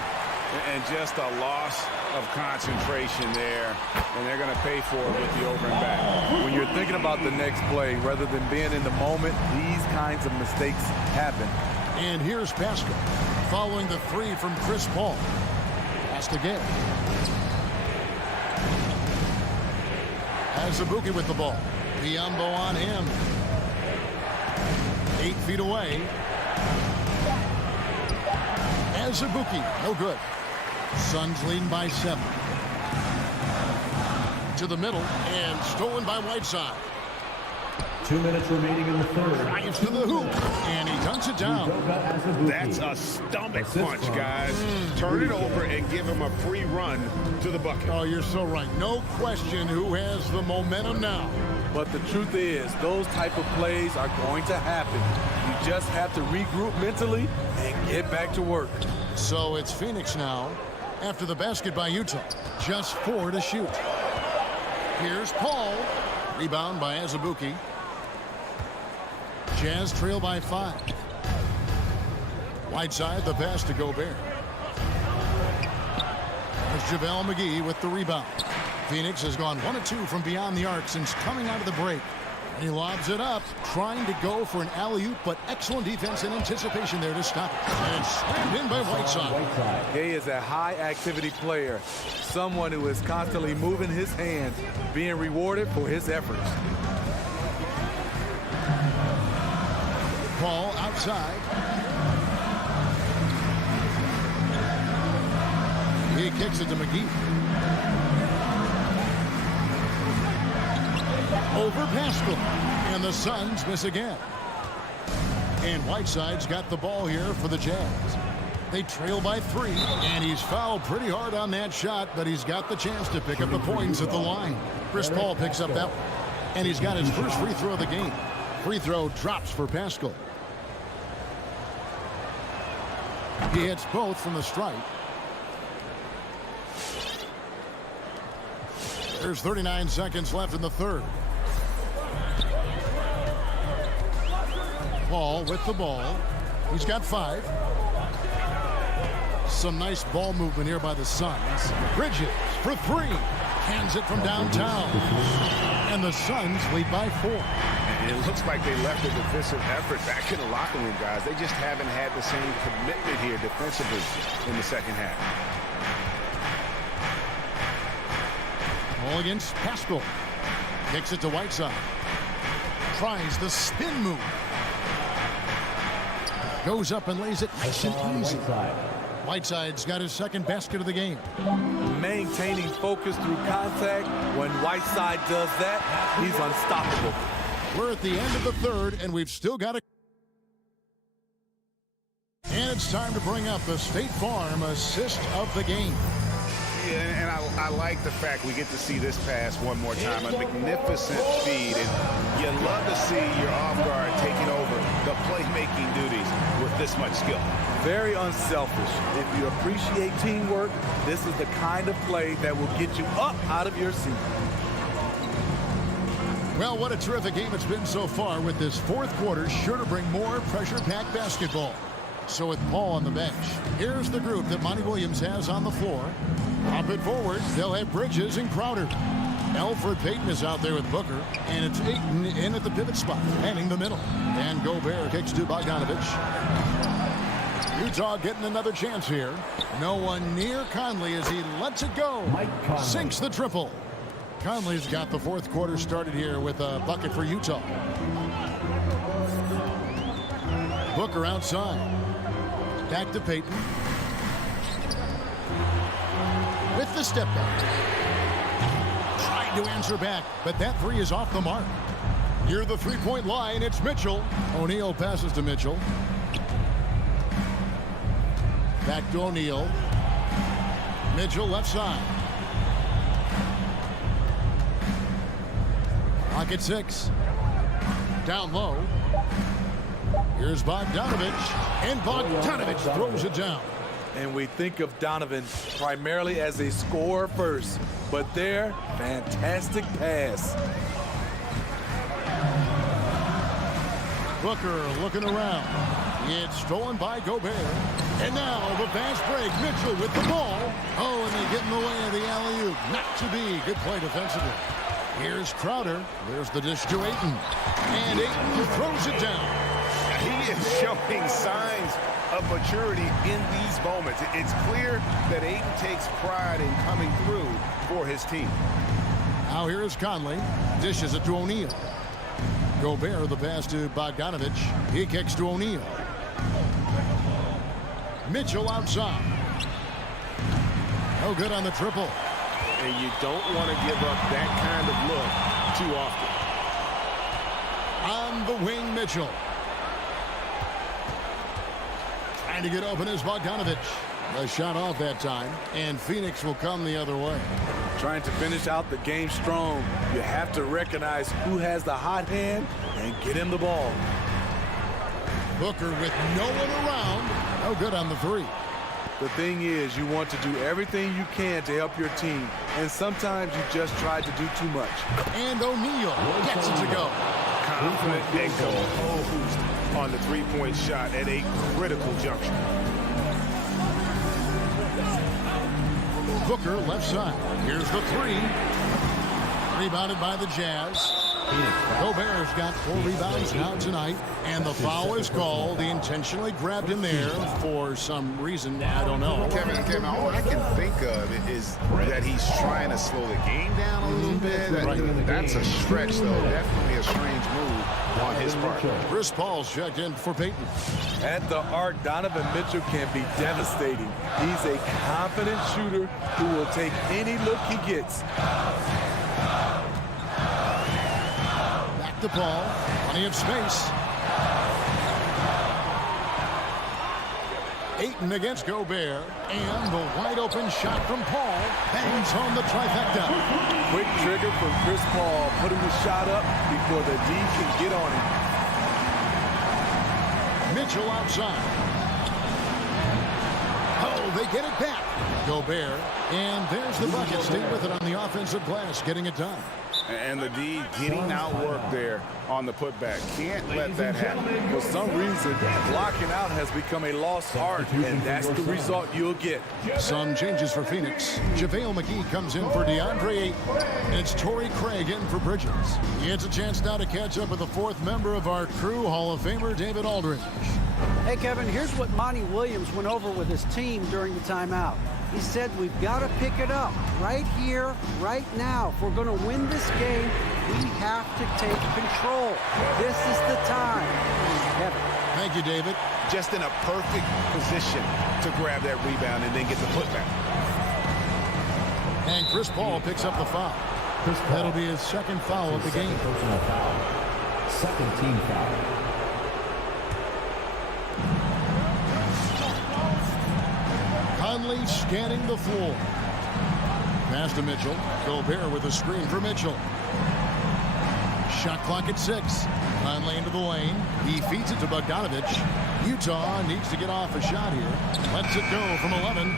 And just a loss of concentration there. And they're going to pay for it with the over and back. When you're thinking about the next play, rather than being in the moment, these kinds of mistakes happen. And here's Pascal following the three from Chris Paul. Pass to Gay. Azubuike with the ball. Biyombo on him. 8 feet away. Azubuike, no good. Suns leading by 7. To the middle and stolen by Whiteside. 2 minutes remaining in the third. Drives to the hoop and he dunks it down. That's a stomach punch, guys. Turn it over and give him a free run to the bucket. Oh, you're so right. No question who has the momentum now. But the truth is, those type of plays are going to happen. You just have to regroup mentally and get back to work. So it's Phoenix now after the basket by Utah. Just 4 to shoot. Here's Paul. Rebound by Azubuike. Jazz trail by 5. Whiteside, the pass to Gobert. There's JaVale McGee with the rebound. Phoenix has gone 1 of 2 from beyond the arc since coming out of the break. He lobs it up, trying to go for an alley-oop, but excellent defense and anticipation there to stop it. And slammed in by Whiteside. Gay is a high-activity player, someone who is constantly moving his hands, being rewarded for his efforts. Paul outside. He kicks it to McGee. Over Pascal. And the Suns miss again. And Whiteside's got the ball here for the Jazz. They trail by 3. And he's fouled pretty hard on that shot, but he's got the chance to pick up the points at the line. Chris Paul picks up that one. And he's got his first free throw of the game. Free throw drops for Pascal. He hits both from the stripe. There's 39 seconds left in the third. Paul with the ball. He's got 5. Some nice ball movement here by the Suns. Bridges for 3. Hands it from downtown. And the Suns lead by 4. It looks like they left the defensive effort back in the locker room, guys. They just haven't had the same commitment here defensively in the second half. Ball against Pascal. Kicks it to Whiteside. Tries the spin move. Goes up and lays it nice and easy. Whiteside's got his second basket of the game. Maintaining focus through contact. When Whiteside does that, he's unstoppable. We're at the end of the third, and we've still got a... And it's time to bring up the State Farm assist of the game. Yeah, and I like the fact we get to see this pass one more time. A magnificent feed. And you love to see your off guard taking over the playmaking duties with this much skill. Very unselfish. If you appreciate teamwork, this is the kind of play that will get you up out of your seat. Well, what a terrific game it's been so far, with this fourth quarter sure to bring more pressure-packed basketball. So with Paul on the bench, here's the group that Monty Williams has on the floor. Pop it forward. They'll have Bridges and Crowder. Alfred Payton is out there with Booker. And it's Ayton in at the pivot spot, manning the middle. And Gobert kicks to Bogdanovich. Utah getting another chance here. No one near Conley as he lets it go. Sinks the triple. Conley's got the fourth quarter started here with a bucket for Utah. Booker outside. Back to Peyton. With the step back. Trying to answer back, but that three is off the mark. Near the three-point line, it's Mitchell. O'Neal passes to Mitchell. Back to O'Neal. Mitchell left side. Pocket 6. Down low. Here's Bogdanovich. And Bogdanovich throws it down. And we think of Donovan primarily as a scorer first, but there, fantastic pass. Booker looking around. It's stolen by Gobert. And now the fast break. Mitchell with the ball. Oh, and they get in the way of the alley-oop. Not to be. Good play defensively. Here's Crowder. There's the dish to Ayton. And Ayton throws it down. He is showing signs of maturity in these moments. It's clear that Ayton takes pride in coming through for his team. Now here is Conley. Dishes it to O'Neal. Gobert, the pass to Bogdanovich. He kicks to O'Neal. Mitchell outside. No good on the triple. And you don't want to give up that kind of look too often. On the wing, Mitchell. Trying to get open is Bogdanovich. A shot off that time, and Phoenix will come the other way. Trying to finish out the game strong, you have to recognize who has the hot hand and get him the ball. Booker with no one around. No good on the three. The thing is, you want to do everything you can to help your team, and sometimes you just try to do too much. And O'Neal gets it to go. Confident and composed on the three-point shot at a critical juncture. Booker left side. Here's the three. Rebounded by the Jazz. Gobert's got 4 rebounds now tonight, and the foul is called. He intentionally grabbed him there for some reason. I don't know. Kevin, all I can think of is that he's trying to slow the game down a little bit. That's a stretch, though. Definitely a strange move on his part. Chris Paul's checked in for Peyton. At the arc, Donovan Mitchell can be devastating. He's a confident shooter who will take any look he gets. The ball, plenty of space. Ayton against Gobert, and the wide open shot from Paul bangs home the trifecta. Quick trigger from Chris Paul, putting the shot up before the D can get on him. Mitchell outside. Oh, they get it back. Gobert, and there's the bucket. Stay with it on the offensive glass, getting it done. And the D getting outworked there on the putback. Can't let that happen. For some reason, blocking out has become a lost art, and that's the result you'll get. Some changes for Phoenix. JaVale McGee comes in for DeAndre Ayton. And it's Torrey Craig in for Bridges. He gets a chance now to catch up with the 4th member of our crew, Hall of Famer David Aldridge. Hey, Kevin, here's what Monty Williams went over with his team during the timeout. He said we've got to pick it up right here, right now. If we're going to win this game, we have to take control. This is the time. Kevin. Thank you, David. Just in a perfect position to grab that rebound and then get the putback. And Chris Paul picks up the foul. That'll be his 2nd foul of the game. Personal foul. 2nd team foul. Conley scanning the floor. Pass to Mitchell. Gobert with a screen for Mitchell. Shot clock at 6. Conley into the lane. He feeds it to Bogdanovich. Utah needs to get off a shot here. Lets it go from 11.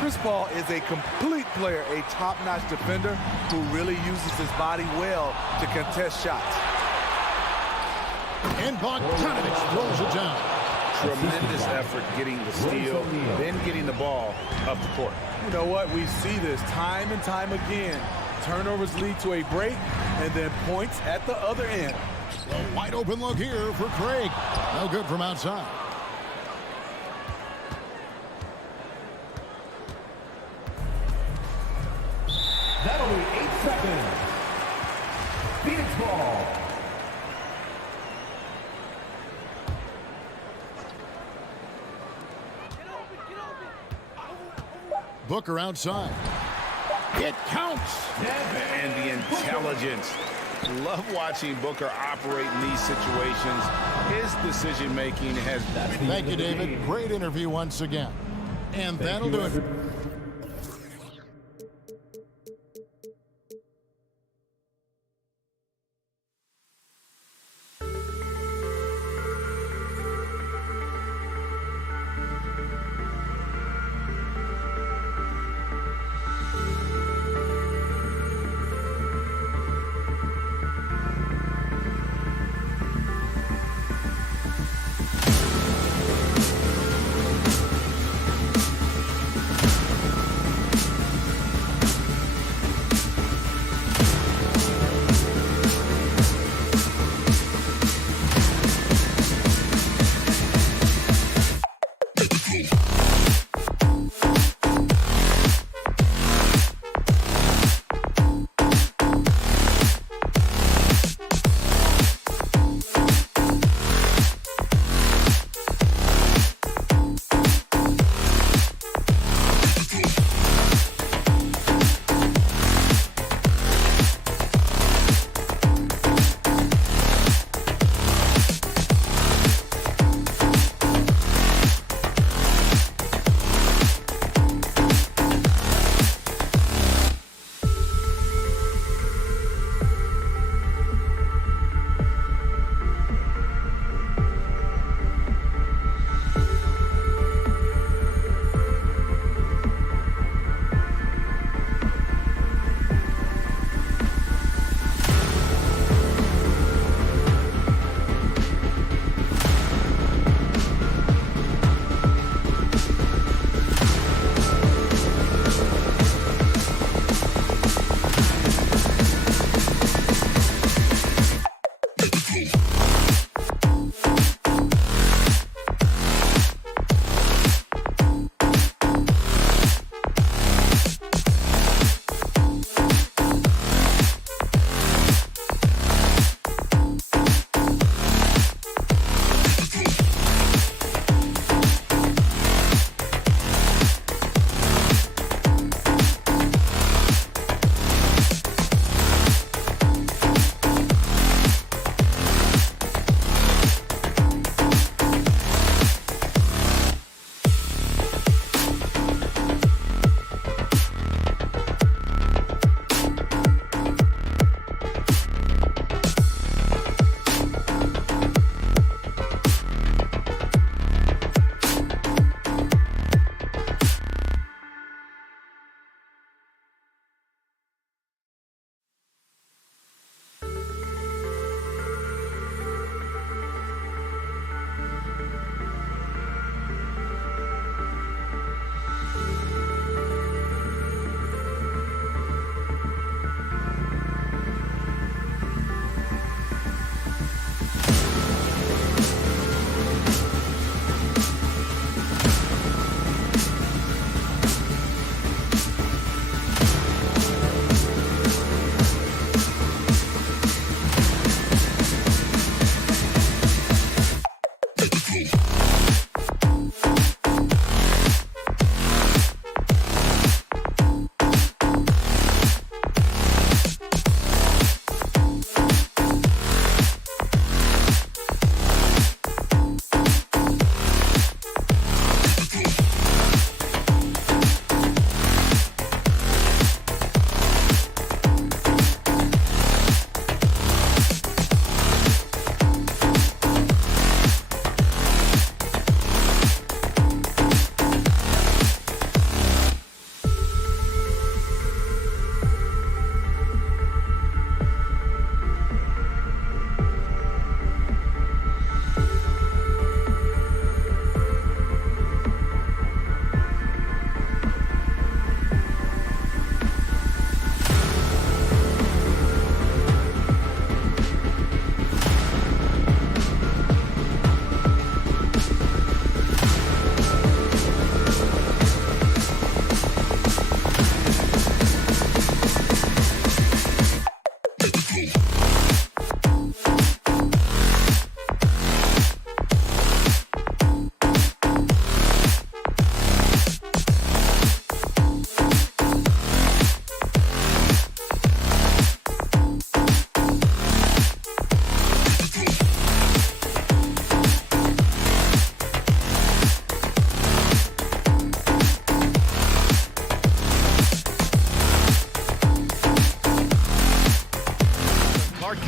Chris Paul is a complete player, a top-notch defender who really uses his body well to contest shots. And Bogdanovich throws it down. Tremendous effort getting the steal, then getting the ball up the court. You know what? We see this time and time again. Turnovers lead to a break, and then points at the other end. A wide open look here for Craig. No good from outside. That'll be 8 seconds. Phoenix ball. Booker outside. It counts. And the intelligence. Love watching Booker operate in these situations. His decision-making has... Thank you, David. Great interview once again. And that'll do it.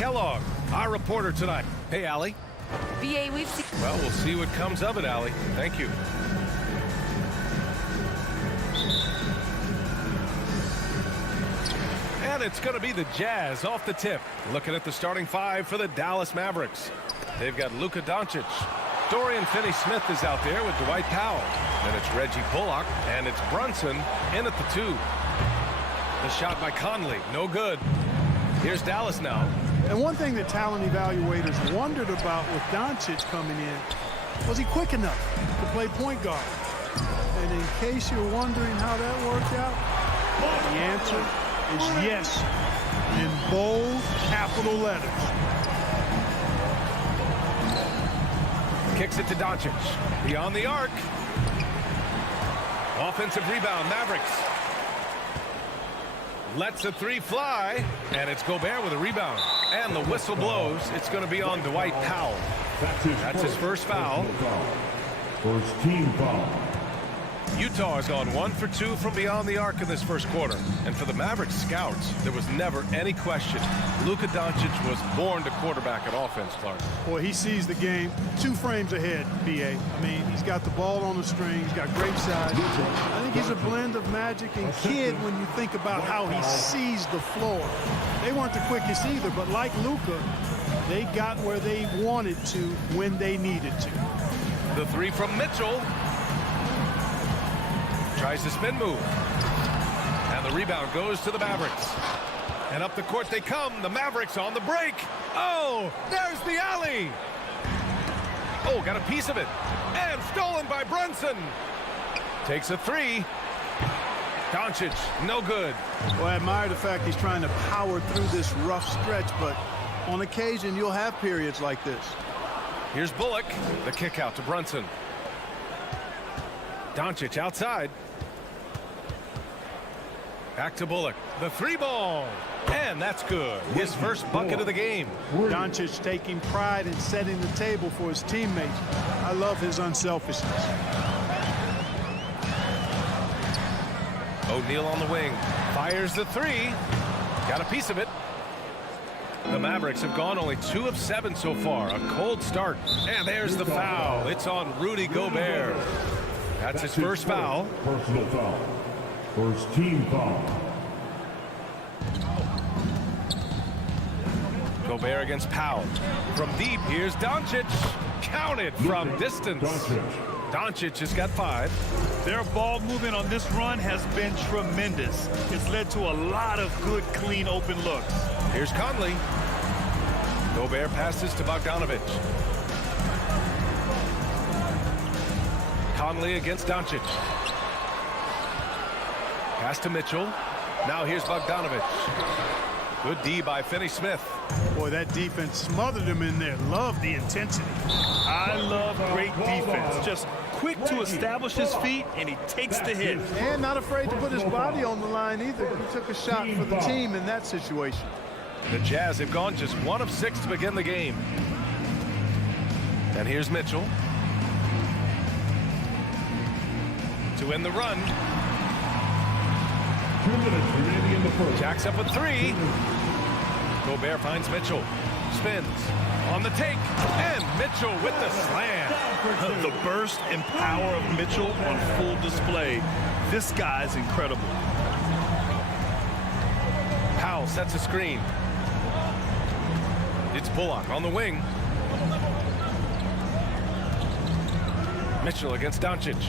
Kellogg, our reporter tonight. Hey, Allie. BA, we've seen... Well, we'll see what comes of it, Allie. Thank you. And it's going to be the Jazz off the tip. Looking at the starting five for the Dallas Mavericks. They've got Luca Doncic. Dorian Finney-Smith is out there with Dwight Powell. Then it's Reggie Bullock, and it's Brunson in at the 2. The shot by Conley, no good. Here's Dallas now. And one thing that talent evaluators wondered about with Doncic coming in, was he quick enough to play point guard? And in case you're wondering how that worked out, the answer is yes, in bold capital letters. Kicks it to Doncic. Beyond the arc. Offensive rebound, Mavericks. Lets a 3 fly, and it's Gobert with a rebound. And the whistle blows. It's going to be on Dwight Powell. That's his first foul. First team foul. Utah has gone 1 for 2 from beyond the arc in this first quarter. And for the Mavericks scouts, there was never any question. Luca Doncic was born to quarterback at offense, Clark. Boy, he sees the game 2 frames ahead, B.A. I mean, he's got the ball on the string. He's got great size. I think he's a blend of magic and kid when you think about how he sees the floor. They weren't the quickest either, but like Luca, they got where they wanted to when they needed to. The 3 from Mitchell. Tries to spin move. And the rebound goes to the Mavericks. And up the court they come. The Mavericks on the break. Oh, there's the alley. Oh, got a piece of it. And stolen by Brunson. Takes a 3. Doncic, no good. Well, I admire the fact he's trying to power through this rough stretch, but on occasion you'll have periods like this. Here's Bullock. The kick out to Brunson. Doncic outside. Back to Bullock. The 3 ball. And that's good. His first bucket of the game. Doncic taking pride in setting the table for his teammates. I love his unselfishness. O'Neal on the wing. Fires the 3. Got a piece of it. The Mavericks have gone only 2 of 7 so far. A cold start. And there's the foul. It's on Rudy Gobert. That's his first foul. Personal foul. First team foul. Gobert against Powell. From deep, here's Doncic. Counted from distance. Doncic has got 5. Their ball movement on this run has been tremendous. It's led to a lot of good, clean, open looks. Here's Conley. Gobert passes to Bogdanovich. Conley against Doncic. Pass to Mitchell. Now here's Bogdanovich. Good D by Finney-Smith. Boy, that defense smothered him in there. Love the intensity. I love great defense. Just quick to establish his feet, and he takes the hit. And not afraid to put his body on the line either. He took a shot for the team in that situation. The Jazz have gone just 1 of 6 to begin the game. And here's Mitchell. To win the run. 2 minutes remaining in the first. Jacks up a 3. Gobert finds Mitchell. Spins. On the take. And Mitchell with the slam. The burst and power of Mitchell on full display. This guy's incredible. Powell sets a screen. It's Bullock on the wing. Mitchell against Doncic.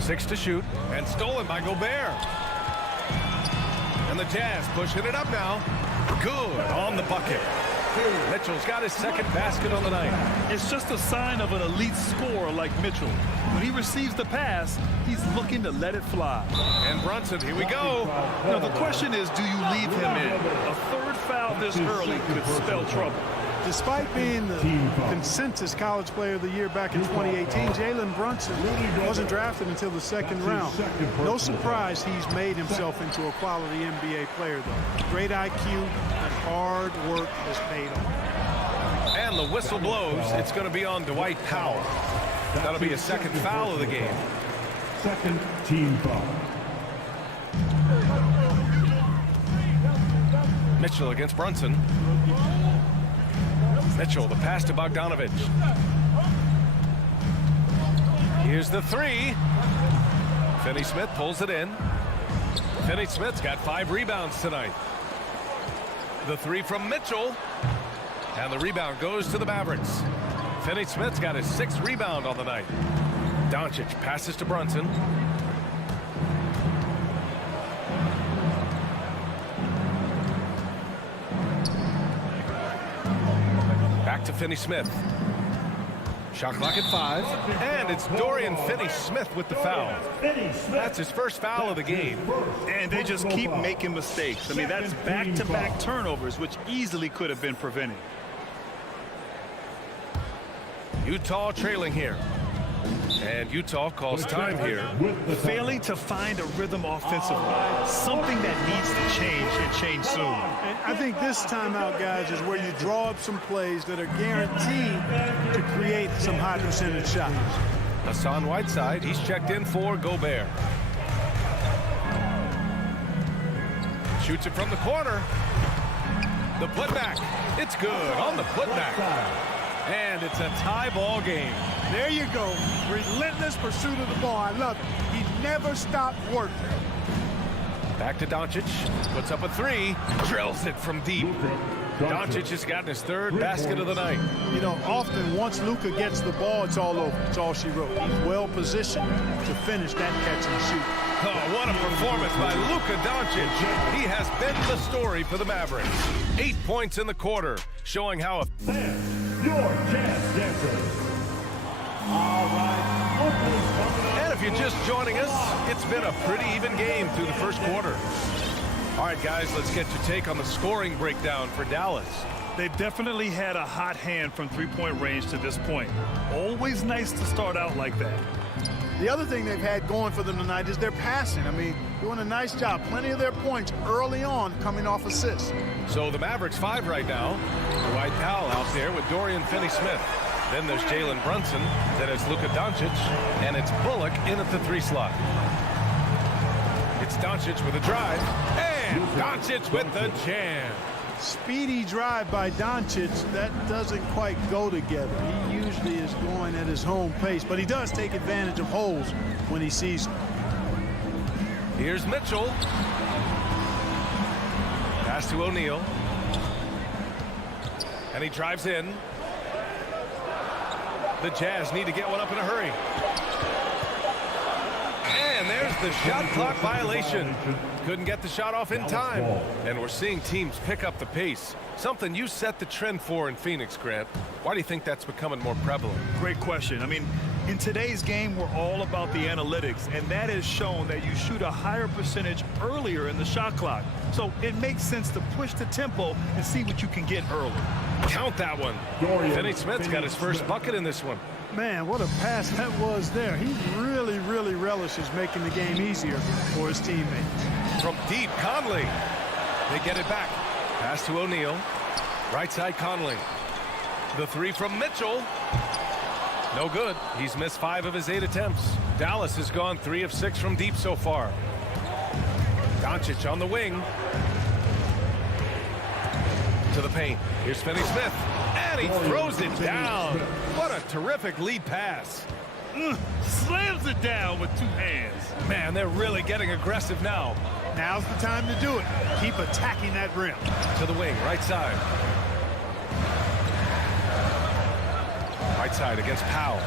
6 to shoot. And stolen by Gobert. And the Jazz pushing it up now. Good on the bucket. Mitchell's got his second basket on the night. It's just a sign of an elite scorer like Mitchell. When he receives the pass, he's looking to let it fly. And Brunson, here we go. Now the question is, do you leave him in? A third foul this early could spell trouble. Despite being the consensus college player of the year back in 2018, Jalen Brunson wasn't drafted until the 2nd round. No surprise he's made himself into a quality NBA player, though. Great IQ and hard work has paid off. And the whistle blows. It's going to be on Dwight Powell. That'll be a second foul of the game. Second team foul. Mitchell against Brunson. Mitchell, the pass to Bogdanovich. Here's the three. Finney Smith pulls it in. Finney Smith's got 5 rebounds tonight. The three from Mitchell. And the rebound goes to the Mavericks. Finney Smith's got his 6th rebound on the night. Doncic passes to Brunson. Back to Finney Smith. Shot clock at 5. And it's Dorian Finney-Smith with the foul. That's his first foul of the game. And they just keep making mistakes. I mean, that's back-to-back turnovers, which easily could have been prevented. Utah trailing here. And Utah calls time here. Failing to find a rhythm offensively. Something that needs to change and change soon. And I think this timeout, guys, is where you draw up some plays that are guaranteed to create some high percentage shots. Hassan Whiteside, he's checked in for Gobert. Shoots it from the corner. The putback. It's good on the putback. And it's a tie ball game. There you go. Relentless pursuit of the ball. I love it. He never stopped working. Back to Doncic. Puts up a 3. Drills it from deep. Doncic has gotten his 3rd basket of the night. You know, often once Luca gets the ball, it's all over. It's all she wrote. He's well positioned to finish that catch and shoot. Oh, what a performance by Luca Doncic. He has been the story for the Mavericks. 8 points in the quarter, showing how Your chance dancer. All right. And if you're just joining us, it's been a pretty even game through the first quarter. All right, guys, let's get your take on the scoring breakdown for Dallas. They've definitely had a hot hand from three-point range to this point. Always nice to start out like that. The other thing they've had going for them tonight is their passing. I mean, doing a nice job. Plenty of their points early on coming off assists. So the Mavericks 5 right now. Dwight Powell out there with Dorian Finney-Smith. Then there's Jalen Brunson. Then it's Luca Doncic. And it's Bullock in at the 3 slot. It's Doncic with a drive. And Doncic with the jam. Speedy drive by Doncic. That doesn't quite go together. He usually is going at his home pace, but he does take advantage of holes when he sees them. Here's Mitchell. Pass to O'Neal. And he drives in. The Jazz need to get one up in a hurry. And there's the shot clock violation. Couldn't get the shot off in time. And we're seeing teams pick up the pace. Something you set the trend for in Phoenix, Grant. Why do you think that's becoming more prevalent? Great question. I mean, in today's game, we're all about the analytics, and that has shown that you shoot a higher percentage earlier in the shot clock. So it makes sense to push the tempo and see what you can get early. Count that one. Finney-Smith's got his first bucket in this one. Man, what a pass that was there. He really, really relishes making the game easier for his teammates. From deep, Conley. They get it back. Pass to O'Neal. Right side, Conley. The 3 from Mitchell. No good. He's missed 5 of his 8 attempts. Dallas has gone 3 of 6 from deep so far. Doncic on the wing. To the paint. Here's Finney-Smith. And he throws it down. What a terrific lead pass. Slams it down with 2 hands. Man, they're really getting aggressive now. Now's the time to do it. Keep attacking that rim. To the wing, right side. Right side against Powell.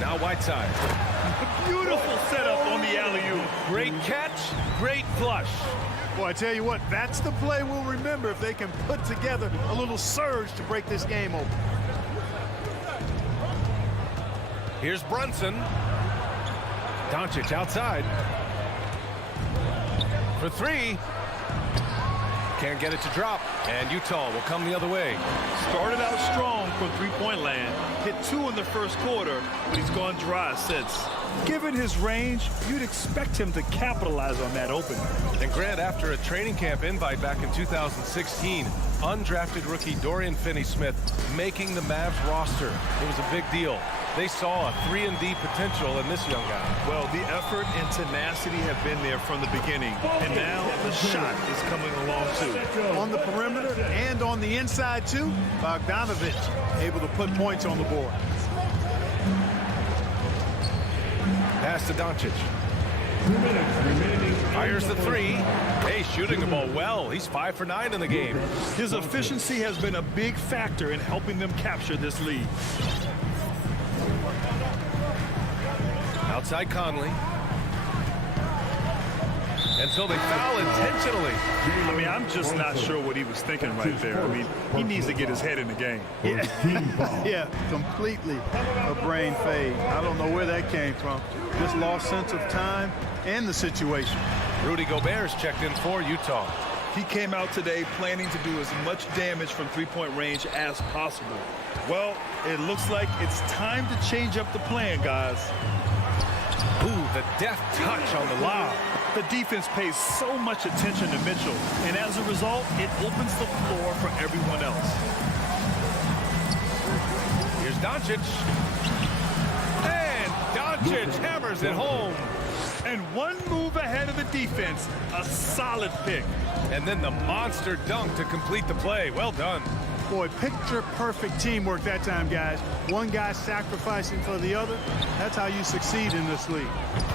Now Whiteside. Beautiful setup on the alley-oop. Great catch, great flush. Boy, I tell you what, that's the play we'll remember if they can put together a little surge to break this game open. Here's Brunson. Doncic outside. For 3. Can't get it to drop. And Utah will come the other way. Started out strong from three-point land. Hit 2 in the first quarter, but he's gone dry since. Given his range, you'd expect him to capitalize on that opening. And Grant, after a training camp invite back in 2016, undrafted rookie Dorian Finney-Smith making the Mavs roster. It was a big deal. They saw a 3-and-D potential in this young guy. Well, the effort and tenacity have been there from the beginning, and now the shot is coming along too. On the perimeter and on the inside too, Bogdanovich able to put points on the board. Pass to Doncic. Fires the three. Hey, shooting the ball well. He's 5 for 9 in the game. His efficiency has been a big factor in helping them capture this lead. Outside Conley. Until they foul intentionally. I mean, I'm just not sure what he was thinking right there. I mean, he needs to get his head in the game. Yeah, completely a brain fade. I don't know where that came from. Just lost sense of time and the situation. Rudy Gobert's checked in for Utah. He came out today planning to do as much damage from three-point range as possible. Well, it looks like it's time to change up the plan, guys. Ooh, the deft touch on the lob. The defense pays so much attention to Mitchell, and as a result, it opens the floor for everyone else. Here's Doncic. And Doncic hammers it home. And one move ahead of the defense, a solid pick. And then the monster dunk to complete the play. Well done. Boy, picture-perfect teamwork that time, guys. One guy sacrificing for the other. That's how you succeed in this league.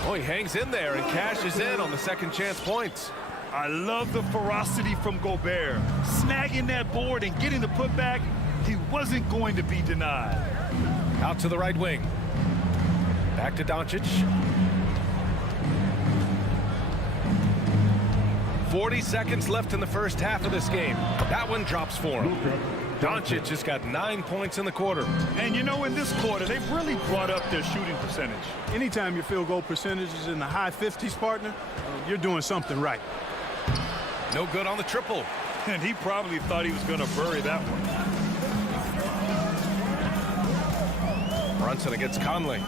Oh, he hangs in there and cashes in on the second chance points. I love the ferocity from Gobert. Snagging that board and getting the putback, he wasn't going to be denied. Out to the right wing. Back to Doncic. 40 seconds left in the first half of this game. That one drops for him. Doncic just got 9 points in the quarter. And you know, in this quarter, they've really brought up their shooting percentage. Anytime your field goal percentage is in the high 50s, partner, you're doing something right. No good on the triple. And he probably thought he was going to bury that one. Brunson against Conley.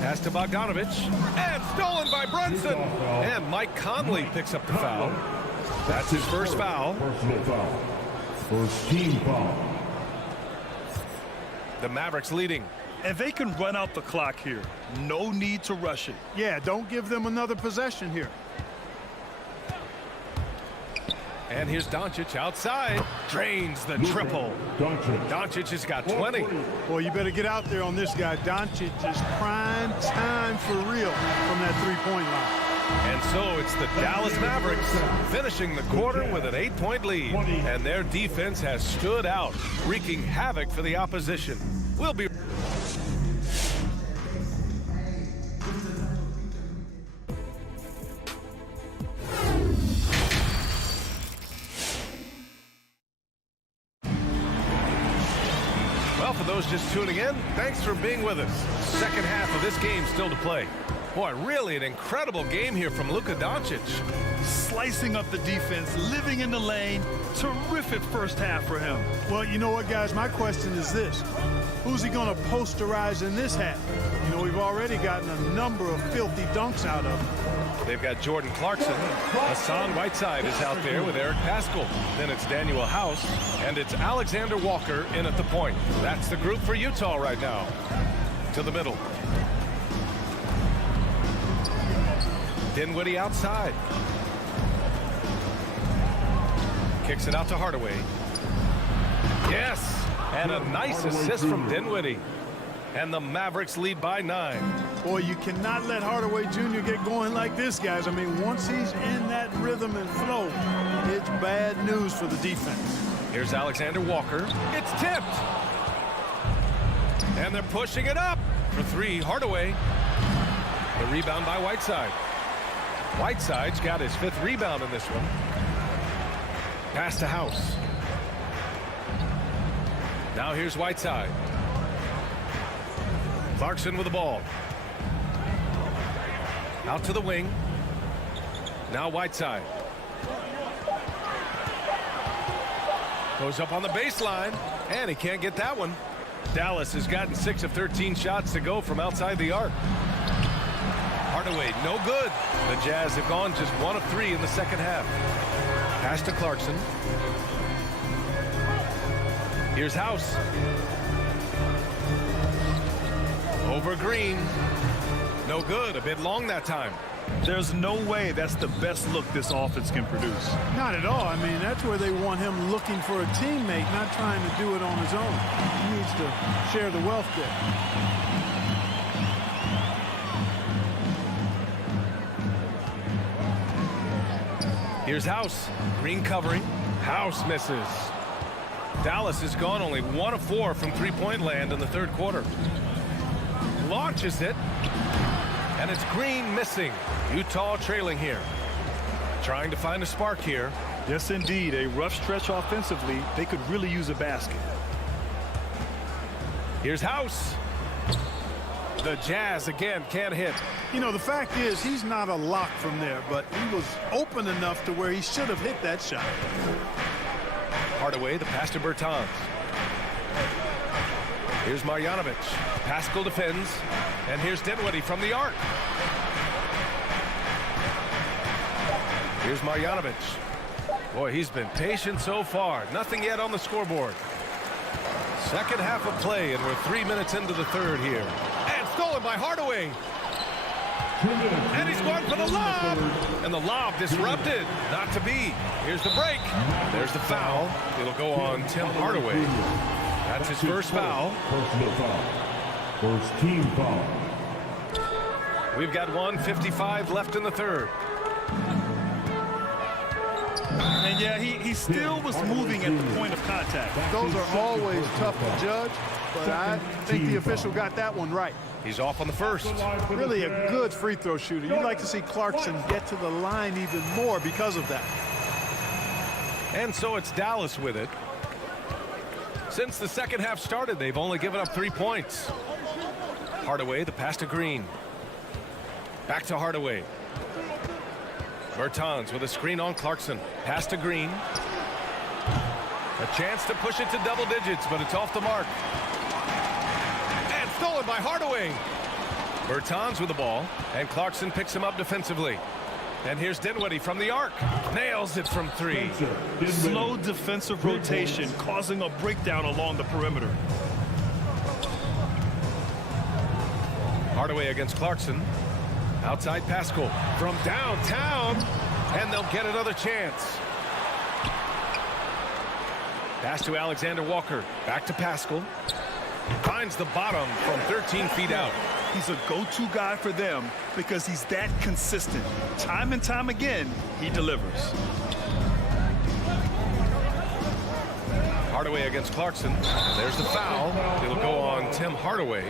Pass to Bogdanovich. And stolen by Brunson. And Mike Conley picks up the foul. That's his first foul. Personal foul. First team foul. The Mavericks leading. And they can run out the clock here. No need to rush it. Yeah, don't give them another possession here. And here's Doncic outside. Drains the triple. Doncic has got 20. Boy, you better get out there on this guy. Doncic is prime time for real from that three-point line. And so it's the Dallas Mavericks finishing the quarter with an 8-point lead. And their defense has stood out, wreaking havoc for the opposition. We'll be... Well, for those just tuning in, thanks for being with us. Second half of this game still to play. Boy, really an incredible game here from Luca Doncic. Slicing up the defense, living in the lane. Terrific first half for him. Well, you know what, guys? My question is this. Who's he going to posterize in this half? You know, we've already gotten a number of filthy dunks out of him. They've got Jordan Clarkson. Hassan Whiteside is out there with Eric Paschall. Then it's Daniel House. And it's Alexander Walker in at the point. That's the group for Utah right now. To the middle. Dinwiddie outside. Kicks it out to Hardaway. Yes! And a nice assist from Dinwiddie. And the Mavericks lead by 9. Boy, you cannot let Hardaway Jr. get going like this, guys. I mean, once he's in that rhythm and flow, it's bad news for the defense. Here's Alexander Walker. It's tipped. And they're pushing it up for 3. Hardaway. The rebound by Whiteside. Whiteside's got his 5th rebound in this one. Pass to House. Now here's Whiteside. Clarkson with the ball. Out to the wing. Now Whiteside. Goes up on the baseline, and he can't get that one. Dallas has gotten 6 of 13 shots to go from outside the arc. Hardaway, no good. The Jazz have gone just 1 of 3 in the second half. Pass to Clarkson. Here's House. Over Green. No good. A bit long that time. There's no way that's the best look this offense can produce. Not at all. I mean, that's where they want him looking for a teammate, not trying to do it on his own. He needs to share the wealth there. Here's House. Green covering. House misses. Dallas has gone only 1 of 4 from three-point land in the third quarter. Launches it. And it's Green missing. Utah trailing here. Trying to find a spark here. Yes, indeed. A rough stretch offensively. They could really use a basket. Here's House. The Jazz again can't hit. You know, the fact is he's not a lock from there, but he was open enough to where he should have hit that shot. Hardaway, the pass to Bertans. Here's Marjanovic. Pascal defends. And here's Dinwiddie from the arc. Here's Marjanovic. Boy, he's been patient so far. Nothing yet on the scoreboard. Second half of play, and we're 3 minutes into the third here. And stolen by Hardaway. And he's going for the lob. And the lob disrupted. Not to be. Here's the break. There's the foul. It'll go on Tim Hardaway. That's his first foul. Personal foul. First team foul. We've got 1:55 left in the third. And yeah, he still was moving at the point of contact. Those are always tough to judge, but I think the official got that one right. He's off on the first. Really a good free throw shooter. You'd like to see Clarkson get to the line even more because of that. And so it's Dallas with it. Since the second half started, they've only given up 3 points. Hardaway, the pass to Green. Back to Hardaway. Bertans with a screen on Clarkson. Pass to Green. A chance to push it to double digits, but it's off the mark. And stolen by Hardaway. Bertans with the ball, and Clarkson picks him up defensively. And here's Dinwiddie from the arc. Nails it from 3. Slow defensive rotation causing a breakdown along the perimeter. Hardaway against Clarkson. Outside Pascal from downtown. And they'll get another chance. Pass to Alexander Walker. Back to Pascal. Finds the bottom from 13 feet out. He's a go-to guy for them because he's that consistent. Time and time again, he delivers. Hardaway against Clarkson. There's the foul. It'll go on Tim Hardaway.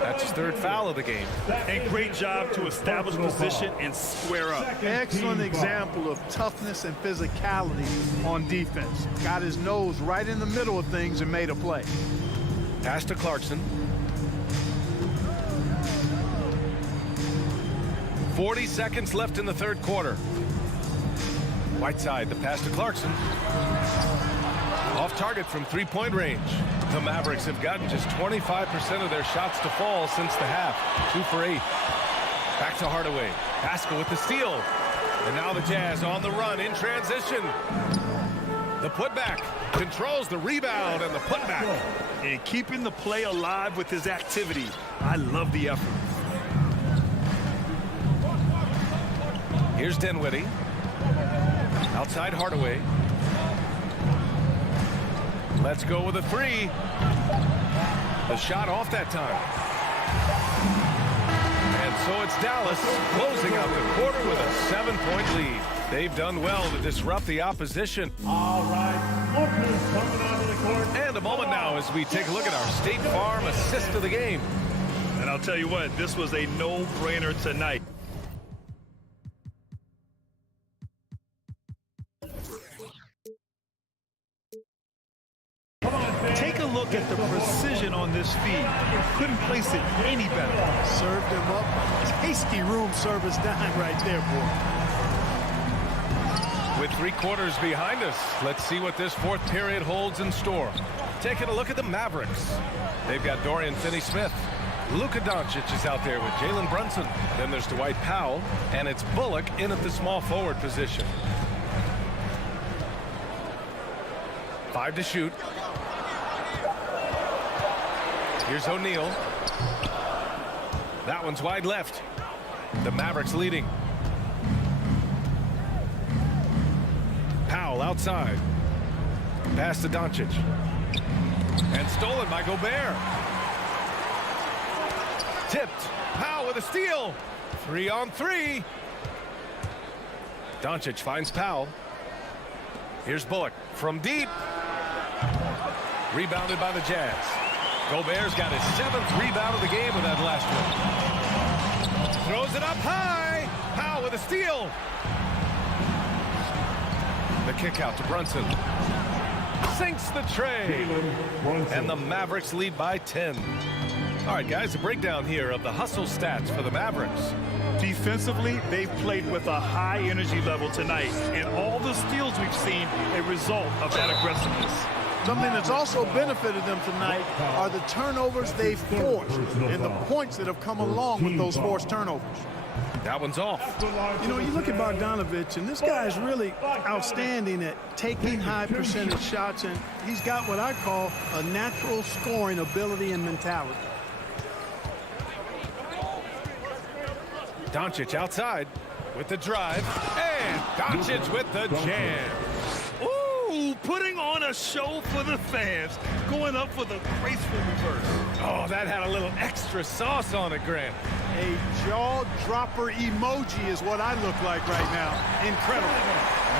That's his third foul of the game. A great job to establish position and square up. Excellent example of toughness and physicality on defense. Got his nose right in the middle of things and made a play. Pass to Clarkson. 40 seconds left in the third quarter. Whiteside, the pass to Clarkson. Off target from three-point range. The Mavericks have gotten just 25% of their shots to fall since the half. 2 for 8. Back to Hardaway. Pascal with the steal. And now the Jazz on the run in transition. The putback controls the rebound and the putback. And keeping the play alive with his activity. I love the effort. Here's Dinwiddie. Outside Hardaway. Let's go with a 3. The shot off that time. And so it's Dallas closing out the quarter with a 7-point lead. They've done well to disrupt the opposition. All right, Booker's coming onto the court. And a moment now as we take a look at our State Farm assist of the game. And I'll tell you what, this was a no-brainer tonight. Take a look at the precision on this feed. Couldn't place it any better. Served him up. Tasty room service dime right there, boy. With 3 quarters behind us, let's see what this fourth period holds in store. Taking a look at the Mavericks. They've got Dorian Finney-Smith. Luca Doncic is out there with Jalen Brunson. Then there's Dwight Powell, and it's Bullock in at the small forward position. 5 to shoot. Here's O'Neal. That one's wide left. The Mavericks leading. Powell outside. Pass to Doncic. And stolen by Gobert. Tipped. Powell with a steal. 3-on-3. Doncic finds Powell. Here's Bullock from deep. Rebounded by the Jazz. Gobert's got his 7th rebound of the game with that last one. Throws it up high. Powell with a steal. The kick out to Brunson. Sinks the tray. And the Mavericks lead by 10. All right, guys, a breakdown here of the hustle stats for the Mavericks. Defensively, they've played with a high energy level tonight, and all the steals we've seen a result of that aggressiveness. Something that's also benefited them tonight are the turnovers they've forced and the points that have come along with those forced turnovers. That one's off. You know, you look at Bogdanovich, and this guy is really outstanding at taking high percentage shots, and he's got what I call a natural scoring ability and mentality. Doncic outside with the drive. And Doncic with the jam. Ooh, putting on a show for the fans. Going up for the graceful reverse. Oh, that had a little extra sauce on it, Grant. A jaw-dropper emoji is what I look like right now. Incredible.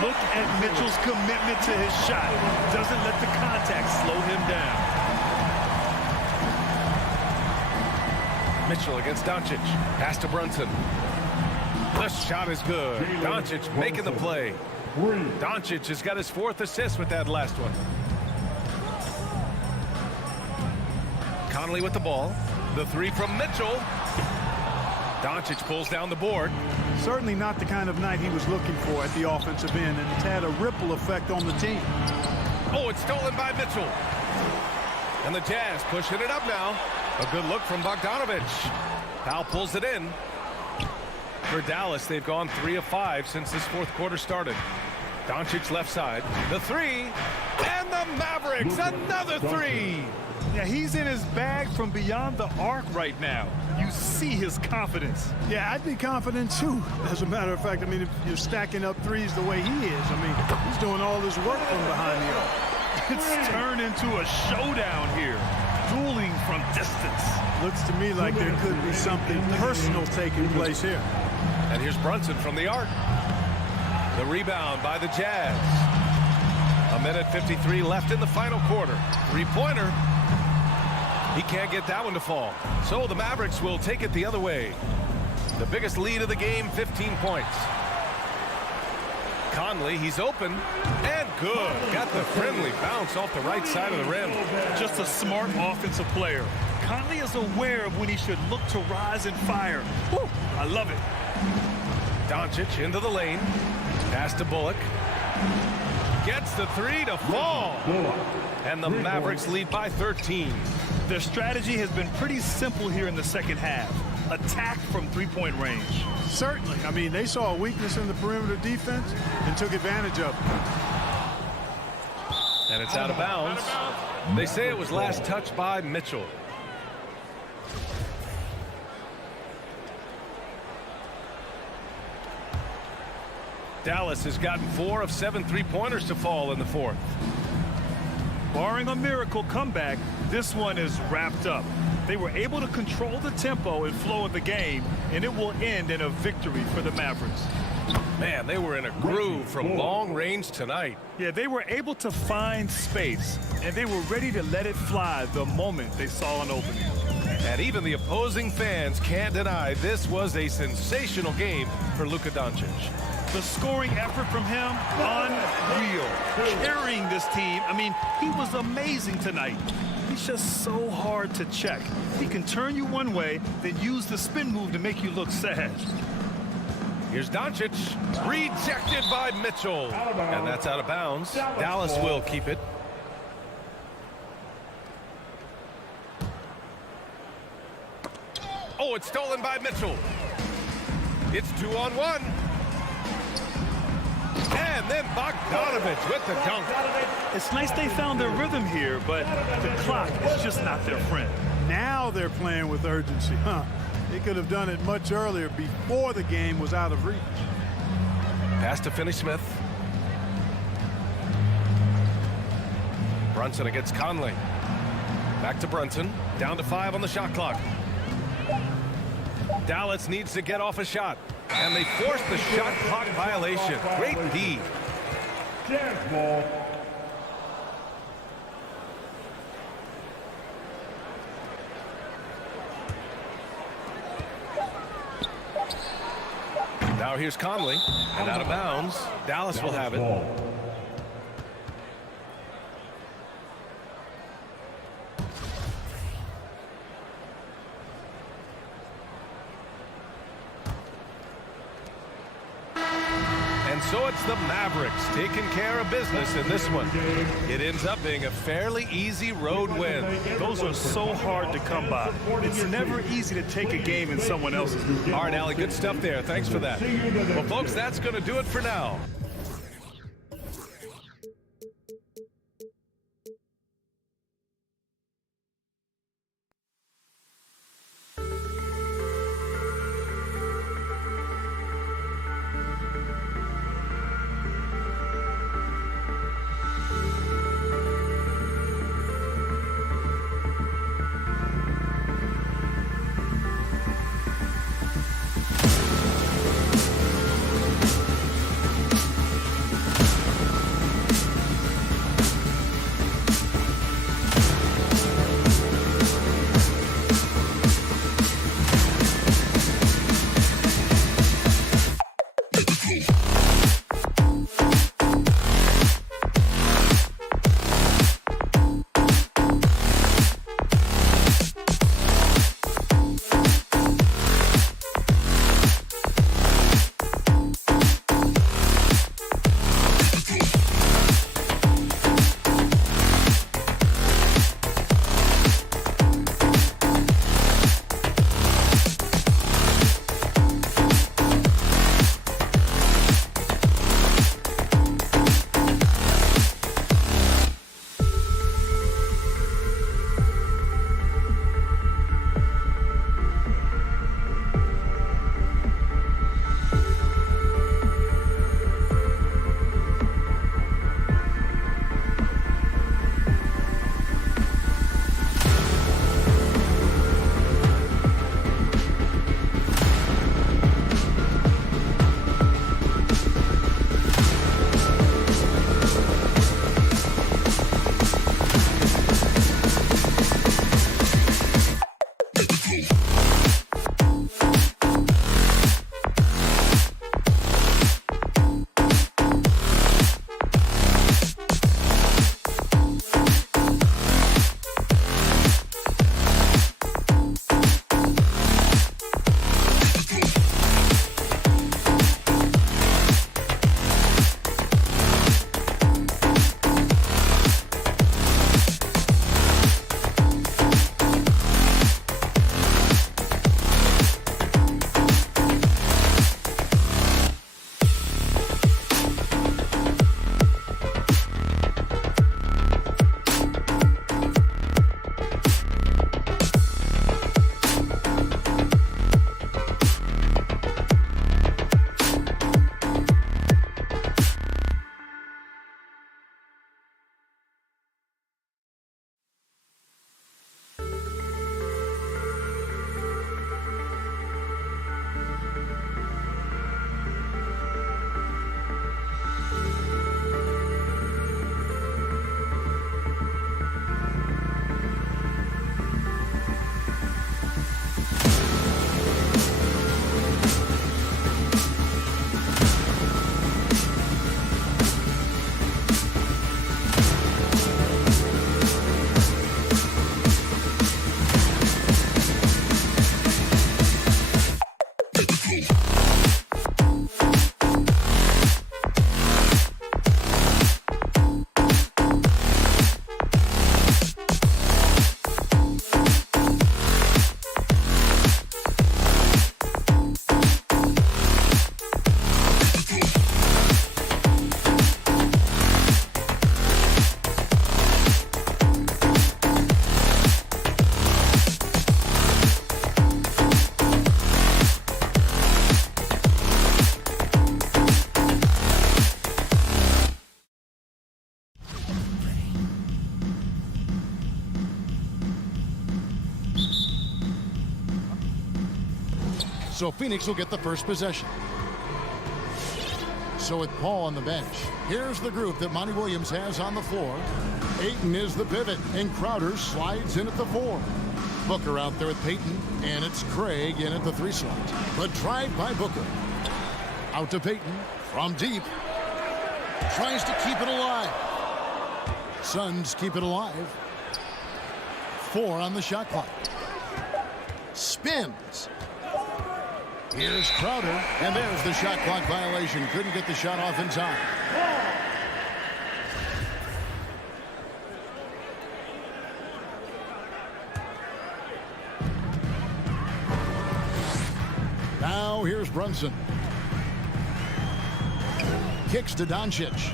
Look at Mitchell's commitment to his shot. Doesn't let the contact slow him down. Mitchell against Doncic. Pass to Brunson. The shot is good. Doncic making the play. Doncic has got his 4th assist with that last one. Conley with the ball. The 3 from Mitchell. Doncic pulls down the board. Certainly not the kind of night he was looking for at the offensive end, and it's had a ripple effect on the team. Oh, it's stolen by Mitchell. And the Jazz pushing it up now. A good look from Bogdanovich. Powell pulls it in. For Dallas, they've gone 3 of 5 since this 4th quarter started. Doncic left side. The 3. And the Mavericks, another 3. Yeah, he's in his bag from beyond the arc right now. You see his confidence. Yeah, I'd be confident too. As a matter of fact, I mean, if you're stacking up threes the way he is, I mean, he's doing all this work from behind the arc. It's turned into a showdown here. Dueling from distance. Looks to me like there could be something personal taking place here. And here's Brunson from the arc. The rebound by the Jazz. 1:53 left in the final quarter. 3-pointer. He can't get that one to fall. So the Mavericks will take it the other way. The biggest lead of the game, 15 points. Conley, he's open. And good. Got the friendly bounce off the right side of the rim. Just a smart offensive player. Conley is aware of when he should look to rise and fire. Woo, I love it. Doncic into the lane. Pass to Bullock. Gets the 3 to fall. And the Mavericks lead by 13. Their strategy has been pretty simple here in the second half. Attack from 3-point range. Certainly. I mean, they saw a weakness in the perimeter defense and took advantage of it. And it's out of bounds. They say it was last touched by Mitchell. Dallas has gotten 4 of 7 3-pointers to fall in the 4th. Barring a miracle comeback, this one is wrapped up. They were able to control the tempo and flow of the game, and it will end in a victory for the Mavericks. Man, they were in a groove from long range tonight. Yeah, they were able to find space, and they were ready to let it fly the moment they saw an opening. And even the opposing fans can't deny this was a sensational game for Luca Doncic. The scoring effort from him, unreal. Carrying this team, I mean, he was amazing tonight. He's just so hard to check. He can turn you one way, then use the spin move to make you look sad. Here's Doncic, rejected by Mitchell. And that's out of bounds. Dallas will keep it. Oh, it's stolen by Mitchell. It's 2-on-1. And then Bogdanovich with the dunk. It's nice they found their rhythm here, but the clock is just not their friend. Now they're playing with urgency, huh? He could have done it much earlier before the game was out of reach. Pass to Finney Smith. Brunson against Conley. Back to Brunson. Down to 5 on the shot clock. Dallas needs to get off a shot. And they force the shot clock violation. Great D. Chance ball. Now here's Conley. And out of bounds. Dallas will have it. And so it's the Mavericks taking care of business in this one. It ends up being a fairly easy road win. Those are so hard to come by. It's never easy to take a game in someone else's. All right, Allie, good stuff there. Thanks for that. Well, folks, that's going to do it for now. So Phoenix will get the first possession. So with Paul on the bench, here's the group that Monty Williams has on the floor. Ayton is the pivot, and Crowder slides in at the 4. Booker out there with Peyton, and it's Craig in at the 3 slot. The drive by Booker. Out to Peyton from deep. Tries to keep it alive. Suns keep it alive. 4 on the shot clock. Spins. Here's Crowder, and there's the shot clock violation. Couldn't get the shot off in time. Now here's Brunson. Kicks to Doncic.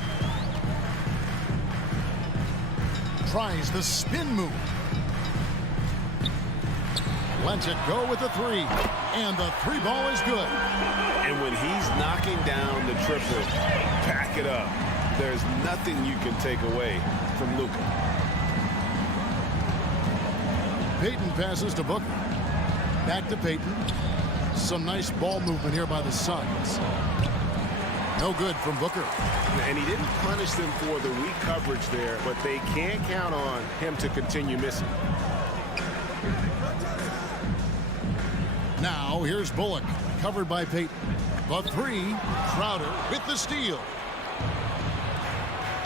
Tries the spin move. Lets it go with the 3. And the 3 ball is good. And when he's knocking down the triple, pack it up. There's nothing you can take away from Luca. Peyton passes to Booker. Back to Peyton. Some nice ball movement here by the Suns. No good from Booker. And he didn't punish them for the weak coverage there, but they can't count on him to continue missing. Now here's Bullock, covered by Peyton. The 3, Crowder with the steal.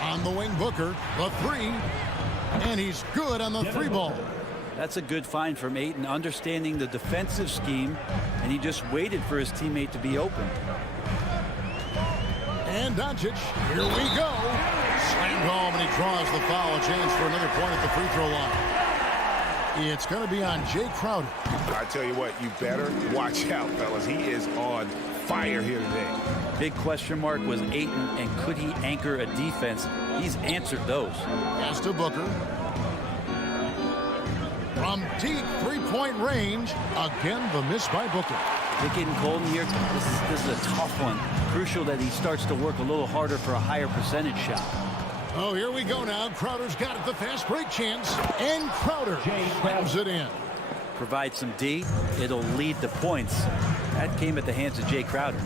On the wing, Booker, the 3, and he's good on the 3 ball. That's a good find from Ayton, understanding the defensive scheme, and he just waited for his teammate to be open. And Doncic, here we go. Slammed home, and he draws the foul. A chance for another point at the free throw line. It's going to be on Jay Crowder. I tell you what, you better watch out, fellas. He is on fire here today. Big question mark was Ayton, and could he anchor a defense? He's answered those. Pass to Booker. From deep 3-point range, again the miss by Booker. It's getting cold in here. This is a tough one. Crucial that he starts to work a little harder for a higher percentage shot. Oh, here we go now. Crowder's got it, the fast break chance, and Crowder slams it in. Provide some D, it'll lead to points. That came at the hands of Jay Crowder.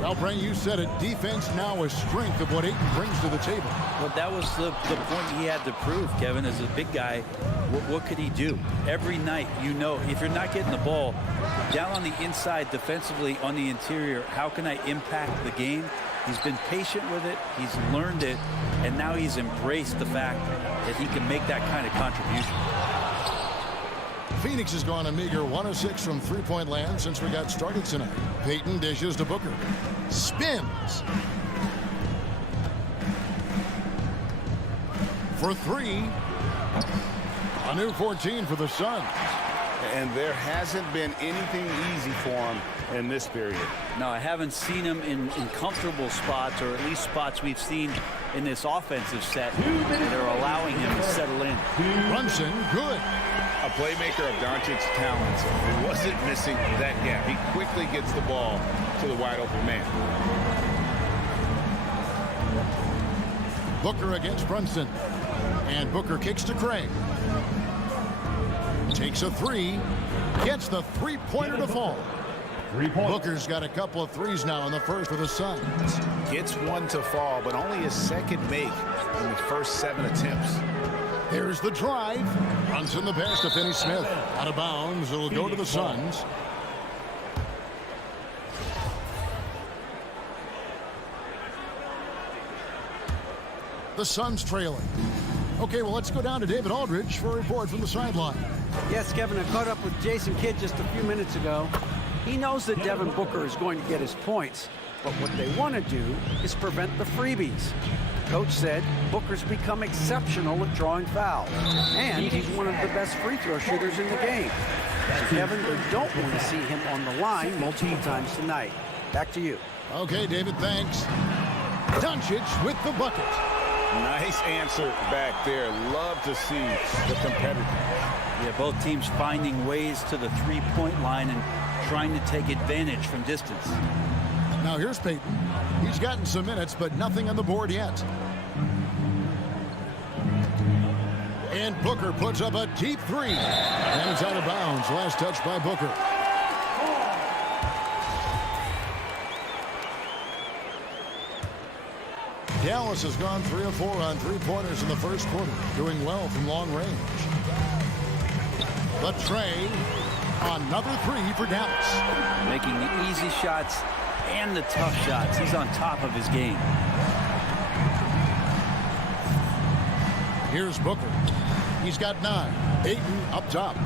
Well, Brent, you said it. Defense now a strength of what Ayton brings to the table. Well, that was the point he had to prove, Kevin. As a big guy, what could he do? Every night, you know, if you're not getting the ball down on the inside defensively on the interior, how can I impact the game? He's been patient with it. He's learned it. And now he's embraced the fact that he can make that kind of contribution. Phoenix has gone a meager 1 of 6 from 3-point land since we got started tonight. Peyton dishes to Booker. Spins. For 3. A new 14 for the Suns. And there hasn't been anything easy for him in this period. No, I haven't seen him in comfortable spots, or at least spots we've seen in this offensive set that are allowing him to settle in. Brunson, good. A playmaker of Doncic's talents, he wasn't missing that gap. He quickly gets the ball to the wide open man. Booker against Brunson. And Booker kicks to Craig. Takes a 3. Gets the 3-pointer to fall. Booker's got a couple of 3s now in the first for the Suns. Gets one to fall, but only his second make in the first 7 attempts. Here's the drive. Brunson the pass to Finney Smith. Out of bounds. It'll go to the Suns. The Suns trailing. Okay, well, let's go down to David Aldridge for a report from the sideline. Yes, Kevin, I caught up with Jason Kidd just a few minutes ago. He knows that Devon Booker is going to get his points, but what they want to do is prevent the freebies. Coach said Booker's become exceptional at drawing fouls, and he's one of the best free throw shooters in the game. So, Kevin, they don't want to see him on the line multiple times tonight. Back to you. Okay, David, thanks. Doncic with the bucket. Nice answer back there. Love to see the competitor. Yeah, both teams finding ways to the three-point line and trying to take advantage from distance. Now here's Peyton. He's gotten some minutes, but nothing on the board yet. And Booker puts up a deep 3. And it's out of bounds. Last touch by Booker. Dallas has gone 3 of 4 on three-pointers in the first quarter, doing well from long range. But Trey, another three for Dallas. Making the easy shots and the tough shots. He's on top of his game. Here's Booker. He's got 9. Peyton up top.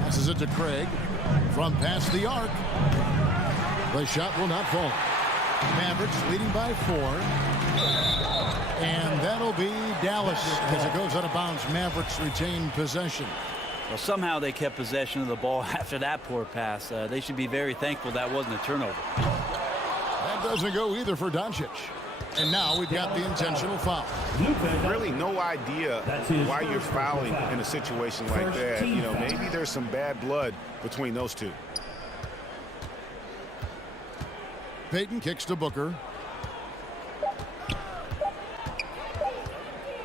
Passes it to Craig. From past the arc. The shot will not fall. Mavericks leading by 4. And that'll be Dallas as it goes out of bounds. Mavericks retain possession. Well, somehow they kept possession of the ball after that poor pass. They should be very thankful that wasn't a turnover. That doesn't go either for Doncic. And now we've got the intentional foul. Really no idea why you're fouling in a situation like that. You know, maybe there's some bad blood between those two. Peyton kicks to Booker.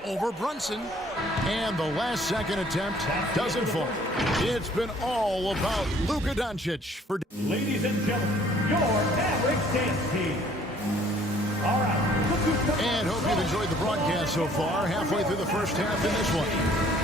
Over Brunson. And the last second attempt doesn't fall. It's been all about Luca Doncic for... Ladies and gentlemen, your Mavericks dance team. All right. And hope you've enjoyed the broadcast so far. Halfway through the first half in this one.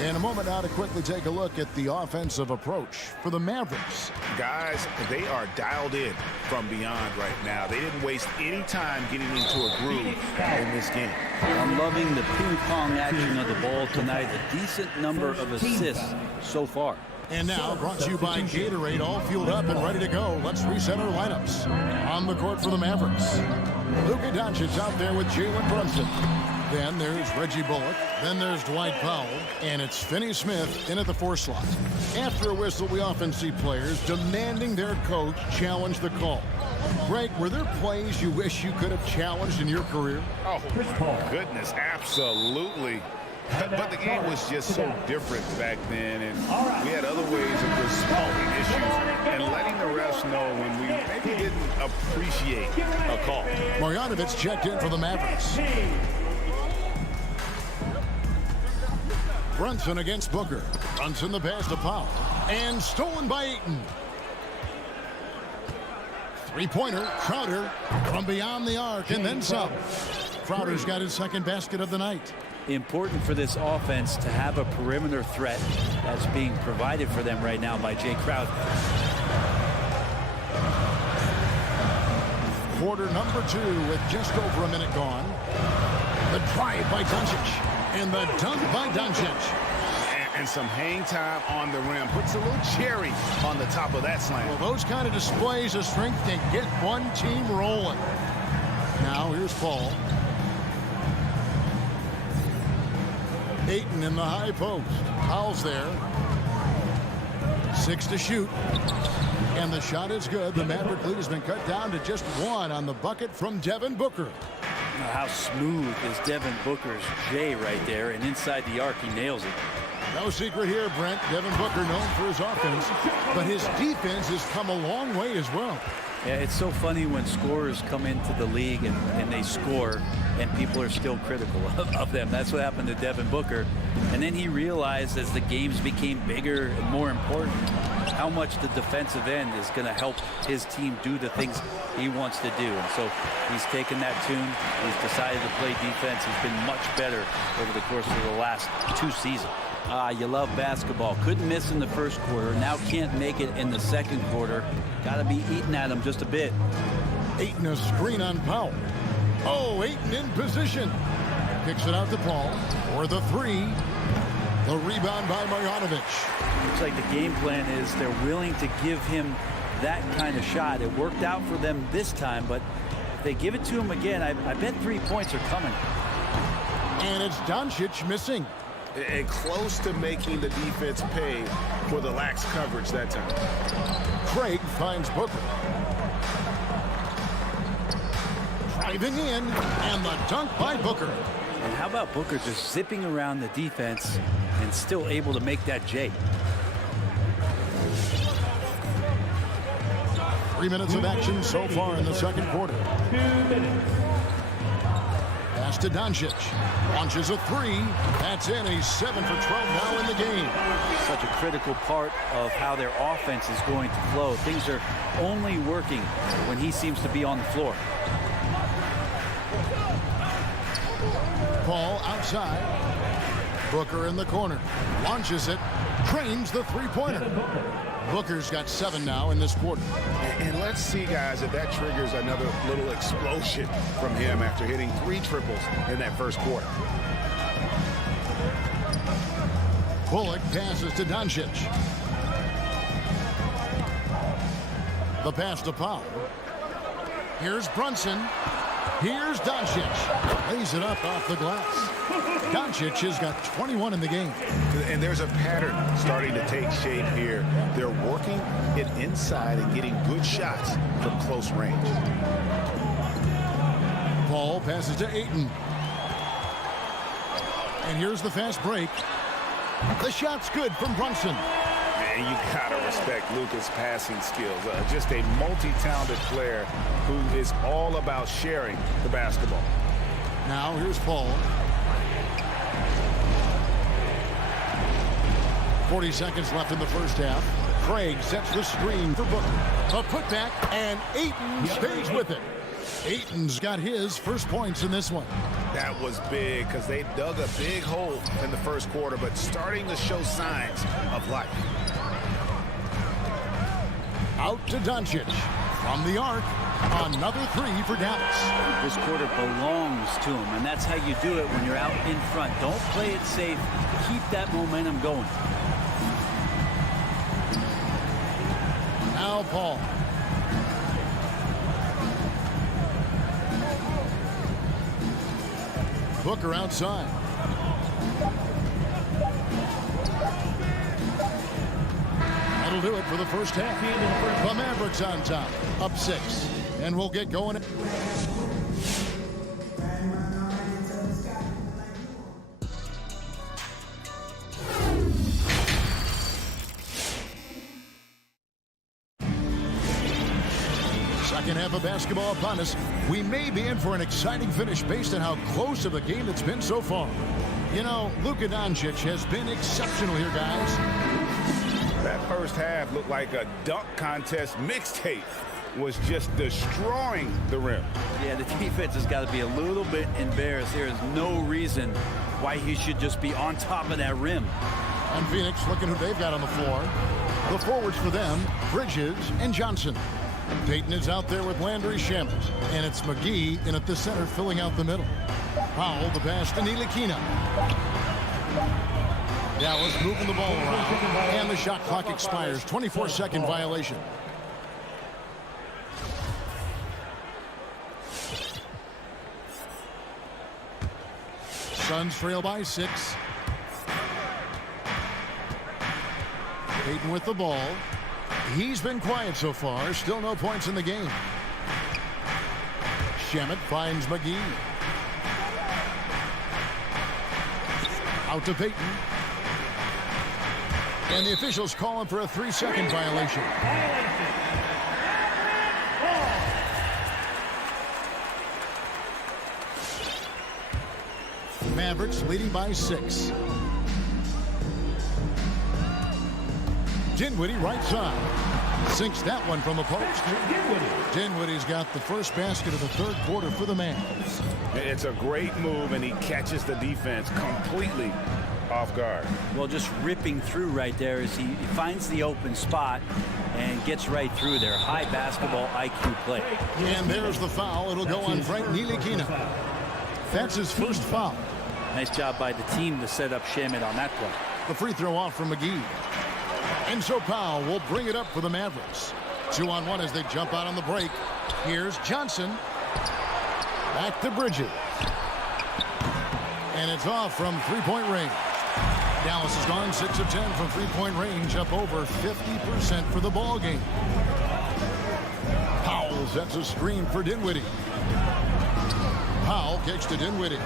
In a moment now to quickly take a look at the offensive approach for the Mavericks. Guys, they are dialed in from beyond right now. They didn't waste any time getting into a groove in this game. I'm loving the ping-pong action of the ball tonight. A decent number of assists so far. And now, brought to you by Gatorade, all fueled up and ready to go. Let's reset our lineups. On the court for the Mavericks, Luca Doncic out there with Jalen Brunson. Then there's Reggie Bullock. Then there's Dwight Powell. And it's Finney Smith in at the 4 slot. After a whistle, we often see players demanding their coach challenge the call. Greg, were there plays you wish you could have challenged in your career? Oh, my goodness, absolutely. But the game was just so different back then, and we had other ways of resolving issues and letting the refs know when we maybe didn't appreciate a call. Bogdanovich checked in for the Mavericks. Brunson against Booker. Brunson the pass to Powell. And stolen by Ayton. Three-pointer, Crowder from beyond the arc and then some. Crowder's got his second basket of the night. Important for this offense to have a perimeter threat that's being provided for them right now by Jay Crowder. Quarter number 2 with just over a minute gone. The drive by Doncic and the dunk by Doncic. And some hang time on the rim. Puts a little cherry on the top of that slam. Well, those kind of displays of strength can get one team rolling. Now here's Paul. Ayton in the high post. Powell's there. 6 to shoot. And the shot is good. The Maverick lead has been cut down to just 1 on the bucket from Devon Booker. How smooth is Devon Booker's J right there, and inside the arc he nails it. No secret here, Brent. Devon Booker known for his offense, but his defense has come a long way as well. Yeah, it's so funny when scorers come into the league and they score and people are still critical of them. That's what happened to Devon Booker. And then he realized as the games became bigger and more important how much the defensive end is going to help his team do the things he wants to do. And so he's taken that tune. He's decided to play defense. He's been much better over the course of the last 2 seasons. You love basketball. Couldn't miss in the first quarter. Now can't make it in the second quarter. Got to be eating at him just a bit. Ayton a screen on Powell. Oh, Ayton in position. Kicks it out to Paul for the 3. The rebound by Bogdanovich. Looks like the game plan is they're willing to give him that kind of shot. It worked out for them this time, but if they give it to him again, I bet 3 points are coming. And it's Doncic missing. And close to making the defense pay for the lax coverage that time. Craig finds Booker. Driving in, and the dunk by Booker. And how about Booker just zipping around the defense and still able to make that J? 3 minutes of action so far in the second quarter. 2 minutes. pass to Doncic. Launches a three. That's in. He's 7 for 12 now in the game. Such a critical part of how their offense is going to flow. Things are only working when he seems to be on the floor. Ball outside. Booker in the corner. Launches it. Trains the three-pointer. Booker's got 7 now in this quarter. And let's see, guys, if that triggers another little explosion from him after hitting 3 triples in that first quarter. Bullock passes to Doncic. The pass to Powell. Here's Brunson. Here's Doncic. Lays it up off the glass. Doncic has got 21 in the game. And there's a pattern starting to take shape here. They're working it inside and getting good shots from close range. Paul passes to Ayton. And here's the fast break. The shot's good from Brunson. Man, you gotta respect Luca's passing skills. Just a multi-talented player who is all about sharing the basketball. Now here's Paul. 40 seconds left in the first half. Craig sets the screen for Booker. A putback, and Ayton stays with it. Ayton's got his first points in this one. That was big because they dug a big hole in the first quarter, but starting to show signs of life. Out to Doncic. From the arc, another three for Dallas. This quarter belongs to him, and that's how you do it when you're out in front. Don't play it safe. Keep that momentum going. Now Paul. Booker outside. That'll do it for the first half. The Mavericks on top, up 6. And we'll get going. Second half of basketball upon us. We may be in for an exciting finish based on how close of a game it's been so far. You know, Luca Doncic has been exceptional here, guys. That first half looked like a dunk contest mixtape. Was just destroying the rim. Yeah, the defense has got to be a little bit embarrassed. There is no reason why he should just be on top of that rim. And Phoenix looking who they've got on the floor. The forwards for them, Bridges and Johnson. Peyton is out there with Landry Shamet. And it's McGee in at the center filling out the middle. Powell the pass to Ntilikina. Dallas moving the ball around. And the shot clock expires. 24-second violation. Suns trail by 6. Peyton with the ball. He's been quiet so far. Still no points in the game. Shamet finds McGee. Out to Peyton. And the officials calling for a 3-second violation. Mavericks leading by 6. Dinwiddie right side. Sinks that one from the post. Dinwiddie's got the first basket of the third quarter for the Mavs. It's a great move, and he catches the defense completely off guard. Well, just ripping through right there as he finds the open spot and gets right through there. High basketball IQ play. And there's the foul. It'll go on Frank Ntilikina. That's his first foul. Nice job by the team to set up Shamet on that play. The free throw off from McGee. And so Powell will bring it up for the Mavericks. 2-on-1 as they jump out on the break. Here's Johnson. Back to Bridges. And it's off from three-point range. Dallas has gone 6 of 10 from three-point range, up over 50% for the ball game. Powell sets a screen for Dinwiddie. Powell kicks to Dinwiddie.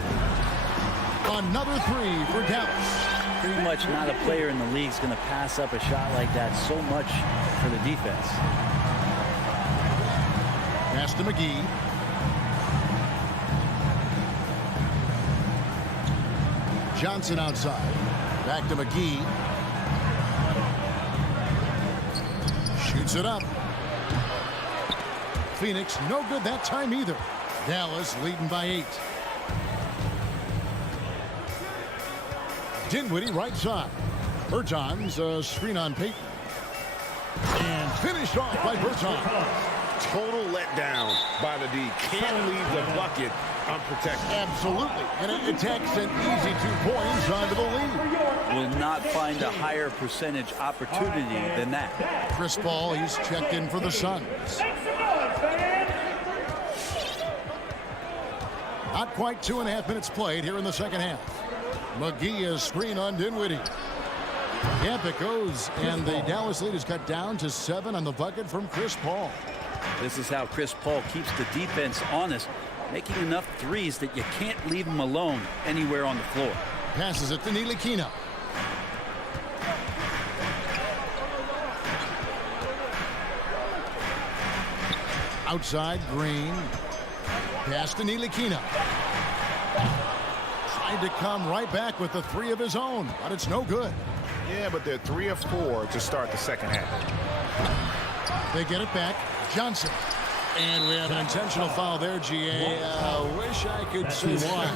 Another three for Dallas. Pretty much not a player in the league is going to pass up a shot like that so much for the defense. Pass to McGee. Johnson outside. Back to McGee. Shoots it up. Phoenix no good that time either. Dallas leading by 8. Dinwiddie right side. Bertans screen on Peyton. And finished off by Bertans. Total letdown by the D. Can't leave the bucket unprotected. Absolutely. And it takes an easy 2 points onto the lead. Will not find a higher percentage opportunity than that. Chris Paul, he's checked in for the Suns. Not quite 2.5 minutes played here in the second half. McGee is screen on Dinwiddie. Yep, it goes. And the Dallas lead is cut down to 7 on the bucket from Chris Paul. This is how Chris Paul keeps the defense honest, making enough threes that you can't leave him alone anywhere on the floor. Passes it to Ntilikina. Outside, Green. Pass to Ntilikina. Tried to come right back with the 3 of his own, but it's no good. Yeah, but they're 3 of 4 to start the second half. They get it back. Johnson. And we have an intentional foul there, GA. Wish I could say why.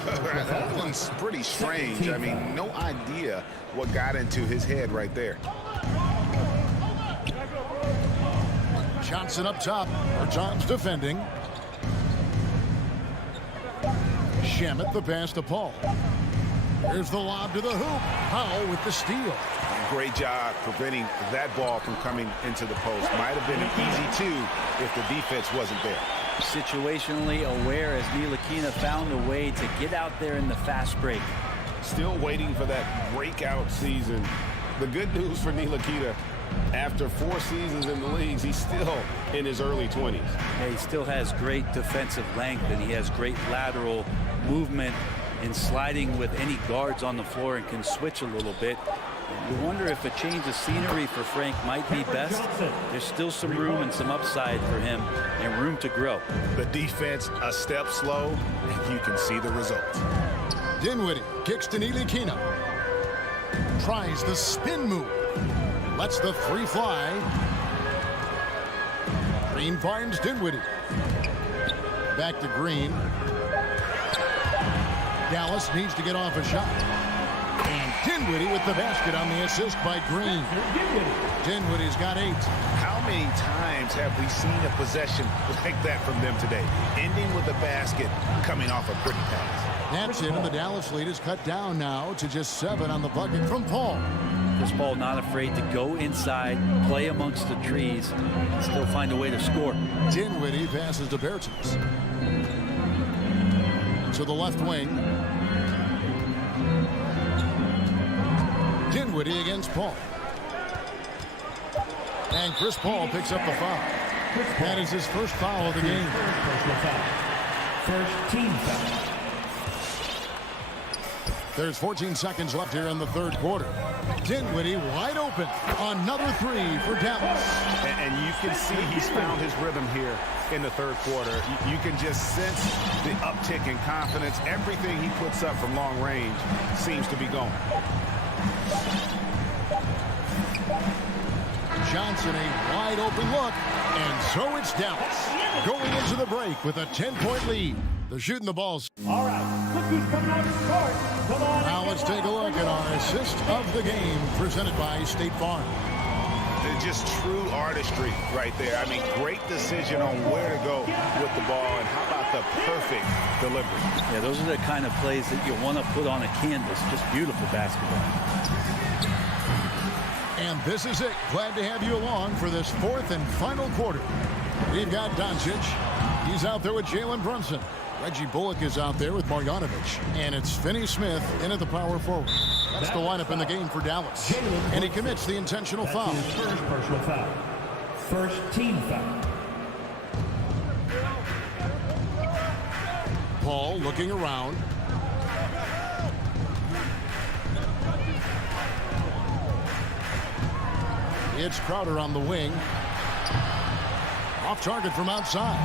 That one's pretty strange. I mean, no idea what got into his head right there. Johnson up top. Bertans defending. Shamet the pass to Paul. Here's the lob to the hoop. Powell with the steal. Great job preventing that ball from coming into the post. Might have been an easy 2 if the defense wasn't there. Situationally aware as Ntilikina found a way to get out there in the fast break. Still waiting for that breakout season. The good news for Ntilikina, after 4 seasons in the leagues, he's still in his early 20s. Yeah, he still has great defensive length, and he has great lateral movement in sliding with any guards on the floor and can switch a little bit. You wonder if a change of scenery for Frank might be best. There's still some room and some upside for him and room to grow. The defense a step slow, and you can see the results. Dinwiddie kicks to Ntilikina. Tries the spin move. Lets the 3 fly. Green finds Dinwiddie. Back to Green. Dallas needs to get off a shot. And Dinwiddie with the basket on the assist by Green. Dinwiddie's got 8. How many times have we seen a possession like that from them today? Ending with a basket, coming off a pretty pass. That's it, and the Dallas lead is cut down now to just 7 on the bucket from Paul. Chris Paul not afraid to go inside, play amongst the trees, and still find a way to score. Dinwiddie passes to Bertans. To the left wing. Dinwiddie against Paul. And Chris Paul picks up the foul. That is his first foul of the game. First team foul. There's 14 seconds left here in the 3rd quarter. Dinwiddie wide open. Another 3 for Dallas. And you can see he's found his rhythm here in the 3rd quarter. You can just sense the uptick in confidence. Everything he puts up from long range seems to be going. Johnson, a wide open look. And so it's Dallas going into the break with a 10-point lead. They're shooting the balls. All right, look who's coming out to start. Come on. Now let's take a look at our assist of the game presented by State Farm. Just true artistry right there. I mean, great decision on where to go with the ball, and how about the perfect delivery. Yeah, those are the kind of plays that you want to put on a canvas. Just beautiful basketball. And this is it. Glad to have you along for this 4th and final quarter. We've got Doncic. He's out there with Jalen Brunson. Reggie Bullock is out there with Bogdanovich. And it's Finney Smith in at the power forward. That's the lineup in the game for Dallas. And he commits the intentional foul. First personal foul. First team foul. Paul looking around. It's Crowder on the wing. Off target from outside.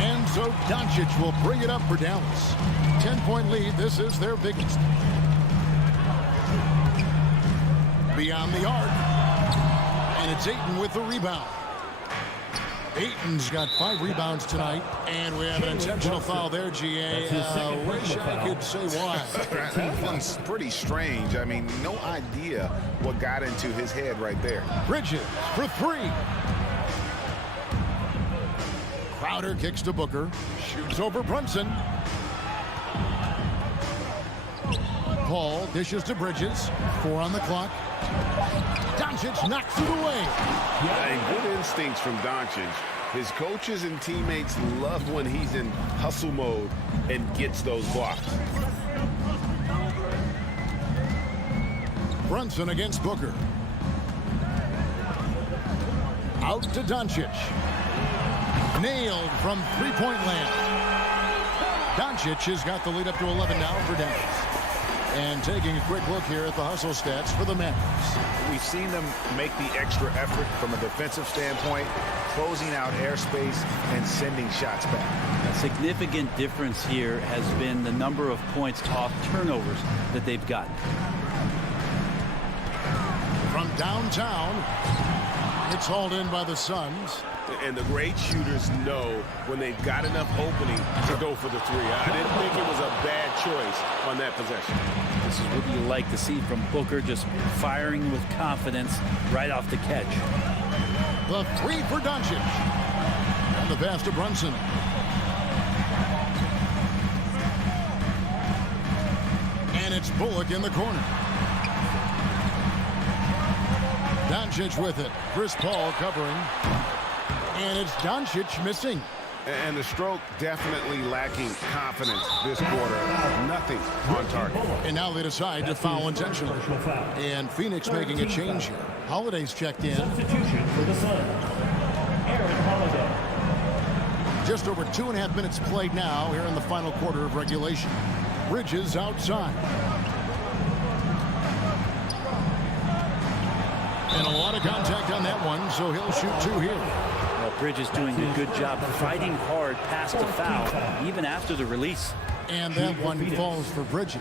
And so Doncic will bring it up for Dallas. 10-point lead. This is their biggest. beyond the arc. And it's Ayton with the rebound. Ayton's got 5 rebounds tonight, and we have an intentional foul there, GA. Wish I could say why. That one's pretty strange. I mean, no idea what got into his head right there. Bridges for 3. Crowder kicks to Booker. Shoots over Brunson. Paul dishes to Bridges. 4 on the clock. Doncic knocks it away. Good instincts from Doncic. His coaches and teammates love when he's in hustle mode and gets those blocks. Brunson against Booker. Out to Doncic. Nailed from three-point land. Doncic has got the lead up to 11 now for Dallas. And taking a quick look here at the hustle stats for the Mavericks. We've seen them make the extra effort from a defensive standpoint, closing out airspace and sending shots back. A significant difference here has been the number of points off turnovers that they've gotten. From downtown, it's hauled in by the Suns. And the great shooters know when they've got enough opening to go for the 3. I didn't think it was a bad choice on that possession. This is what you like to see from Booker, just firing with confidence right off the catch. The 3 for Doncic. And the pass to Brunson. And it's Bullock in the corner. Doncic with it. Chris Paul covering. And it's Doncic missing. And the stroke definitely lacking confidence this quarter. Nothing on target. And now they decide to foul intentionally. And Phoenix making a change here. Holiday's checked in. Substitution for the Suns. Aaron Holiday. Just over 2.5 minutes played now here in the final quarter of regulation. Bridges outside. And a lot of contact on that one, so he'll shoot 2 here. Well, Bridges doing a good job fighting hard past the foul, even after the release. And that one falls for Bridges.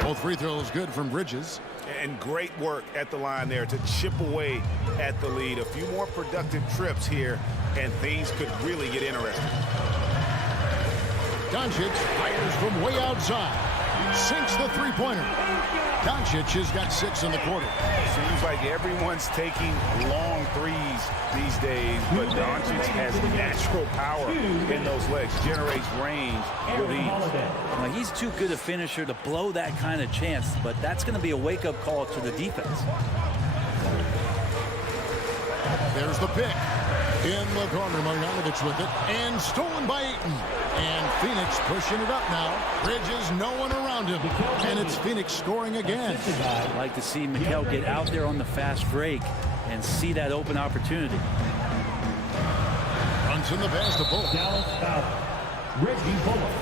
Both free throws good from Bridges. And great work at the line there to chip away at the lead. A few more productive trips here, and things could really get interesting. Doncic fires from way outside. Sinks the three-pointer. Doncic has got 6 in the quarter. Seems like everyone's taking long threes these days, but Doncic has natural power in those legs, generates range with ease. Well, he's too good a finisher to blow that kind of chance, but that's going to be a wake-up call to the defense. There's the pick. In the corner, Bogdanovich with it, and stolen by Ayton. And Phoenix pushing it up now. Bridges, no one around him. And it's Phoenix scoring again. I'd like to see Mikel get out there on the fast break and see that open opportunity. Runs in the pass to Bullock. Dallas foul. Reggie Bullock.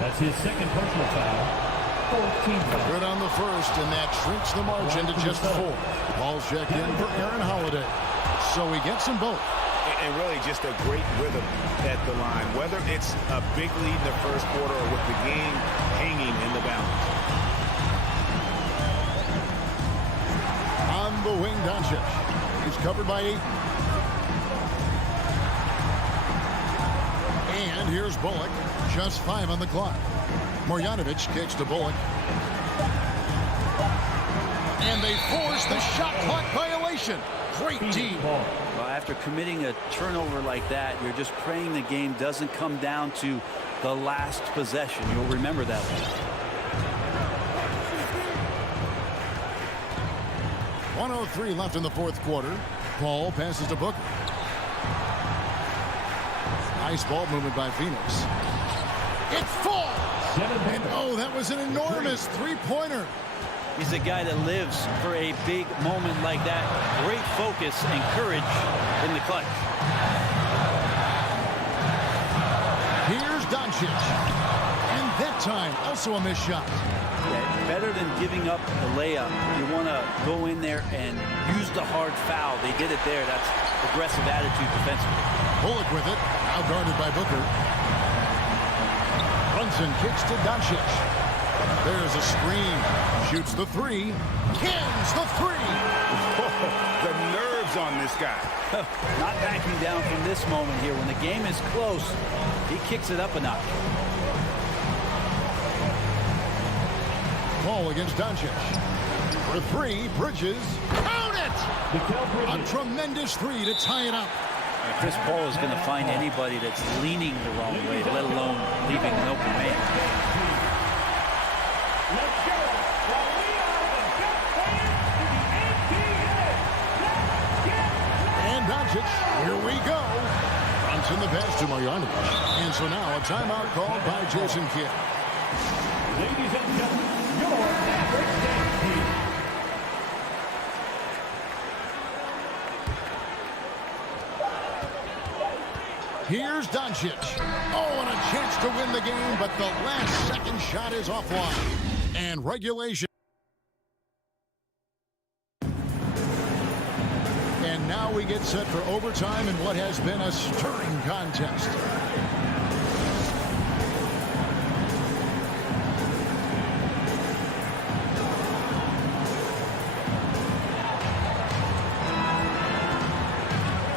That's his second personal foul. 14 foul. Good on the first, and that shrinks the margin to just 4. Ball's checked in for Aaron Holiday. So he gets them both. And really just a great rhythm at the line, whether it's a big lead in the first quarter or with the game hanging in the balance. On the wing, Doncic. He's covered by Ayton. And here's Bullock. Just 5 on the clock. Bogdanovich kicks to Bullock. And they force the shot clock violation. Great D. Well, after committing a turnover like that, you're just praying the game doesn't come down to the last possession. You'll remember that one. 1:03 left in the fourth quarter. Paul passes to Booker. Nice ball movement by Phoenix. It falls! And oh, that was an enormous three-pointer. He's a guy that lives for a big moment like that. Great focus and courage in the clutch. Here's Doncic. And that time, also a missed shot. Yeah, better than giving up the layup, you want to go in there and use the hard foul. They did it there. That's aggressive attitude defensively. Bullock with it. Now guarded by Booker. Brunson kicks to Doncic. There's a screen. Shoots the three. Cans the three. The nerves on this guy. Not backing down from this moment here. When the game is close, he kicks it up a notch. Ball against Doncic. For three, Bridges. Count it! A tremendous three to tie it up. Chris Paul is going to find anybody that's leaning the wrong way, let alone leaving an open man. Let's go. Well, we are the best fans to the NBA. Let's get And Doncic, here we go. Brunson the pass to Bogdanovich. And so now a timeout called by Jason Kidd. Ladies and gentlemen, your Mavericks dance team. Here's Doncic. Oh, and a chance to win the game, but the last second shot is offline. And regulation. And now we get set for overtime in what has been a stirring contest.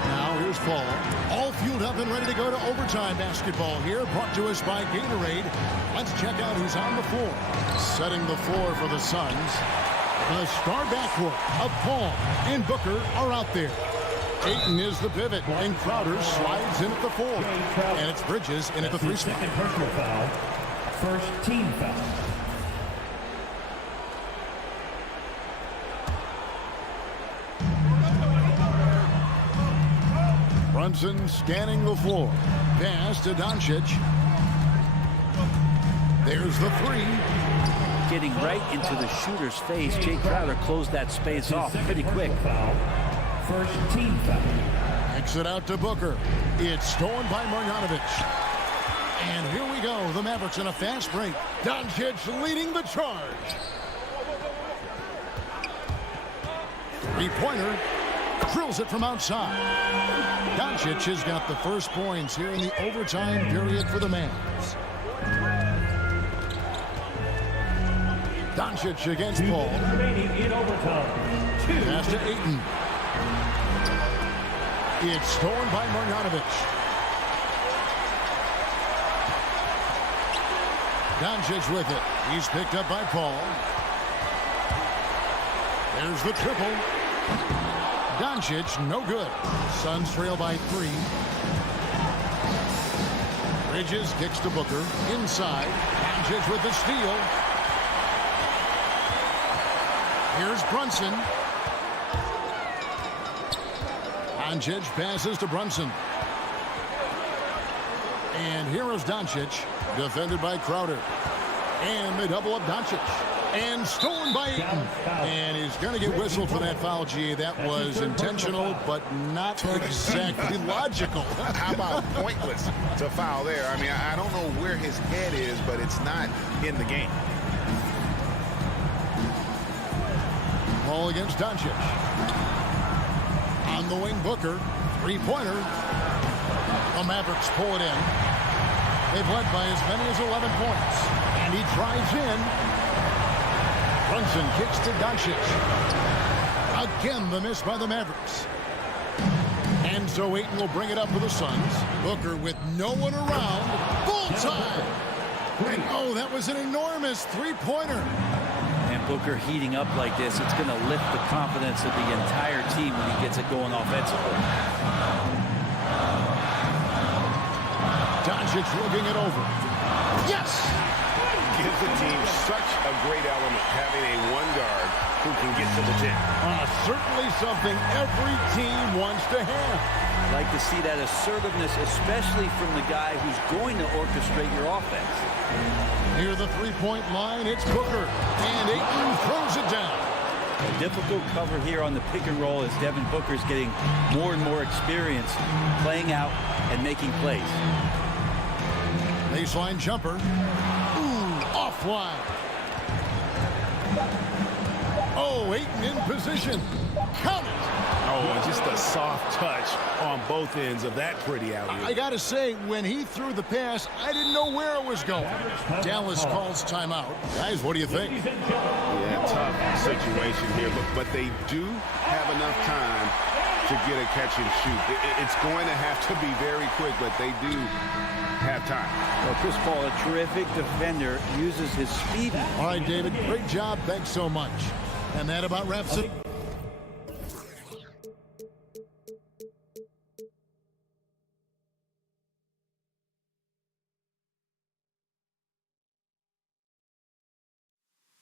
Now here's Paul. All fueled up and ready to go to overtime basketball here, brought to us by Gatorade. Let's check out who's on the floor. Setting the floor for the Suns. The star backcourt of Paul and Booker are out there. Peyton is the pivot, and Crowder slides in at the 4. And it's Bridges in at the 3 spot. Second personal foul. First team foul. Brunson scanning the floor. Pass to Doncic. There's the 3. Getting right into the shooter's face. Jay Crowder closed that space off pretty quick. Foul. First team foul. Kicks it out to Booker. It's stolen by Bogdanovich. And here we go. The Mavericks in a fast break. Doncic leading the charge. Three-pointer. Drills it from outside. Doncic has got the first points here in the overtime period for the Mavs. Doncic against Paul. Remaining in overtime. Pass to Ayton. It's stolen by Bogdanovich. Doncic with it. He's picked up by Paul. There's the triple. Doncic, no good. Suns trail by 3. Bridges kicks to Booker. Inside. Doncic with the steal. Here's Brunson. Doncic passes to Brunson. And here is Doncic, defended by Crowder. And they double up Doncic. And stolen by Ayton. And he's going to get whistled for that foul, G. That was intentional, but not exactly logical. How about pointless to foul there? I mean, I don't know where his head is, but it's not in the game. Ball against Doncic. On the wing, Booker. Three-pointer. The Mavericks pull it in. They've led by as many as 11 points. And he drives in. Brunson kicks to Doncic. Again, the miss by the Mavericks. And so Ayton will bring it up for the Suns. Booker with no one around. Full time. And oh, that was an enormous three-pointer. And Booker heating up like this, it's going to lift the confidence of the entire team when he gets it going offensively. Doncic looking it over. Yes! Gives the team such a great element, having a one guard who can get to the 10. Certainly something every team wants to have. Like to see that assertiveness, especially from the guy who's going to orchestrate your offense. Near the three-point line, it's Booker. And Ayton throws it down. A difficult cover here on the pick and roll as Devon Booker's getting more and more experience playing out and making plays. Baseline jumper. Ooh, offline. Oh, Ayton in position. Count it. Oh, and just a soft touch on both ends of that pretty alley-oop. I got to say, when he threw the pass, I didn't know where it was going. Dallas calls timeout. Guys, what do you think? Yeah, tough situation here, but they do have enough time to get a catch and shoot. It's going to have to be very quick, but they do have time. Well, Chris Paul, a terrific defender, uses his speed. All right, David, great job. Thanks so much. And that about wraps it.